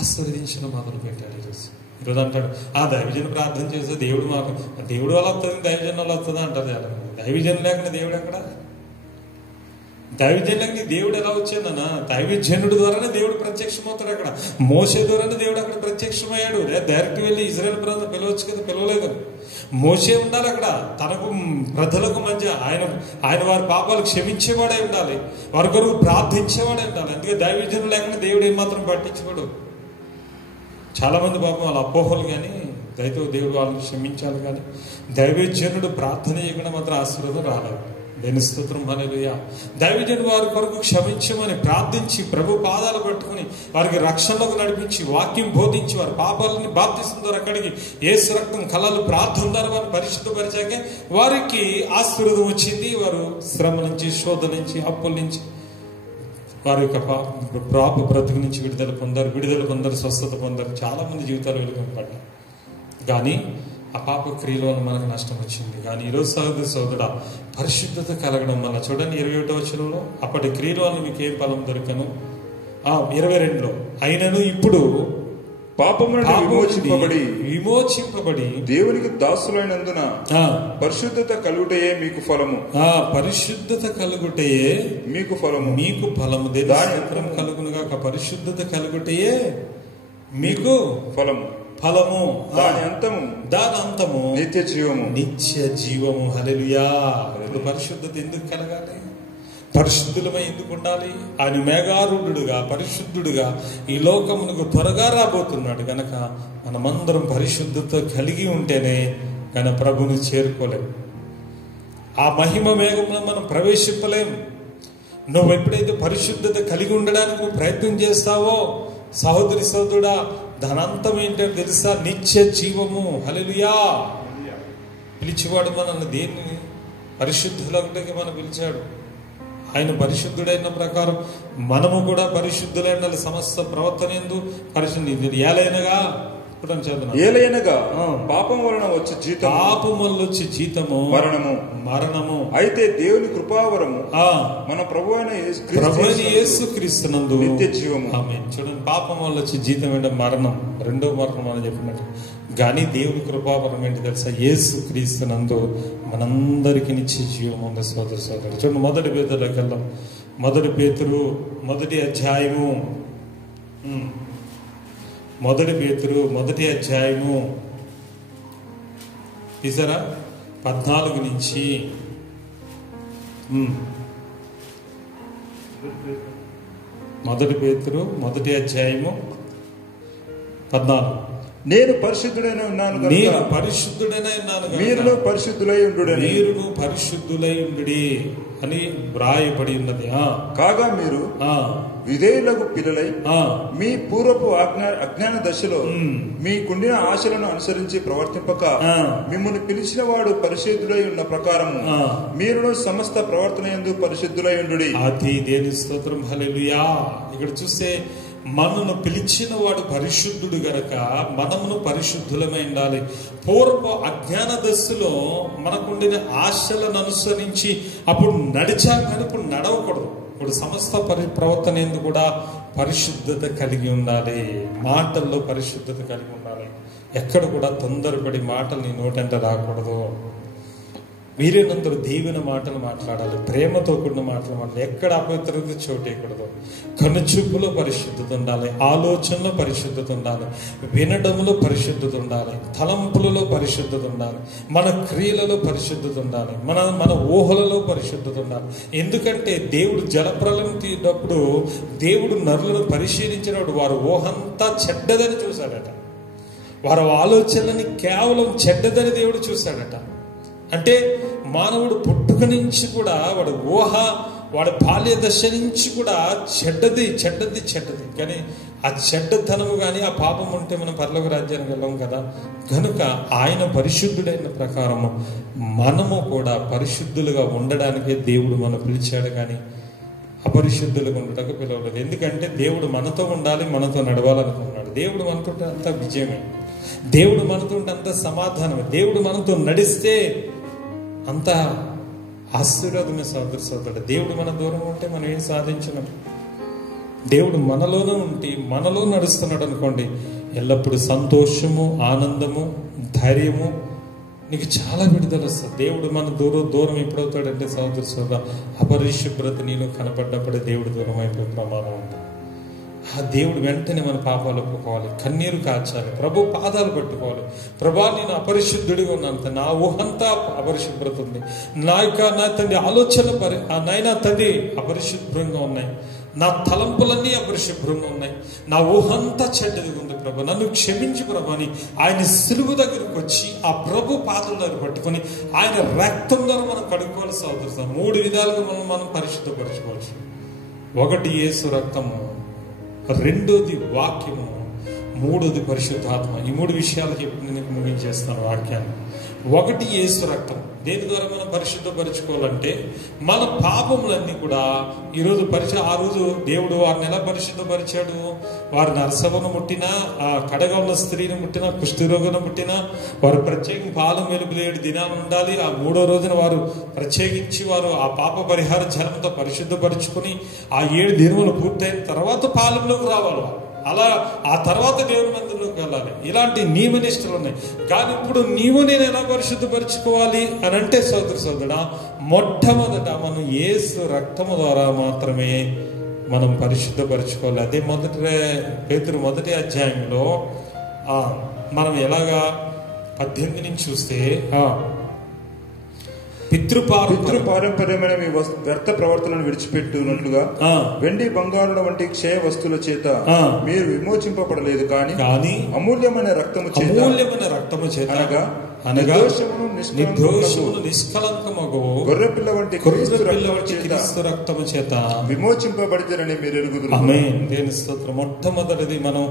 ఆశీర్వదించడం మొదలు పెట్టాడు. ఈరోజు అంటాడు, ఆ దైవజన ప్రార్థన చేస్తే దేవుడు దేవుడు వల్ల వస్తుంది, దైవజనం వల్ల వస్తుంది అంటారు. దైవజనం లేకుండా దేవుడు ఎక్కడ? దైవజనులకి దేవుడు ఎలా వచ్చాడన్నా? దైవజనుడి ద్వారానే దేవుడు ప్రత్యక్షమవుతాడు. అక్కడ మోషే ద్వారానే దేవుడు అక్కడ ప్రత్యక్షమయ్యాడు. డైరెక్ట్ వెళ్ళి ఇజ్రాయెల్ ప్రజలు పిలవచ్చు కదా, పిలవలేదు. మోషే ఉండాలి అక్కడ, తనకు ప్రజలకు మధ్య ఆయన వారి పాపాలు క్షమించేవాడే ఉండాలి, వారి కొరకు ప్రార్థించేవాడే ఉండాలి. అందుకే దైవజనులు లేకుండా దేవుడు ఏమాత్రం పట్టించుకోడు. చాలా మంది పాపం వాళ్ళ అపోహలు కానీ దేవుడు వాళ్ళని క్షమించాలి, కానీ దైవజనుడు ప్రార్థన చేయకుండా మాత్రం ఆశీర్వాదం రాలేదు. దేని స్తోత్రం, హల్లెలూయా. దైవజనుడు వారి కొరకు క్షమించమని ప్రార్థించి ప్రభు పాదాలు పట్టుకుని వారికి రక్షణలోకి నడిపించి వాక్యం బోధించి వారి పాపాలని బాప్తిస్మం ద్వారా కడిగి యేసు రక్తం కళలు ప్రార్థన ద్వారా వారిని పరిశుద్ధపరిచాకే వారికి ఆశీర్వాదం వచ్చింది. వారు శ్రమ నుంచి, శోధన నుంచి, అప్పుల నుంచి, వారి యొక్క పాప బ్రతుకు నుంచి విడుదల పొందారు, స్వస్థత పొందారు. చాలా మంది జీవితాలు వెలుగుపడ్డారు. కానీ ఆ పాప క్రియల వల్ల మనకు నష్టం వచ్చింది. కానీ ఈరోజు సోదరుడా, పరిశుద్ధత కలగడం వల్ల చూడండి 21వ వచనంలో, అప్పటి క్రియల వల్ల మీకు ఏం ఫలం దొరికను? 22లో, అయినను ఇప్పుడు విమోచింపబడి దేవునికి దాసులైనందున పరిశుద్ధత కలుగుటయే మీకు ఫలము. పరిశుద్ధత కలుగుటయే మీకు ఫలము. దాని కలుగునుగాక. పరిశుద్ధత కలుగుటయే మీకు ఫలము. దాని అంతము నిత్య జీవము. హల్లెలూయా. ఇప్పుడు పరిశుద్ధత ఎందుకు కలగాలి? పరిశుద్ధులమై ఎందుకు ఉండాలి? ఆయన మేఘారూఢుడుగా, పరిశుద్ధుడుగా ఈ లోకమునకు త్వరగా రాబోతున్నాడు గనక మనమందరం పరిశుద్ధత కలిగి ఉంటేనే గన ప్రభుని చేరుకోలేం. ఆ మహిమ మేఘంలో మనం ప్రవేశింపలేం. నువ్వు ఎప్పుడైతే పరిశుద్ధత కలిగి ఉండడానికి నువ్వు ప్రయత్నం చేస్తావో సహోదరి సహోదరుడా, ధనంతం ఏంటంటే తెలుసా? నిత్య జీవము. హల్లెలూయా. పిలిచేవాడు మనల్ని దేన్ని? పరిశుద్ధులకి మనం పిలిచాడు. ఆయన పరిశుద్ధుడైన ప్రకారం మనము కూడా పరిశుద్ధులైన సమస్త ప్రవర్తన ఎందు పరిశుద్ధి. ఏలైనగా పాపం వలన వచ్చే జీతము మరణము. అయితే దేవుని కృపావరము మన ప్రభు అయిన యేసుక్రీస్తునందు నిత్య జీవము. చూడండి, పాపం వల్ల వచ్చే జీతం ఏంటంటే మరణం, రెండో మరణం అని చెప్పినట్టు. కానీ దేవుని కృపావరం ఏంటి తెలుసా? యేసుక్రీస్తునందు మనందరికీ నిత్య జీవం ఉంది. సోదరు చూడండి, మొదటి పేతురులోకి వెళ్దాం. మొదటి పేతురు మొదటి అధ్యాయము తీసారా? 14 నుంచి మొదటి పేతురు మొదటి అధ్యాయము 14. నేను పరిశుద్ధుడైన ఉన్నాను, మీరును పరిశుద్ధులై ఉండుడి అని వ్రాయబడి ఉన్నది. కాగా మీరు విధేయులకు పిల్లలై మీ పూర్వపు అజ్ఞాన దశలో మీకుండిన ఆశలను అనుసరించి ప్రవర్తింపక మిమ్మల్ని పిలిచిన వాడు పరిశుద్ధులై ఉన్న ప్రకారము మీరును సమస్త ప్రవర్తన యందు పరిశుద్ధులై ఉండుడి. అది దేని స్తోత్రం. హల్లెలూయా. ఇక్కడ చూస్తే మనను పిలిచిన వాడు పరిశుద్ధుడు గనక మనమును పరిశుద్ధులమై ఉండాలి. పూర్వ అజ్ఞాన దశలో మనకుండిన ఆశలను అనుసరించి అప్పుడు నడిచాం, కానీ ఇప్పుడు నడవకూడదు. ఇప్పుడు సమస్త ప్రవర్తన ఎందుకు కూడా పరిశుద్ధత కలిగి ఉండాలి. మాటల్లో పరిశుద్ధత కలిగి ఉండాలి. ఎక్కడ కూడా తొందరపడి మాటలు నీ నోటంట రాకూడదు. వీరేనందరూ దీవెన మాటలు మాట్లాడాలి, ప్రేమతో కూడిన మాటలు మాట్లాడాలి. ఎక్కడ అపవిత్రత చోటేయకూడదు. కనుచూపులో పరిశుద్ధత ఉండాలి, ఆలోచనలో పరిశుద్ధత ఉండాలి, వినడంలో పరిశుద్ధత ఉండాలి, తలంపులలో పరిశుద్ధత ఉండాలి, మన క్రియలలో పరిశుద్ధత ఉండాలి, మన ఊహలలో పరిశుద్ధత ఉండాలి. ఎందుకంటే దేవుడు జలప్రలయం తీసినప్పుడు దేవుడు నరులను పరిశీలించినప్పుడు వారు ఊహంతా చెడ్డదని చూశాడట. వారి ఆలోచనలని కేవలం చెడ్డదని దేవుడు చూశాడట. అంటే మానవుడు పుట్టుక నుంచి కూడా వాడు ఊహ, వాడి బాల్య దశ నుంచి కూడా చెడ్డది చెడ్డది చెడ్డది. కానీ ఆ చెడ్డతనము కానీ ఆ పాపం ఉంటే మనం పరలోక రాజ్యానికి వెళ్ళాం కదా. కనుక ఆయన పరిశుద్ధుడైన ప్రకారము మనము కూడా పరిశుద్ధులుగా ఉండడానికే దేవుడు మనం పిలిచాడు, కానీ అపరిశుద్ధులుగా ఉండటకు పిలవలేదు. ఎందుకంటే దేవుడు మనతో ఉండాలి, మనతో నడవాలనుకున్నాడు. దేవుడు మనతో అంత విజయమే, దేవుడు మనతో అంత సమాధానమే, దేవుడు మనతో నడిస్తే అంత ఆశీర్వాదమే. సోదరుడు, దేవుడు మన దూరం ఉంటే మనం ఏం సాధించలేం. దేవుడు మనలోనే ఉండి మనలో నడుస్తున్నాడు అనుకోండి, ఎల్లప్పుడూ సంతోషము, ఆనందము, ధైర్యము, నీకు చాలా విడుదల వస్తుంది. దేవుడు మన దూరం ఎప్పుడవుతాడంటే సోదరు అపరిశుభ్రత నీలో కనపడ్డప్పుడే దేవుడు దూరం అయిపోయే ప్రమాదం ఉంది. ఆ దేవుడు వెంటనే మన పాపాలు ఒప్పుకోవాలి, కన్నీరు కాచాలి, ప్రభు పాదాలు పట్టుకోవాలి. ప్రభా, నేను అపరిశుద్ధుడిగా ఉన్నంత నా ఊహంతా అపరిశుభ్రత ఉంది, నా తండ్రి ఆలోచన నాయనా తండ్రి అపరిశుభ్రంగా ఉన్నాయి, నా తలంపులన్నీ అపరిశుభ్రంగా ఉన్నాయి, నా ఊహంతా చెడ్డదిగా ఉంది ప్రభు, నన్ను క్షమించి ప్రభు అని ఆయన సిలువు దగ్గరకు వచ్చి ఆ ప్రభు పాదం దగ్గర పట్టుకొని ఆయన రక్తం ద్వారా మనం కడుక్కోవాల్సి అవుతుంది. 3 విధాలుగా మనం పరిశుద్ధపరచుకోవచ్చు. 1 యేసు రక్తము, 2ది వాక్యము, 3ది పరిశుద్ధాత్మ. ఈ 3 విషయాలకి నేను ముగించేస్తాను వాక్యాన్ని. 1 యేసు రక్తం. దేని ద్వారా మనం పరిశుద్ధపరచుకోవాలంటే మన పాపములన్నీ కూడా ఈరోజు ఆ రోజు దేవుడు వారిని ఎలా పరిశుద్ధపరిచాడు? వారు నరసవను ముట్టినా, ఆ కడగా ఉన్న స్త్రీని ముట్టినా, కుష్ఠరోగను ముట్టినా వారు ప్రత్యేకంగా పాలు మెలుపులు 7 దినాలు ఉండాలి. ఆ 3వ రోజున వారు ప్రత్యేకించి వారు ఆ పాప పరిహార జలంతో పరిశుద్ధపరుచుకొని ఆ 7 దినములు పూర్తయిన తర్వాత పాలెంలోకి రావాలి. అలా ఆ తర్వాత దేవుని మందిరంలోకి వెళ్ళాలి. ఇలాంటి నియమనిష్టలు ఉన్నాయి. కానీ ఇప్పుడు నేను ఎలా పరిశుద్ధపరచుకోవాలి అని అంటే సోదరుడా, మొట్టమొదట మనం యేసు రక్తము ద్వారా మాత్రమే మనం పరిశుద్ధపరచుకోవాలి. అదే పేతురు 1వ అధ్యాయంలో మనం ఎలాగా 18 నుంచి చూస్తే పితృపారంపర్యమైన మీ వ్యర్థ ప్రవర్తనను విడిచిపెట్టున్నట్లుగా వెండి బంగారుల వంటి క్షయ వస్తువుల చేత మీరు విమోచింపబడలేదు, కానీ అమూల్యమైన రక్తము చేత అనగా నిర్దోషమును నిష్కలంకమగు గొర్రెపిల్ల వంటి క్రీస్తు రక్తము చేత విమోచింపబడితేనని మీరు ఎరుగుదురు. ఆమేన్. దేవుని స్తోత్రం. మొట్టమొదటిది మనం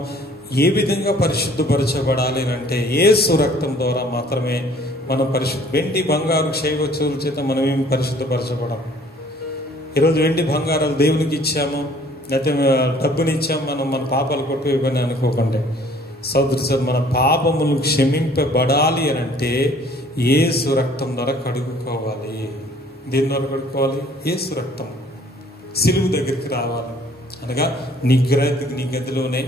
ఏ విధంగా పరిశుద్ధపరచబడాలి అంటే యేసు రక్తం ద్వారా మాత్రమే మనం వెండి బంగారు క్షయ వస్తువుల చేత మనం ఏమి పరిశుద్ధపరచబడం. ఈరోజు వెండి బంగారాలు దేవునికి ఇచ్చాము, లేకపోతే డబ్బుని ఇచ్చాము, మన పాపాలు కొట్టివని అనుకోకండి. సోదరు, మన పాపములు క్షమింపబడాలి అని అంటే యేసు రక్తం ద్వారా కడుగుకోవాలి. దేని ద్వారా కడుక్కోవాలి? యేసు రక్తం. సిలువు దగ్గరికి రావాలి. అనగా నీ గదిలోనే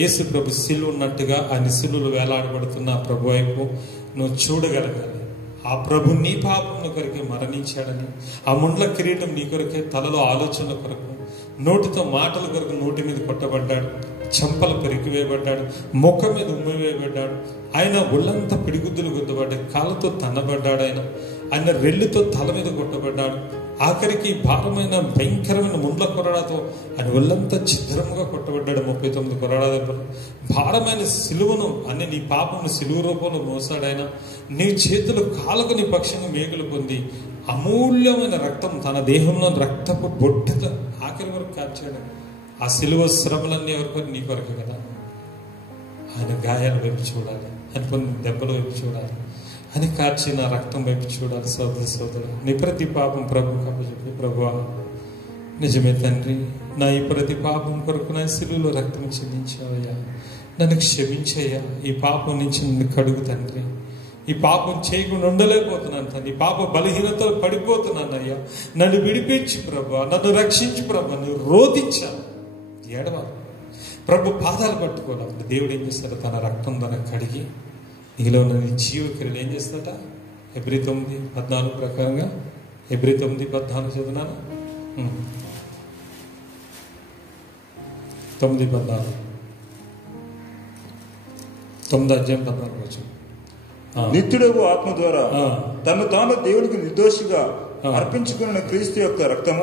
యేసు ప్రభు సిలువ ఉన్నట్టుగా ఆయన సిలువలు వేలాడబడుతున్న ప్రభు వైపు నువ్వు చూడగలగాలి. ఆ ప్రభు నీ పాపముల కొరకే మరణించాడని, ఆ ముండ్ల కిరీటం నీ కొరకే, తలలో ఆలోచనల కొరకు, నోటితో మాటల కొరకు నోటి మీద కొట్టబడ్డాడు, చెంపలు పెరిగివేయబడ్డాడు, ముఖం మీద ఉమ్మివేయబడ్డాడు, ఆయన ఒళ్ళంతా పిడిగుద్దులు గుద్దబడ్డాడు, కాళ్ళతో తన్నబడ్డాడు, ఆయన రెల్లుతో తల మీద కొట్టబడ్డాడు, ఆఖరికి భారమైన భయంకరమైన ముండ్ల కొరడాతో ఆయన ఒళ్ళంతా ఛిద్రంగా కొట్టబడ్డాడు. 39 కొరడా దెబ్బలు. భారమైన సిలువను అన్ని నీ పాపను సిలువ రూపంలో మోసాడు ఆయన. నీ చేతులు కాలకు నీ పక్షంగా మేకులు పొంది అమూల్యమైన రక్తం తన దేహంలో రక్తపు బొట్టుతో ఆఖరి వరకు కార్చాడు. ఆ సిలువ శ్రమలన్నీ ఎవరికి? నీ కొరకు కదా. ఆయన గాయాల వైపు చూడాలి, ఆయన పొందిన దెబ్బల వైపు చూడాలి, అని కార్చిన రక్తం వైపు చూడాలి. సోదరు నీ ప్రతి పాపం ప్రభు కప్పచెప్పి, ప్రభువా నిజమే తండ్రి, నా ఈ ప్రతి పాపం కొరకు నా సిలువలో రక్తం చెందించావయ్యా, నన్ను క్షమించయ్యా, ఈ పాపం నుంచి నన్ను కడుగు తండ్రి. ఈ పాపం చేయకుండా ఉండలేకపోతున్నాను తండ్రి, ఈ పాప బలహీనతలు పడిపోతున్నాను అయ్యా, నన్ను విడిపించు ప్రభా, నన్ను రక్షించు ప్రభా. నువ్వు రోధించాను, ఏడవాలి ప్రభు పాదాలు పట్టుకోవాలి. దేవుడు ఏం చేస్తాడు? తన రక్తం ద్వారా కడిగి నీలో ఉన్న జీవక్రియలు ఏం చేస్తాడ? Hebrew 9:14 ప్రకారంగా Hebrew 9:14 చదువునాను. 9:14 9వ అధ్యాయం 14 వచ్చి నిత్యుడగు ఆత్మ ద్వారా తను తాను దేవునికి నిర్దోషిగా అర్పించుకున్న క్రీస్తు యొక్క రక్తము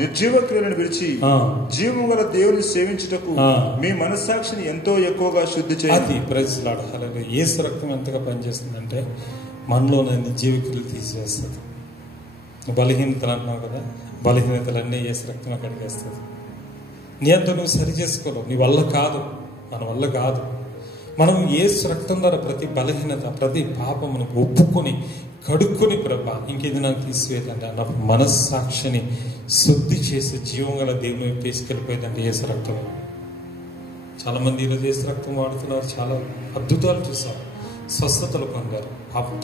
నిర్జీవ క్రియలను విడిచి జీవము గల దేవుని సేవించుటకు మీ మనస్సాక్షిని ఎంతో ఎక్కువగా శుద్ధి చేయాలి. యేసు రక్తం ఎంతగా పనిచేస్తుందంటే మనలో నిర్జీవ క్రియలు తీసివేస్తుంది. బలహీనతలు అంటున్నావు కదా, బలహీనతలన్నీ యేసు రక్తం కడిగేస్తుంది. నీ అంతా నువ్వు సరి చేసుకోలేవు, నీ వల్ల కాదు, మన వల్ల కాదు. మనం యేసు రక్తం ద్వారా ప్రతి బలహీనత, ప్రతి పాపమును ఒప్పుకొని కడుక్కొని ప్రభా ఇంకేది నాకు తీసివేదంటే నా మనస్సాక్షిని శుద్ధి చేసి జీవం గల దేవుని తీసుకెళ్ళిపోయిందంటే యేసు రక్తం. చాలా మంది ఈరోజు యేసు రక్తం వాడుతున్నారు, చాలా అద్భుతాలు చూసారు, స్వస్థతలు పొందారు,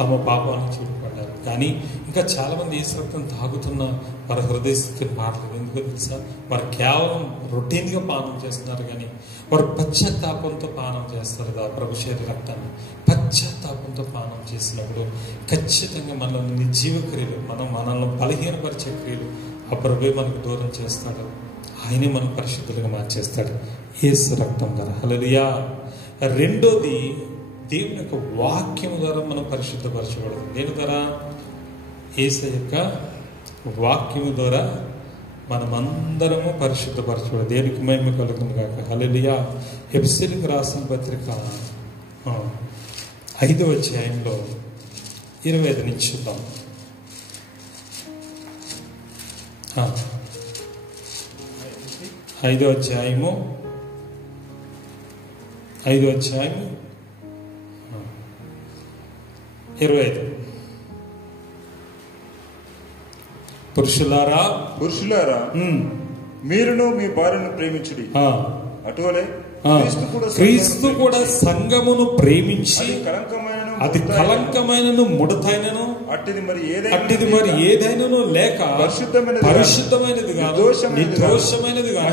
తమ పాపాలను చూడపడ్డారు. కానీ ఇంకా చాలా మంది యేసు రక్తం తాగుతున్న వారి హృదయ స్థితిని మారలేదు. ఎందుకో తెలుసా? వారు కేవలం రొటీన్గా పానం చేస్తున్నారు, కానీ వారు పశ్చాత్తాపంతో పానం చేస్తారు కదా ప్రభు శరీర రక్తాన్ని. పశ్చాత్తాపంతో పానం చేసినప్పుడు ఖచ్చితంగా మనల్ని నిర్జీవ క్రియలు, మనల్ని బలహీనపరిచే క్రియలు ఆ ప్రభువే మనకు దూరం చేస్తాడు. ఆయనే మనం పరిశుద్ధులుగా మార్చేస్తాడు యేసు రక్తం ద్వారా. హల్లెలూయా. రెండోది, దేవుని యొక్క వాక్యం ద్వారా మనం పరిశుద్ధపరచబడదు. దేని ద్వారా? యేసు యొక్క వాక్యము ద్వారా మనమందరము పరిశుద్ధపరచబడదు. దేనికి మహిమ కలుగుతుంది కాక. హల్లెలూయా. ఎఫెసీయులకు రాసిన పత్రిక 5వ అధ్యాయంలో 25 నుంచి చూద్దాం. 5వ అధ్యాయము 25. పురుషులారా మీరును మీ భార్యను ప్రేమించుడి, అటువలే క్రీస్తు కూడా సంఘమును ప్రేమించి అది కలంకమైనను ముడతైనను అట్టిది మరి ఏదైనను లేక పరిశుద్ధమైనది కాదు, నిర్దోషమైనది కాదు,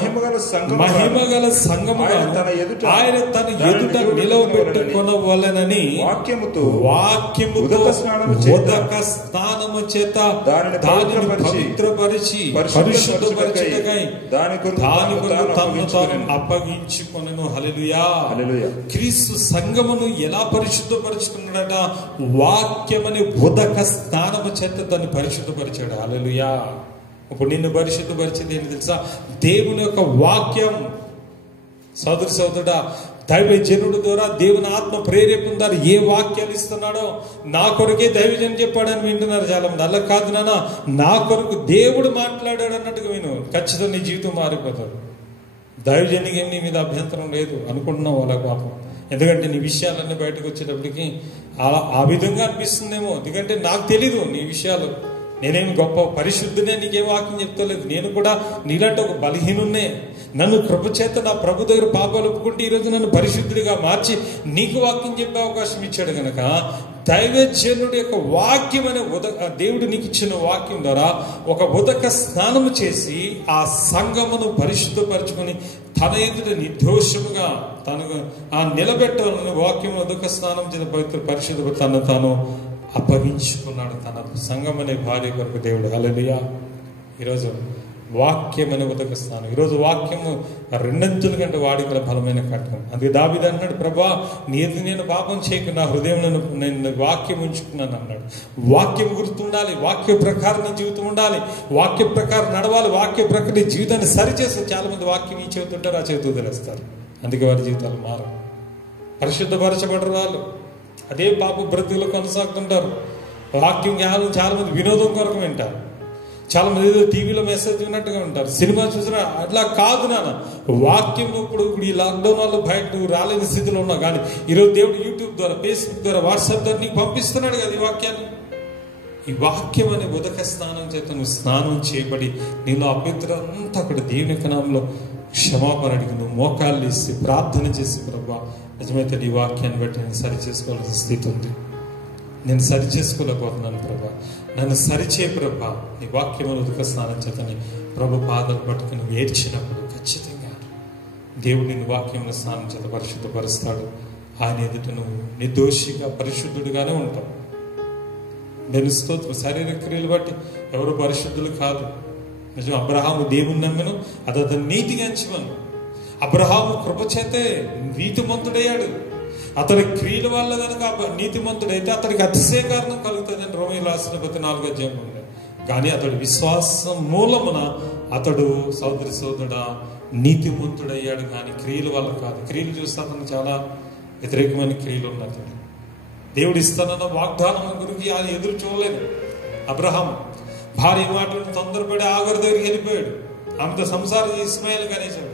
మహిమగల సంఘముగా ఆయన తన ఎదుట నిలవబెట్టుకొనవలెనని వాక్యముతో ఉదక స్నానము చేత దానిని పవిత్రపరిచి పరిశుద్ధపరచుటకై దాని కొరకు తనను తాను అప్పగించుకొనెను. హల్లెలూయా. క్రీస్తు సంఘమును ఎలా పరిశుద్ధపరుచుకున్నాడట? వాక్యమని ఉదక స్నానము చేత దాన్ని పరిశుద్ధపరిచాడు. హల్లెలూయా. ఇప్పుడు నిన్ను పరిశుద్ధపరిచింది ఏంటి తెలుసా? దేవుని యొక్క వాక్యం. సోదరుడా, దైవజనుడు ద్వారా దేవుని ఆత్మ ప్రేరేపణ ద్వారా ఏ వాక్యాలు ఇస్తున్నాడో, నా కొరకే దైవజనం చెప్పాడని వింటున్నారు చాలా మంది. అలా కాదు నాన్న, నా కొరకు దేవుడు మాట్లాడాడు అన్నట్టుగా విను, ఖచ్చితంగా నీ జీవితం మారిపోతుంది. దైవజనికి నీ మీద అభ్యంతరం లేదు అనుకుంటున్నావు వాళ్ళ పాపం. ఎందుకంటే నీ విషయాలన్నీ బయటకు వచ్చేటప్పటికి ఆ విధంగా అనిపిస్తుందేమో. ఎందుకంటే నాకు తెలీదు నీ విషయాలు, నేనేమి గొప్ప పరిశుద్ధునే, నీకేం వాక్యం చెప్తలేదు. నేను కూడా నీలాంటి ఒక బలహీనున్నే. నన్ను కృప చేత నా ప్రభు దగ్గర పాపాలు ఒప్పుకుంటే ఈరోజు నన్ను పరిశుద్ధుడిగా మార్చి నీకు వాక్యం చెప్పే అవకాశం ఇచ్చాడు కనుక దైవజనుడి యొక్క వాక్యం అనే దేవుడు నీకు ఇచ్చిన వాక్యం ద్వారా ఒక ఉదక స్నానము చేసి ఆ సంఘమును పరిశుద్ధపరచుకొని తన ఎదుట నిర్దోషముగా తనకు నిలబెట్టాలని వాక్యం ఉదక స్నానం చేత పవిత్ర పరిశుద్ధ తను తాను అప్పగించుకున్నాడు తన సంఘం అనే భార్య కొరకు దేవుడు. హల్లెలూయా. ఈరోజు వాక్యం అనే ఉదక స్నానం. ఈరోజు వాక్యము రెండంచుల కంటే వాడికల బలమైన కట్టం. అందుకే దావీదు అన్నాడు, ప్రభా నేను పాపం చేయకు, నా హృదయం నేను వాక్యం ఉంచుకున్నాను అన్నాడు. వాక్యం గుర్తుండాలి, వాక్య ప్రకారం నీ జీవితం ఉండాలి, వాక్య ప్రకారం నడవాలి, వాక్య ప్రకారం నీ జీవితాన్ని సరిచేస్తారు. చాలా మంది వాక్యం ఈ చెబుతుంటారు, ఆ చెబుతూ వదిలేస్తారు. అందుకే వారి జీవితాలు మారవు, పరిశుద్ధపరచబడరు వాళ్ళు. అదే పాప బ్రతుకులు కొనసాగుతుంటారు. వాక్యం చాలా మంది వినోదం కొరకు వింటారు, చాలా మంది ఏదో టీవీలో మెసేజ్ విన్నట్టుగా ఉంటారు, సినిమా చూసినా. అట్లా కాదు నాన్న. వాక్యం ఇప్పుడు ఈ లాక్డౌన్ వల్ల బయట నువ్వు రాలేని స్థితిలో ఉన్నావు, కానీ ఈరోజు దేవుడు యూట్యూబ్ ద్వారా, ఫేస్బుక్ ద్వారా, వాట్సాప్ ద్వారా నీకు పంపిస్తున్నాడు కదా ఈ వాక్యాన్ని. ఈ వాక్యం అనే ఉదక స్నానం చేత నువ్వు స్నానం చేయబడి నీలో అభ్యంతరం అంతా అక్కడ దేవుని నామములో క్షమాపణ అడిగి నువ్వు మోకాళ్ళు ఇసి ప్రార్థన చేసి ప్రభా నిజమైతే నీ వాక్యాన్ని బట్టి నేను సరి చేసుకోవాల్సిన స్థితి ఉంది, నేను సరి చేసుకోలేకపోతున్నాను ప్రభా, నన్ను సరిచే ప్రభా. నీ వాక్యం ఉదక స్నానం చేతని ప్రభు పాదాలు పట్టుకుని ఏడ్చినప్పుడు ఖచ్చితంగా దేవుడు నిన్ను వాక్యంలో స్నానం చేత పరిశుద్ధపరుస్తాడు. ఆయన ఎదుట నువ్వు నిర్దోషిగా పరిశుద్ధుడిగానే ఉంటావు. నేను స్తోత్రం. శారీరక క్రియలు బట్టి ఎవరు పరిశుద్ధులు కాదు. నిజం, అబ్రహాము దేవుని నమ్మెను, అది అతను నీతిగా ఎంచమను. అబ్రహాము కృప చేతే నీతిమంతుడయ్యాడు. అతడి క్రియల వల్ల కనుక నీతిమంతుడైతే అతడికి అతిశయ కారణం కలుగుతుందని రోమీయులు రాసిన 4వ అధ్యాయంలో ఉంది. కానీ అతడు విశ్వాసం మూలమున అతడు సోదరుడా నీతిమంతుడయ్యాడు, కానీ క్రియల వల్ల కాదు. క్రియలు చూస్తే అతను చాలా వ్యతిరేకమైన క్రియలు ఉన్నది. దేవుడు ఇస్తానన్న వాగ్దానం గురించి ఆయన ఎదురు చూడలేదు. అబ్రహాం భార్య మాటలను తొందరపడి ఆగరు దగ్గరికి వెళ్ళిపోయాడు. ఆమెతో సంసారం ఇస్మాయిల్ కనేశాడు.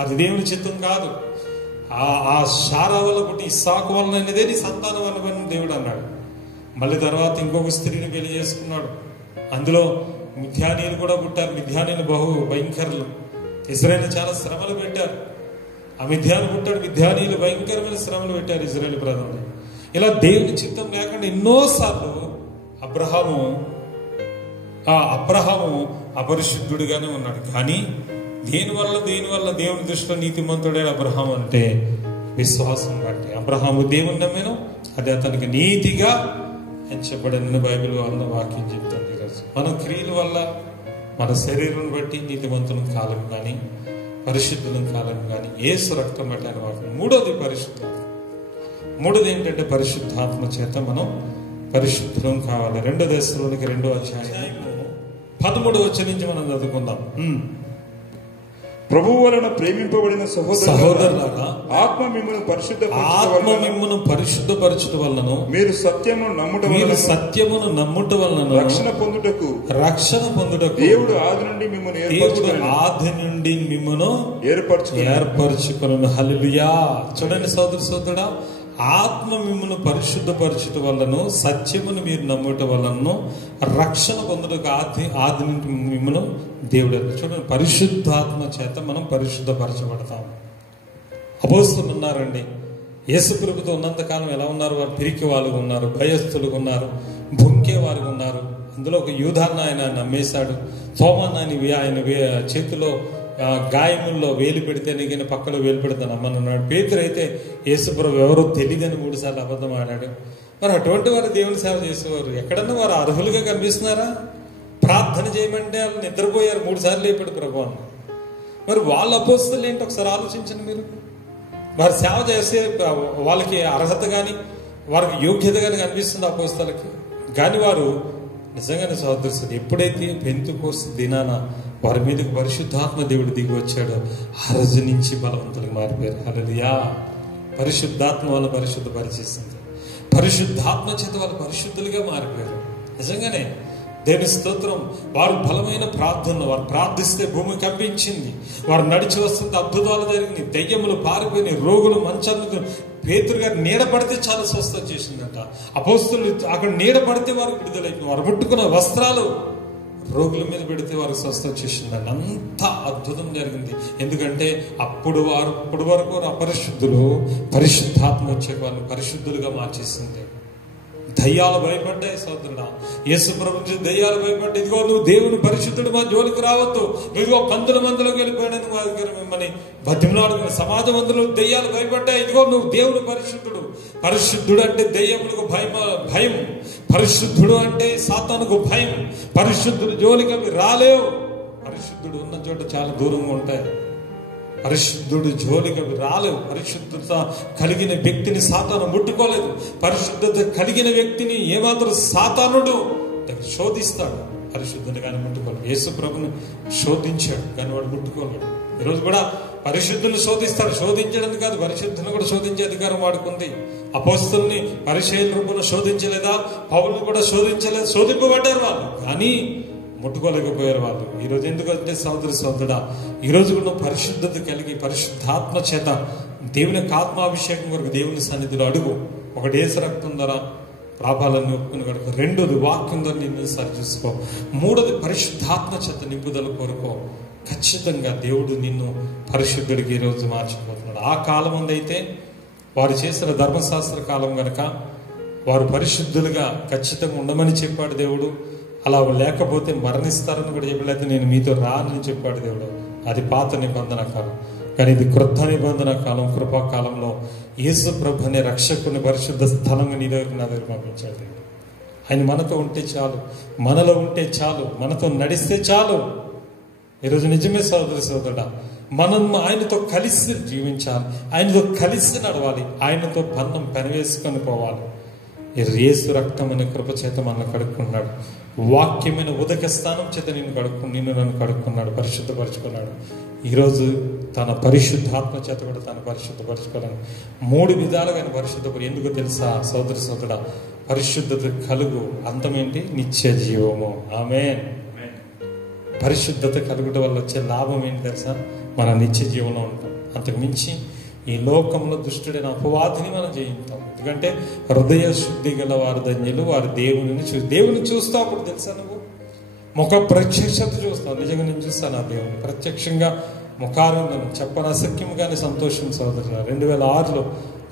అది దేవుని చిత్తం కాదు. ఆ శారా వల్ల పుట్టి ఇస్సాకు వలన అనేదే నీ సంతానం వల్ల దేవుడు అన్నాడు. మళ్ళీ తర్వాత ఇంకొక స్త్రీని పెళ్లి చేసుకున్నాడు. అందులో మిథ్యానీయులు కూడా పుట్టారు. మిథ్యానీయులు బహు భయంకరులు. ఇశ్రాయేలు చాలా శ్రమలు పెట్టారు. ఆ మిథ్యాను పుట్టాడు. మిథ్యానీయులు భయంకరమైన శ్రమలు పెట్టారు ఇశ్రాయేలు ప్రజలు. ఇలా దేవుని చిత్తం లేకుండా ఎన్నోసార్లు అబ్రహాము అపరిశుద్ధుడిగానే ఉన్నాడు. కానీ దేనివల్ల దేవుని దృష్టిలో నీతిమంతుడే అబ్రహాం అంటే విశ్వాసం బట్టి. అబ్రహాము దేవుని నమ్మేను, అది అతనికి నీతిగా ఎంచబడిన బైబిల్ అన్న వాక్యం చెప్తుంది. ఈరోజు మన క్రియల వల్ల మన శరీరం బట్టి నీతిమంతులం కాలం కానీ పరిశుద్ధులం కాలం కానీ యేసు రక్తం బట్టి అని వాక్యం. మూడోది పరిశుద్ధాత్మ. మూడోది ఏంటంటే పరిశుద్ధాత్మ చేత మనం పరిశుద్ధులం కావాలి. 2 దశలోనికి 2వ అధ్యాయం 13వ వచనం నుంచి మనం చదువుకుందాం. ప్రభువు వలన ప్రేమింపబడిన సహోదరులారా, ఆత్మ మిమ్మల్ని పరిశుద్ధపరచుట వలన మీరు సత్యమును నమ్ముట వలన రక్షణ పొందుటకు దేవుడు ఆది నుండి మిమ్మల్ని ఏర్పరచుకొనును. హల్లెలూయా. చూడండి సోదరుడా, ఆత్మ మిమ్మల్ని పరిశుద్ధపరచుట వలన, సత్యమును మీరు నమ్ముట వలన రక్షణ పొందుటకు ఆది నుండి మిమ్మల్ని దేవుడు. చూడండి, పరిశుద్ధాత్మ చేత మనం పరిశుద్ధపరచబడతాం. అపోస్తలులు ఉన్నారండి. యేసు ప్రభుతో ఉన్నంతకాలం ఎలా ఉన్నారు? వారు పిరికి వాళ్ళు ఉన్నారు, భయస్థులుగా ఉన్నారు, బొంకే వారు ఉన్నారు. అందులో ఒక యూదాన్ని ఆయన నమ్మేశాడు. తోమాన్ని ఆయన చేతిలో గాయముల్లో వేలు పెడితే నీకు పక్కలో వేలు పెడతాను అమ్మన్నాడు. పేతురు అయితే యేసుప్రభు ఎవరో తెలియదని 3 సార్లు అబద్ధం ఆడాడు. మరి అటువంటి వారు దేవుని సేవ చేసేవారు. ఎక్కడన్నా వారు అర్హులుగా కనిపిస్తున్నారా? ప్రార్థన చేయమంటే వాళ్ళు నిద్రపోయారు, 3 సార్లు లేపాడు ప్రభు అన్న. మరి వాళ్ళ అపోస్తలు ఏంటి ఒకసారి ఆలోచించండి మీరు. వారు సేవ చేసే వాళ్ళకి అర్హత కానీ వారికి యోగ్యత కానీ కనిపిస్తుంది అపోస్తలకి. కానీ వారు నిజంగానే సహోదరులు ఎప్పుడైతే పెంతెకోస్తు దినాన వారి మీదకి పరిశుద్ధాత్మ దేవుడు దిగి వచ్చాడో ఆ రోజు నుంచి బలవంతులుగా మారిపోయారు. హల్లెలూయా. పరిశుద్ధాత్మ వాళ్ళు పరిశుద్ధపరిచేసింది. పరిశుద్ధాత్మ చేత వాళ్ళు పరిశుద్ధులుగా మారిపోయారు. నిజంగానే దేవుని స్తోత్రం. వారు బలమైన ప్రార్థనలు, వారు ప్రార్థిస్తే భూమి కంపించింది. వారు నడిచి వస్తుంటే అద్భుతాలు జరిగినాయి, దెయ్యములు పారిపోయినాయి, రోగులు మంచాలకు. పేతురు గారు నీడ పడితే చాలా స్వస్థత చేసిందట. అపోస్తలులు అక్కడ నీడ పడితే వారు విడుదలైపోయింది. వారు ముట్టుకున్న వస్త్రాలు రోగుల మీద పెడితే వారికి స్వస్థత చేసిందండి. అంత అద్భుతం జరిగింది. ఎందుకంటే అప్పుడు వరకు అపరిశుద్ధులు, పరిశుద్ధాత్మ వచ్చే వాళ్ళు పరిశుద్ధులుగా మార్చేసింది. దయ్యాలు భయపడ్డాయి సోదరుడా. యేసు ప్రభు దయ్యాలు భయపడ్డాయి. ఇదిగో నువ్వు దేవుని పరిశుద్ధుడు మా జోలికి రావద్దు, ఇదిగో పందుల మందులోకి వెళ్ళిపోయాడని మా దగ్గర మిమ్మల్ని బతిమలాడుకున్న సమాజ మందులు దయ్యాలు భయపడ్డాయి. ఇదిగో నువ్వు దేవుని పరిశుద్ధుడు. పరిశుద్ధుడు అంటే దయ్యములకు భయం, పరిశుద్ధుడు అంటే సాతానుకు భయం. పరిశుద్ధుడు జోలికి అవి రాలేవు. పరిశుద్ధుడు ఉన్న చోట చాలా దూరంగా ఉంటాయి. పరిశుద్ధుడు జోలికి అవి రాలేవు. పరిశుద్ధత కలిగిన వ్యక్తిని సాతాను ముట్టుకోలేదు. పరిశుద్ధత కలిగిన వ్యక్తిని ఏమాత్రం సాతానుడు శోధిస్తాడు. పరిశుద్ధుని కానీ ముట్టుకోలేదు. యేసు ప్రభుని శోధించాడు కానీ వాడు ముట్టుకోలేడు. ఈరోజు కూడా పరిశుద్ధులను శోధిస్తాడు. శోధించడం కాదు, పరిశుద్ధులను కూడా శోధించే అధికారం వాడుకుంది. అపోస్తలుని పరిచయ రూపంలో శోధించలేదా? పౌలుని కూడా శోధించలేదు. శోధింపబడ్డారు వాళ్ళు, కానీ ముట్టుకోలేకపోయారు వాళ్ళు. ఈరోజు ఎందుకంటే సోదరుడా, ఈరోజు కూడా పరిశుద్ధత కలిగి పరిశుద్ధాత్మ చేత దేవుని ఆత్మాభిషేకం వరకు దేవుని సన్నిధిలో అడుగు. ఒకటి యేసు రక్తం ద్వారా పాపాలను ఒప్పుకుని కనుక. రెండోది వాక్యంతో నిన్ను సరిచూసుకో. మూడోది పరిశుద్ధాత్మ చేత నింపుదల కోరుకో. ఖచ్చితంగా దేవుడు నిన్ను పరిశుద్ధుడికి ఈరోజు మార్చిపోతున్నాడు. ఆ కాలం అయితే వారు చేసిన ధర్మశాస్త్ర కాలం కనుక వారు పరిశుద్ధులుగా ఖచ్చితంగా ఉండమని చెప్పాడు దేవుడు. అలా లేకపోతే మరణిస్తారని కూడా చెప్పలేదు. నేను మీతో రానని చెప్పాడు దేవుడు. అది పాత నిబంధన కాలం. కానీ ఇది క్రొత్త నిబంధన కాలం, కృపాకాలంలో యేసు ప్రభు అనే రక్షకుని పరిశుద్ధ స్థలంగా నీ దగ్గర నా దగ్గర పంపించాడు దేవుడు. ఆయన మనతో ఉంటే చాలు, మనలో ఉంటే చాలు, మనతో నడిస్తే చాలు. ఈరోజు నిజమే సోదరుడా, మనం ఆయనతో కలిసి జీవించాలి, ఆయనతో కలిసి నడవాలి, ఆయనతో బంధం పెనవేసుకొని పోవాలి. యేసు రక్తం అనే కృప చేత మనల్ని కడుక్కున్నాడు. వాక్యమైన ఉదక స్థానం చేత నిన్ను నన్ను కడుక్కున్నాడు, పరిశుద్ధపరచుకున్నాడు. ఈరోజు తన పరిశుద్ధాత్మ చేత కూడా తను పరిశుద్ధపరచుకోవాలని 3 విధాలుగా ఆయన పరిశుద్ధపడి. ఎందుకు తెలుసా సోదరుడా, పరిశుద్ధత కలుగు అంతమేంటి? నిత్య జీవము. ఆమేన్. పరిశుద్ధత కలుగుట వల్ల వచ్చే లాభం ఏంటి తెలుసా? మన నిత్య జీవంలో ఉంటాం. అంతకు మించి ఈ లోకంలో దుష్టుడైన అపవాదిని మనం జయిస్తాం. ఎందుకంటే హృదయ శుద్ధి గల వారు ధన్యులు, వారు దేవుని చూస్తావు. అప్పుడు తెలుసా, నువ్వు ముఖ ప్రత్యక్షత చూస్తావు. నిజంగా నేను చూస్తాను ఆ దేవుని ప్రత్యక్షంగా ముఖారంగం చెప్పనసక్యంగానే సంతోషం సోదరుడు. 2006లో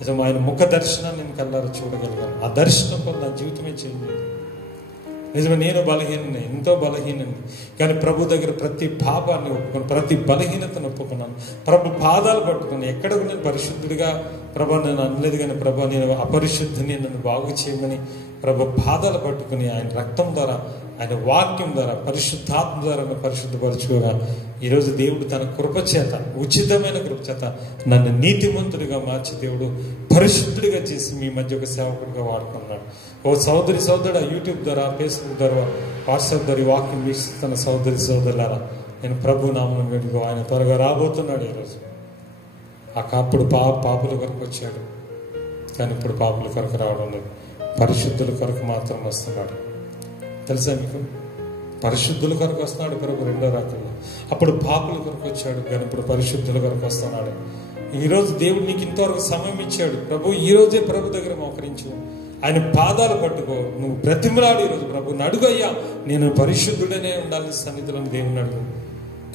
నిజం ఆయన ముఖ దర్శనాన్ని నేను కళ్ళారా చూడగలిగాను. ఆ దర్శనం వల్ల నా జీవితమే చేంజ్ అయింది. నిజమే, నేను బలహీనని, ఎంతో బలహీనని. కానీ ప్రభు దగ్గర ప్రతి పాపాన్ని ఒప్పుకొని, ప్రతి బలహీనతను ఒప్పుకున్నాను. ప్రభు పాదాలు పట్టుకుని ఎక్కడకు నేను పరిశుద్ధుడిగా ప్రభు నేను అనలేదు. కానీ ప్రభు నేను అపరిశుద్ధిని నన్ను బాగు చేయమని ప్రభు పాదాలు పట్టుకుని ఆయన రక్తం ద్వారా, ఆయన వాక్యం ద్వారా, పరిశుద్ధాత్మ ద్వారా పరిశుద్ధపరచుకోగా ఈరోజు దేవుడు తన కృపచేత, ఉచితమైన కృపచేత నన్ను నీతిమంతుడిగా మార్చి దేవుడు పరిశుద్ధుడిగా చేసి మీ మధ్య ఒక సేవకుడిగా వాడుకున్నాడు. ఓ సోదరుడా, యూట్యూబ్ ద్వారా, ఫేస్బుక్ ద్వారా, వాట్సాప్ ద్వారా వాక్యం వీక్షిస్తున్న సోదరులారా, నేను ప్రభు నామం వేడుకో. ఆయన త్వరగా రాబోతున్నాడు. ఈరోజు అప్పుడు పాపుల కొరకు వచ్చాడు, కానీ ఇప్పుడు పాపుల కొరకు రావడం లేదు, పరిశుద్ధుల కొరకు మాత్రం వస్తున్నాడు. తెలుసా మీకు? పరిశుద్ధుల కొరకు వస్తున్నాడు ప్రభు రెండో రాకల్లో. అప్పుడు పాపుల కొరకు వచ్చాడు, కానీ ఇప్పుడు పరిశుద్ధుల కొరకు వస్తున్నాడు. ఈరోజు దేవుడు నీకు ఇంతవరకు సమయం ఇచ్చాడు. ప్రభు ఈరోజే ప్రభు దగ్గర మోకరించు, ఆయన పాదాలు పట్టుకో, నువ్వు బ్రతిమలాడు. ఈరోజు ప్రభుని అడుగు, అయ్యా నేను పరిశుద్ధుడనే ఉండాలని సన్నిధిలో దేవుని అడుగు.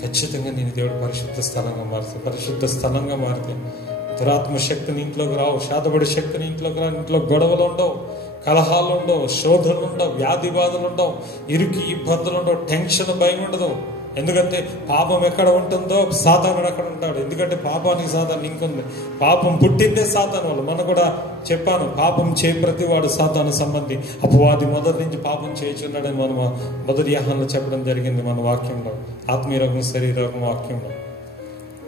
ఖచ్చితంగా నేను దేవుడు పరిశుద్ధ స్థలంగా మారితే దురాత్మ శక్తిని ఇంట్లోకి రావు, శాతపడి శక్తిని ఇంట్లోకి రావు. ఇంట్లో గొడవలు ఉండవు, కలహాలు ఉండవు, శోధనలు ఉండవు, వ్యాధి బాధలు ఉండవు, ఇరుకి ఇబ్బందులు ఉండవు, టెన్షన్, భయం ఉండదు. ఎందుకంటే పాపం ఎక్కడ ఉంటుందో సాతానుడు అక్కడ ఉంటాడు. ఎందుకంటే పాపానికి సాతాను లింక్ ఉంది. పాపం పుట్టిందే సాతాను వల్ల. మనం కూడా చెప్పాను, పాపం చేయి ప్రతి వాడు సాతాను సంబంధి. అపవాది మొదటి నుంచి పాపం చేయుచున్నాడని మనం మొదటి యోహానులో చెప్పడం జరిగింది మన వాక్యంలో, ఆత్మీయ రోగం శరీర రోగం వాక్యంలో.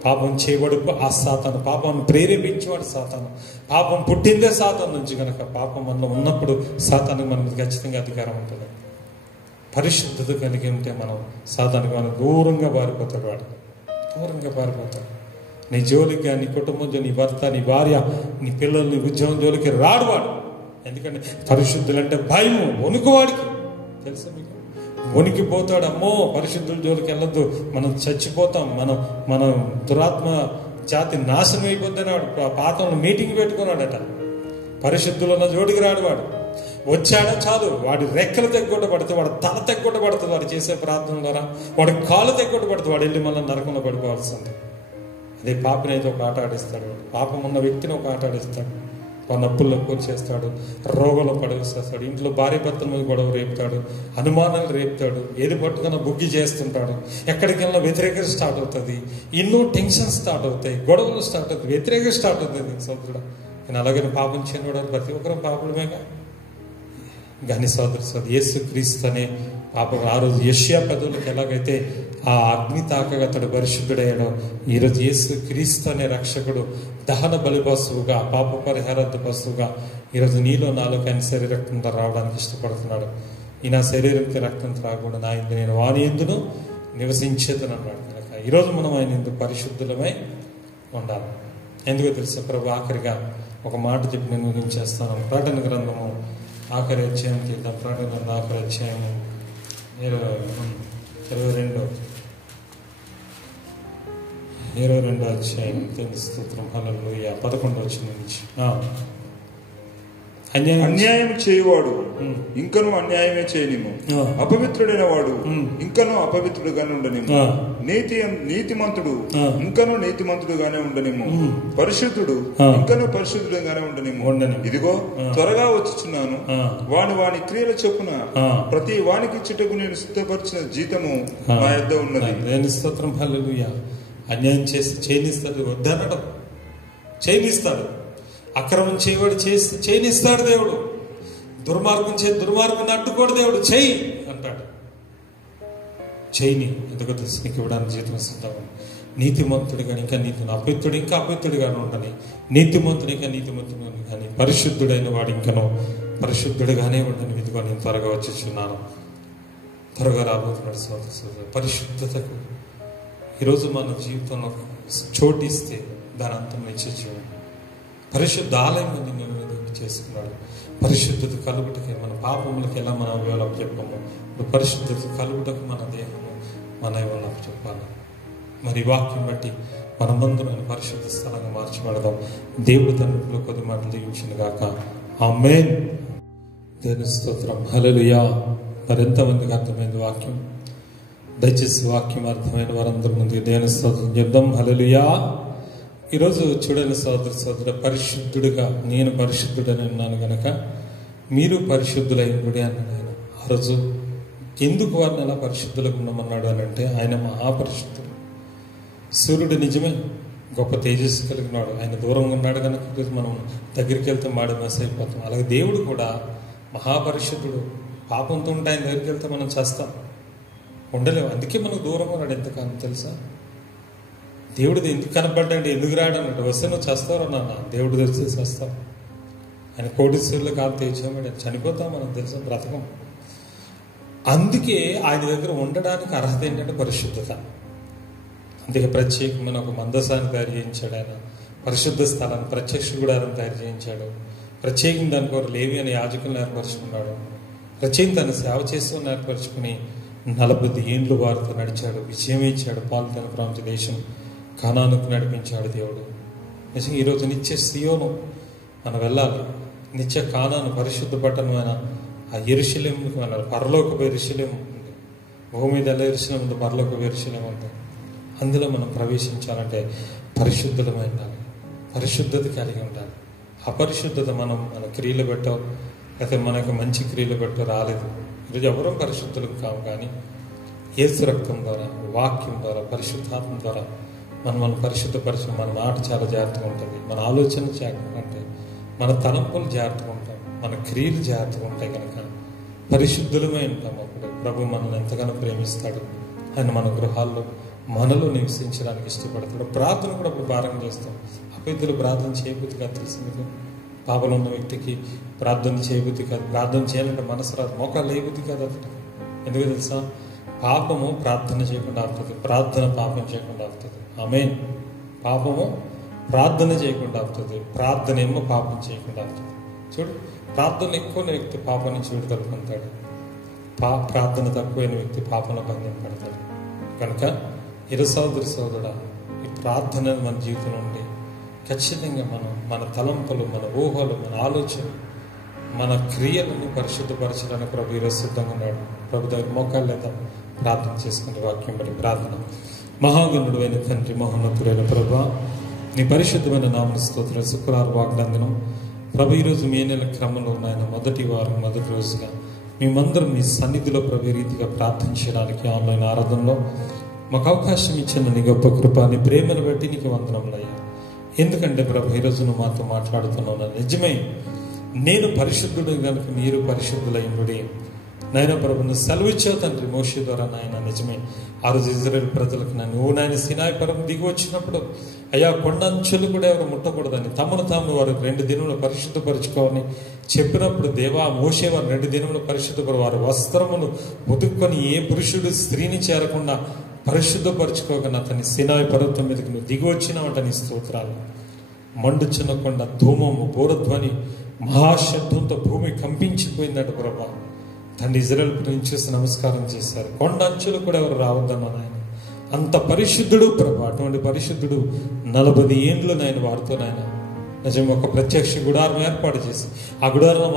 పాపం చేయబడు ఆ సాతాను, పాపాన్ని ప్రేరేపించేవాడు సాతాను. పాపం పుట్టిందే సాతాను నుంచి కనుక పాపం మనలో ఉన్నప్పుడు సాతానికి మన మీద ఖచ్చితంగా అధికారం ఉంటుంది. పరిశుద్ధత కలిగి ఉంటే మనం సాతానికి మనం దూరంగా పారిపోతాడు. వాడు దూరంగా పారిపోతాడు. నీ జోలికి, నీ కుటుంబంలో, నీ భర్త, నీ భార్య, నీ పిల్లలు, నీ ఉద్యోగం జోలికి రాడు వాడు. ఎందుకంటే పరిశుద్ధులంటే భయము, వణుకువాడికి. తెలుసా మీకు? వణికిపోతాడు. అమ్మో, పరిశుద్ధుల జోలికి వెళ్ళొద్దు, మనం చచ్చిపోతాం, మన దురాత్మ జాతి నాశనం అయిపోద్దని వాడు పాతంలో మీటింగ్ పెట్టుకున్నాడట. పరిశుద్ధులు ఉన్న జోడికి రాడు వాడు. వచ్చాడో చాలు, వాడి రెక్కలు తెగ్గొట్టబడితే, వాడు తల తెగ్గొట్టబడుతుంది వాడు చేసే ప్రార్థన ద్వారా, వాడి కాళ్ళు తెగ్గొట్టబడుతుంది, వాడు వెళ్ళి మళ్ళీ నరకంలో పడిపోవాల్సింది. అదే పాపని అయితే ఒక ఆట ఆడిస్తాడు. పాపం ఉన్న వ్యక్తిని ఒక ఆట ఆడిస్తాడు. వాడిని అప్పుల్లో కూర్చేస్తాడు, రోగంలో పడవేస్తాడు, ఇంట్లో భార్య భర్తల మీద గొడవ రేపుతాడు, అనుమానాలు రేపుతాడు, ఏది పట్టుకున్నా బుగ్గి చేస్తుంటాడు. ఎక్కడికి వెళ్ళినా వ్యతిరేకత స్టార్ట్ అవుతుంది, ఎన్నో టెన్షన్ స్టార్ట్ అవుతాయి, గొడవలు స్టార్ట్ అవుతాయి, వ్యతిరేకత స్టార్ట్ అవుతుంది. సోదరుడు, నేను అలాగని పాపం చేయడం ప్రతి ఒక్కరూ పాపలమేగా. కానీ సోదరు యేసు క్రీస్తు అనే పాపం ఆ రోజు యెషయా పదవులకు ఎలాగైతే ఆ అగ్ని తాకగా అతడు పరిశుద్ధుడయ్యాడో, ఈరోజు యేసు క్రీస్తు అనే రక్షకుడు దహన బలి పశువుగా, పాప పరిహారార్థ పశువుగా ఈరోజు నీలో నాలో ఆయన శరీరక్తంతో రావడానికి ఇష్టపడుతున్నాడు. ఈ నా శరీరంకి రక్తం త్రాగకూడదు, నా ఇందు నేను వాని ఎందును నివసించేదని అన్నాడు. కనుక ఈరోజు మనం ఆయన ఇందు పరిశుద్ధులమై ఉండాలి. ఎందుకో తెలుసా? ప్రభు ఆఖరిగా ఒక మాట చెప్పి నేను ముగించేస్తాను. ప్రకటన గ్రంథము ఆఖరి అధ్యాయం తీద్దాం. ప్రకటన గ్రంథం ఆఖరి అధ్యాయము 22 అధ్యాయం. స్తోత్రం, హల్లెలూయా. 11 వచనం నుంచి అన్యాయం చేయువాడు ఇంకను అన్యాయమే చేయనిము, అపవిత్రుడైన వాడు ఇంకను అపవిత్రుడుగానే ఉండనిము, నీతిమంతుడు ఇంకను నీతిమంతుడుగానే ఉండనిము, పరిశుద్ధుడు ఇంకను పరిశుద్ధుడుగానే ఉండనిము. ఇదిగో త్వరగా వచ్చుచున్నాను, వాని క్రియల చొప్పున ప్రతి వానికి ఇచ్చుటకు నేను సిద్ధపరిచిన జీతము నా యొద్ద ఉన్నది. దేవుని స్తోత్రం. హల్లెలూయా. అన్యాయం చేసి చేయనిస్తాడు, వద్దనడం చేయనిస్తాడు. అక్రమం చేయవాడు చేసి చేయనిస్తాడు దేవుడు. దుర్మార్గం అడ్డుకోడు దేవుడు. చెయ్యి అంటాడు. చెయ్యిని ఎందుకు నీకు ఇవ్వడానికి జీతం సిద్ధం. నీతిమంతుడు కానీ ఇంకా అపవిత్రుడు ఇంకా అపవిత్రుడిగానే ఉండని, నీతిమంతుడు ఇంకా నీతిమంతుడు కానీ, పరిశుద్ధుడైన వాడు ఇంకనో పరిశుద్ధుడుగానే ఉండని. ఇదిగో నేను త్వరగా వచ్చేస్తున్నాను, త్వరగా రాబోతున్నాడు. సోదర పరిశుద్ధతకు ఈరోజు మన జీవితంలో చోటిస్తే దాని అంతం ఇచ్చే జీవం. పరిశుద్ధ ఆలయంగా నిన్ను చేసుకున్నాడు. పరిశుద్ధత కలుగుటకి మన పాపములకి ఎలా మన అవయవాలు చెప్పాము, ఇప్పుడు పరిశుద్ధత కలుగుటకు మన దేహము మన అవయవాలు చెప్పాలి. మరి వాక్యం బట్టి మన మందులను పరిశుద్ధ స్థలంగా మార్చబడదాం. దేవుడు తండ్రిలో కొద్ది మాటలు దీవించిన గాక. ఆమేన్. దేవుని స్తోత్రం. హల్లెలూయా. మరి ఎంతమందికి అర్థమైంది వాక్యం? దయచేసి వాక్యం అర్థమైన వారందరి ముందు దేవుని స్తోత్రం చెప్దాం. హల్లెలూయా. ఈరోజు చూడండి సోదర, పరిశుద్ధుడిగా నేను పరిశుద్ధుడని అన్నాను గనక మీరు పరిశుద్ధులైనడి అన్నాడు ఆయన. ఆ రోజు ఎందుకు వారిని అలా పరిశుద్ధులకు ఉండమన్నాడు అని అంటే ఆయన మహాపరిశుద్ధుడు. సూర్యుడు నిజమే గొప్ప తేజస్సు కలిగినాడు, ఆయన దూరంగా ఉన్నాడు కనుక మనం దగ్గరికి వెళ్తే మాడి మస్ అయిపోతాం. అలాగే దేవుడు కూడా మహాపరిశుద్ధుడు. పాపంతో ఉంటే ఆయన దగ్గరికి వెళ్తే మనం చేస్తాం, ఉండలేము. అందుకే మనకు దూరంగా ఉన్నాడు ఎంతకాలం తెలుసా. దేవుడిది ఎందుకు కనపడ్డాడు, ఎందుకు రాడు అన్నట్టు వస్తే నువ్వు చేస్తావు నాన్న, దేవుడు తెలిసి చేస్తావు. ఆయన కోటీశ్వరులు కాదు తెచ్చాడు, చనిపోతాం మనం తెలుసా, బ్రతకం. అందుకే ఆయన దగ్గర ఉండడానికి అర్హత ఏంటంటే పరిశుద్ధత. అందుకే ప్రత్యేకమైన ఒక మందసాన్ని తయారు చేయించాడు ఆయన. పరిశుద్ధ స్థలాన్ని ప్రత్యక్ష గుడారం తయారు చేయించాడు. ప్రత్యేకంగా దానికి ఒక లేవి అనే యాజకులను ఏర్పరచుకున్నాడు. ప్రత్యేకం తను సేవ చేస్తూ ఏర్పరచుకుని 40 ఏండ్లు వారితో నడిచాడు. విజయం ఇచ్చాడు. పాలుతన ప్రాంత దేశం కానానుకు నడిపించాడు దేవుడు. నిజంగా ఈరోజు నిత్య సియోను మనం వెళ్ళాలి. నిత్య కానాను పరిశుద్ధ పట్టణమైన ఆ యెరూషలేముకు వెళ్ళాలి. పరలోకపు యెరూషలేము ఉంది, భూమి మీద ఎలా యెరూషలేము ఉంది, పరలోకపు యెరూషలేము ఉంది. అందులో మనం ప్రవేశించాలంటే పరిశుద్ధులమై ఉండాలి, పరిశుద్ధత కలిగి ఉండాలి. అపరిశుద్ధత మన క్రియలు పెట్టో లేకపోతే మనకు మంచి క్రియలు పెట్టో రాలేదు. ఈరోజు ఎవరూ పరిశుద్ధులు కావు, కానీ యేసు రక్తం ద్వారా, వాక్యం ద్వారా, పరిశుద్ధాత్మ ద్వారా మనం పరిశుద్ధపరిచి మన మాట చాలా జాగ్రత్తగా ఉంటుంది, మన ఆలోచన జాగ్రత్తగా ఉంటాయి, మన తలంపులు జాగ్రత్తగా ఉంటాయి, మన క్రియలు జాగ్రత్తగా ఉంటాయి. కనుక పరిశుద్ధులమై ఉంటాం. అప్పుడు ప్రభు మనల్ని ఎంతగానో ప్రేమిస్తాడు. ఆయన మన గృహాల్లో మనలో నివసించడానికి ఇష్టపడతాడు. ప్రార్థన కూడా అప్పుడు భారంగా చేస్తాం. అపవిత్రులు ప్రార్థన చేయబుద్ధి కాదు, తెలిసింది. పాపలో ఉన్న వ్యక్తికి ప్రార్థన చేయబుద్ధి కాదు. ప్రార్థన చేయాలంటే మనసు రాదు, మోకాలు లేబుద్ధి కాదు. అతను ఎందుకు తెలుసా? పాపము ప్రార్థన చేయకుండా ఆపుతుంది, ప్రార్థన పాపం చేయకుండా ఆపుతుంది. ఆమేన్. పాపము ప్రార్థన చేయకుండా ఆపుతుంది, ప్రార్థన ఏమో పాపం చేయకుండా ఆపుతుంది. చూడు, ప్రార్థన ఎక్కువ వ్యక్తి పాపం నుంచి విడుదల పొందుతాడు, ప్రార్థన తక్కువైన వ్యక్తి పాపంలో బంధం పడతాడు. కనుక సోదరుడా, ఈ ప్రార్థన మన జీవితంలో ఉండి ఖచ్చితంగా మన తలంపులు, మన ఊహలు, మన ఆలోచన, మన క్రియలను పరిశుద్ధపరచడానికి ప్రభు ఈరోజు సిద్ధంగా ఉన్నాడు. ప్రభు దగ్గర మోకాళ్ళు లేదా ప్రార్థన చేసుకునే వాక్యం బట్టి ప్రార్థన. మహాగణుడు అయిన తండ్రి, మహోన్నతుడైన ప్రభు, నీ పరిశుద్ధమైన నామమున స్తోత్రం. శుక్రవారం వాగ్దానం ప్రభు, ఈరోజు మే నెల క్రమంలో నాయన మొదటి వారం మొదటి రోజుగా మేమందరం నీ సన్నిధిలో ప్రభు రీతిగా ప్రార్థించడానికి ఆన్లైన్ ఆరాధనలో మాకు అవకాశం ఇచ్చిన నీ గొప్ప కృప, నీ ప్రేమను బట్టి నీకు వందనములయ్యా. ఎందుకంటే ప్రభు ఈరోజు నువ్వు మాతో మాట్లాడుతున్నావు. నిజమే, నేను పరిశుద్ధుడు కనుక మీరు పరిశుద్ధులైనడి నాయన ప్రభును సెలవిచ్చావు తండ్రి మోషే ద్వారా. నాయన నిజమే, ఆ రోజు ఇజ్రాయేల్ ప్రజలకు నువ్వు నాయన సినాయి పర్వతం దిగి వచ్చినప్పుడు అయ్యా కొండంచులు కూడా ఎవరు ముట్టకూడదని తమను తాము వారు 2 దినములు పరిశుద్ధపరచుకోవాలని చెప్పినప్పుడు దేవా మోషే వారు 2 దినములు పరిశుద్ధపరు వారు వస్త్రమును ఉతుక్కొని ఏ పురుషుడు స్త్రీని చేరకుండా పరిశుద్ధపరచుకోకుండా అతని సినాయి పర్వతం మీదకి నువ్వు దిగి వచ్చినావంట. నీ స్తోత్రాలు. మండుచున్న కొండ ధూమము, బోరధ్వని, మహాశబ్దంతో భూమి కంపించిపోయిందట ప్రభా. తండ్రి ఇజ్రాయేల్ నుంచి నమస్కారం చేశారు. కొండ అంచులు కూడా ఎవరు రావద్దన్నాను ఆయన. అంత పరిశుద్ధుడు ప్రభా. అటువంటి పరిశుద్ధుడు 40 ఏండ్లు నాయన వారితో నాయన నిజం ఒక ప్రత్యక్ష గుడారం ఏర్పాటు చేసి ఆ గుడారంలో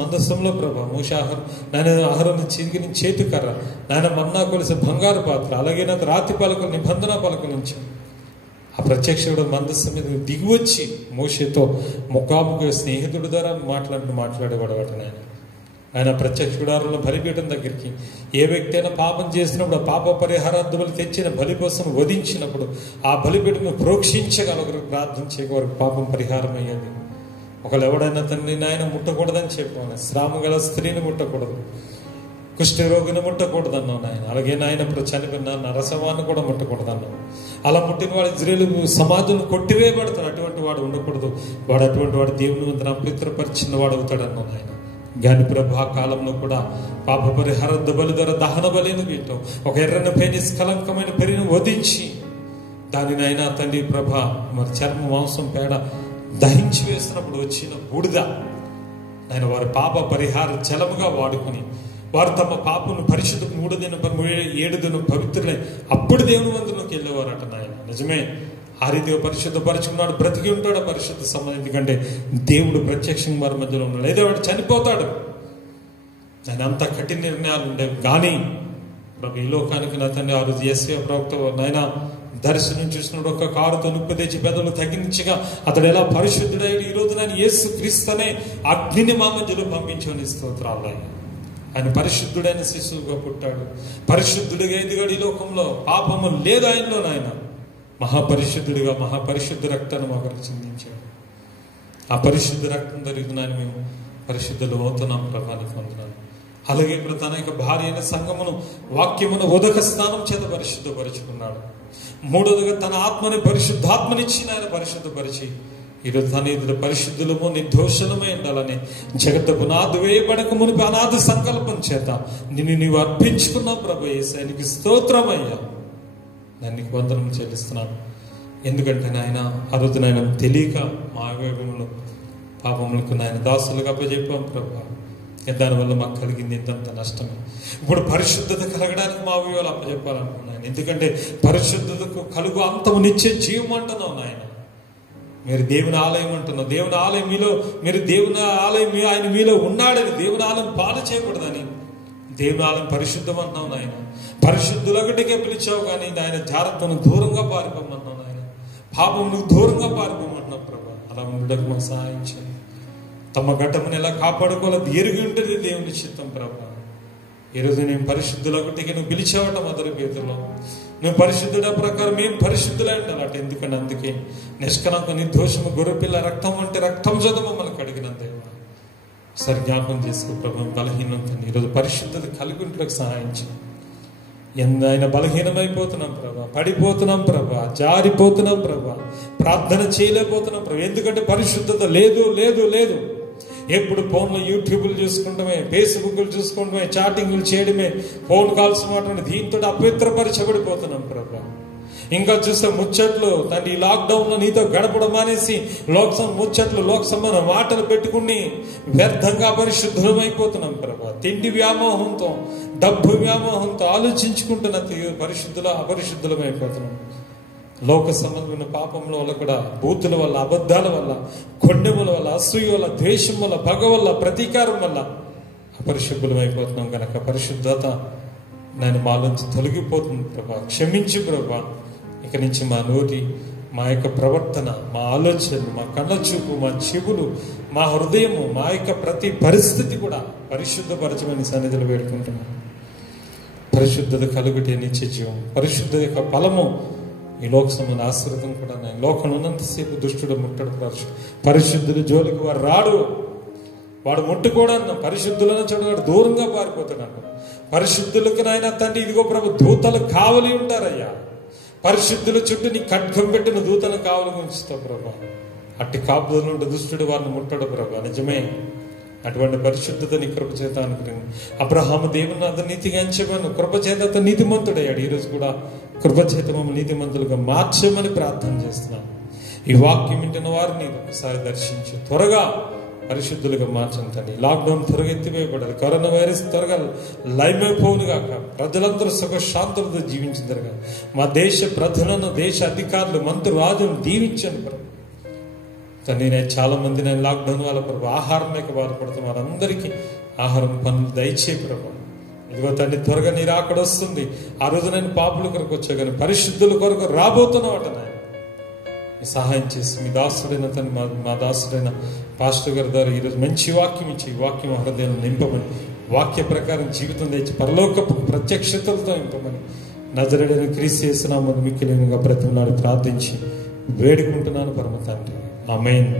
మందస్సంలో ప్రభా మూషాహారం నాయన ఆహారం చిరిగిన చేతికర్ర నాయన మన్నా కొలిసి బంగారు పాత్ర అలాగే నాకు రాతి పలకలు నిబంధన పలక నుంచి ఆ ప్రత్యక్షుడు మందస్సు మీద దిగివచ్చి మోషేతో ముఖాముఖి స్నేహితుడి ద్వారా మాట్లాడేవాడు నాయన. ఆయన ప్రత్యక్ష గుడారంలో బలిపీఠం దగ్గరికి ఏ వ్యక్తి అయినా పాపం చేసినప్పుడు ఆ పాప పరిహారార్థములు తెచ్చిన బలి కోసం వధించినప్పుడు ఆ బలిపీఠను ప్రోక్షించగలగరు, ప్రార్థన చేయగలరు, పాపం పరిహారం అయ్యేది. ఒకళ్ళు ఎవడైనా తండ్రి నాయన ముట్టకూడదని చెప్పాను, శ్రామ గల స్త్రీని ముట్టకూడదు, కుష్ఠరోగిని ముట్టకూడదన్నావు నాయన. అలాగే నాయన ఇప్పుడు చనిపోయిన నరసవాన్ని కూడా ముట్టకూడదన్నావు. అలా ముట్టిన వాడు ఇజ్రాయేలు సమాజంలో కొట్టివేయబడతాడు. అటువంటి వాడు ఉండకూడదు. వాడు అటువంటి వాడు దేవుని వందన అపవిత్రపరిచిన వాడు అవుతాడన్నావు నాయన. గాని ప్రభు ఆ కాలంలో కూడా పాప పరిహార బలి ధర దహన బలిని వీటం ఒక ఎర్రన పై నిష్కలంకమైన పెరిని వధించి దానినైనా తండ్రి ప్రభ మరి చర్మ మాంసం పేడ దహించి వేసినప్పుడు వచ్చిన బూడిద ఆయన వారి పాప పరిహార జలముగా వాడుకుని వారు తమ పాపను పరిశుద్ధ 3 దినం 7 దినం పవిత్రులై అప్పుడు దేవుని మందిరంలోకి వెళ్ళేవారట నాయన. నిజమే, ఆ రీతిగా పరిశుద్ధపరచుకున్నాడు, బ్రతికి ఉంటాడు పరిశుద్ధ సంబంధం. ఎందుకంటే దేవుడు ప్రత్యక్షంగా వారి మధ్యలో ఉన్నాడు. లేదా వాడు చనిపోతాడు. ఆయన అంత కఠిన నిర్ణయాలు ఉండేవి. కానీ ప్రభు ఈ లోకానికి నా తండ్రి ఆ రోజు యేసయ్య ప్రవక్త నాయన దర్శనం చూసినప్పుడు ఒక కారుతో నిప్పు తెచ్చి పెదవులు తగ్గించగా అతడు ఎలా పరిశుద్ధుడయ్యాడు. ఈ రోజు నేను యేసు క్రీస్తునే అగ్నిని మా మధ్యలో పంపించని స్తోత్రాలు. ఆయన పరిశుద్ధుడైన శిశువుగా పుట్టాడు, పరిశుద్ధుడిగా ఎదిగాడు. ఈ లోకంలో పాపము లేదు ఆయనలో. నాయన మహాపరిశుద్ధుడిగా మహాపరిశుద్ధ రక్తాన్ని మాకు చిందించాడు. ఆ పరిశుద్ధ రక్తం జరుగుతున్నాను మేము పరిశుద్ధులు అవుతున్నాం, ప్రభానికి పొందుతున్నాను. అలాగే ఇప్పుడు తన యొక్క భార్య అయిన సంఘమును వాక్యమును ఉదక స్నానం చేత పరిశుద్ధపరుచుకున్నాడు. మూడోదిగా తన ఆత్మని పరిశుద్ధాత్మనిచ్చి ఆయన పరిశుద్ధపరిచి ఈరోజు తన ఎదురు పరిశుద్ధులము నిర్దోషులమై ఉండాలని జగత్తు పునాది వేయబడక మునిపి అనాది సంకల్పం చేత నిన్ను నీవు అర్పించుకున్నావు ప్రభు యేసయ్యనికి స్తోత్రమయ్యా. దానికి వందనం చెల్లిస్తున్నాను. ఎందుకంటే నాయన ఆ రోజు నాయన తెలియక మా అవయవములు పాపములకు నాయన దాసులుగా అప్పచెప్పాం ప్రభు. దానివల్ల మాకు కలిగింది ఇంతంత నష్టమే. ఇప్పుడు పరిశుద్ధత కలగడానికి మా అవయవాలు అప్పచెప్పాలనుకున్నాను. ఎందుకంటే పరిశుద్ధతకు కలుగు అంతము నిత్య జీవం అంటున్నావు నాయన. మీరు దేవుని ఆలయం అంటున్నావు. దేవుని ఆలయం మీలో, మీరు దేవుని ఆలయం ఆయన మీలో ఉన్నాడని, దేవుని ఆలయం పాలు చేయకూడదని దేవుని ఆలయం పరిశుద్ధం అన్నావు నాయన. పరిశుద్ధులొకటికే పిలిచావు కానీ ఆయన జాగ్రత్తను దూరంగా పారిపోమన్నావు నాయన. పాపమును దూరంగా పారిపోమన్నావు ప్రభా. అలా ఉండడానికి మాకు సహాయం చేయండి. తమ ఘట్టమును ఎలా కాపాడుకోవాలో ఎరిగి ఉంటుంది దేవుని చిత్తం ప్రభా. ఈరోజు నేను పరిశుద్ధులొకటికి నువ్వు పిలిచావట మొదటి పేతులో. నువ్వు పరిశుద్ధుడ ప్రకారం మేము పరిశుద్ధులై ఉండాలట. ఎందుకంటే అందుకే నిష్కలంక నిర్దోషము గొర్రెపిల్ల రక్తం అంటే రక్తం చదువు మమ్మల్ని కడిగినంత సరి జ్ఞాపకం చేసుకో ప్రభు. బలహీనంతో ఈరోజు పరిశుద్ధత కలిగి ఉంటలకు సహాయం చేయండి. ఆయన బలహీనమైపోతున్నాం ప్రభా, పడిపోతున్నాం ప్రభా, జారిపోతున్నాం ప్రభా, ప్రార్థన చేయలేకపోతున్నాం ప్రభా. ఎందుకంటే పరిశుద్ధత లేదు లేదు లేదు. ఎప్పుడు ఫోన్లో యూట్యూబ్లు చూసుకుంటమే, ఫేస్బుక్లు చూసుకుంటమే, చాటింగ్లు చేయడమే, ఫోన్ కాల్స్ మాట్లాడి దీంతో అపవిత్రపరచబడిపోతున్నాం ప్రభా. ఇంకా చూస్తే ముచ్చట్లు తండ్రి ఈ లాక్డౌన్లో నీతో గడపడం అనేసి ముచ్చట్లు లోక్సభ మాటలు పెట్టుకుని వ్యర్థంగా పరిశుద్ధమైపోతున్నాం ప్రభా. తిండి వ్యామోహంతో, డబ్బు వ్యామోహంతో ఆలోచించుకుంటున్న అపరిశుద్ధమైపోతున్నాం. లోక సంబంధమైన పాపముల వల్ల కూడా, బూతుల వల్ల, అబద్ధాల వల్ల, కొండెముల వల్ల, అసూయ వల్ల, ద్వేషం వల్ల, పగ వల్ల, ప్రతీకారం వల్ల అపరిశుద్ధమైపోతున్నాం. కనుక పరిశుద్ధత నేను మాలోంచి తొలగిపోతుంది ప్రభా. క్షమించు ప్రభా. ఇక నుంచి మా నోటి, మా యొక్క ప్రవర్తన, మా ఆలోచనలు, మా కళ్ళ చూపు, మా చెవులు, మా హృదయము, మా యొక్క ప్రతి పరిస్థితి కూడా పరిశుద్ధపరచమని సన్నిధిలో వేడుకుంటున్నాం. పరిశుద్ధత కలుగుటే నిత్య జీవం. పరిశుద్ధ యొక్క ఫలము ఈ లోకసమైన ఆశ్రితం కూడా. లోకంలో ఉన్నంతసేపు దుష్టుడు ముట్టడు పరిశుద్ధులు జోలికి వారు రాడు. వాడు ముట్టుకోవడం పరిశుద్ధులను చూడవాడు దూరంగా పారిపోతున్నాడు. పరిశుద్ధులకు నాయన తండ్రి ఇదిగో ప్రభు దూతలు కావలి ఉంటారయ్యా. పరిశుద్ధుల చుట్టూ నీ ఖడ్గం పెట్టిన దూతలు కావలి ఉంచుతావు ప్రభా. అట్టి కాపుదల నుండి దుష్టుడు వారిని ముట్టడు ప్రభా. నిజమే, అటువంటి పరిశుద్ధత నీ కృపచేత అనుకుని అబ్రహాము దేవుని అతను నీతిగా ఎంచమని కృపచేత అతను నీతిమంతుడయ్యాడు. ఈరోజు కూడా కృపచేత మమ్మల్ని నీతిమంతులుగా మార్చమని ప్రార్థన చేస్తున్నాను. ఈ వాక్యం వింటున్న వారిని ఒకసారి దర్శించి త్వరగా పరిశుద్ధులుగా మార్చండి. లాక్డౌన్ త్వరగా ఎత్తివేయబడాలి. కరోనా వైరస్ త్వరగా లయమైపోవును గాక. ప్రజలందరూ సుఖ శాంతులతో జీవించుదరుగా. మా దేశ ప్రజలను, దేశ అధికారులు, మంత్రులు, రాజును దీవించండి. తండ్రి నేను చాలా మంది నేను లాక్డౌన్ వల్ల ప్రభు ఆహారం లేక బాధపడుతున్న వారందరికీ ఆహారం పనులు దయచే ప్రభు. ఇదిగో తండ్రి త్వరగా నీ రాకడ వస్తుంది. ఆ రోజు నేను పాపుల కొరకు వచ్చా కానీ పరిశుద్ధుల కొరకు రాబోతున్నావట నాయన. సహాయం చేసి మీ దాసుడైన తండ్రి మా దాసుడైన పాస్టర్ గారి ద్వారా ఈరోజు మంచి వాక్యం ఇచ్చి ఈ వాక్యం హృదయం నింపమని, వాక్య ప్రకారం జీవితం తెచ్చి పరలోకపు ప్రత్యక్షతలతో నింపమని నజరేయుడైన క్రీస్తు యేసునామమున మిక్కిలిగా బ్రతిమలాడి ప్రార్థించి వేడుకుంటున్నాను పరమ తండ్రి. ఆమేన్.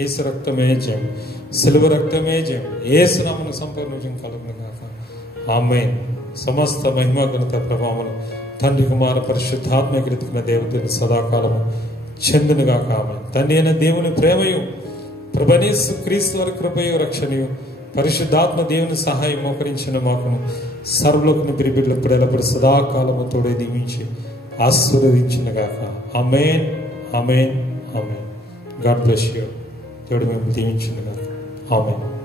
యేసు రక్తమే జయం, సిలువ రక్తమే జయం, యేసు నామమున సంపూర్ణ విజయం కలుగును గాక. ఆమేన్. సమస్త మహిమ ఘనత ప్రభావములు తండ్రి కుమార పరిశుద్ధాత్మ కృతికున్న దేవతలు సదాకాలము చెందును గాక. ఆమేన్. తండ్రి అయిన దేవుని ప్రేమయు ప్రభునేసు క్రీస్తు వారి కృపయు రక్షణయు పరిశుద్ధాత్మ దేవుని సహాయం మోకరించిన మాకును సర్వలోకను బిరిబిడ్ల పిడలపడి సదాకాలము తోడే దీవించి ఆశీర్వదించిన గాక. ఆమేన్, ఆమేన్, ఆమేన్. God bless you. దేవుడు మేము దీవించిన గాక. ఆమేన్.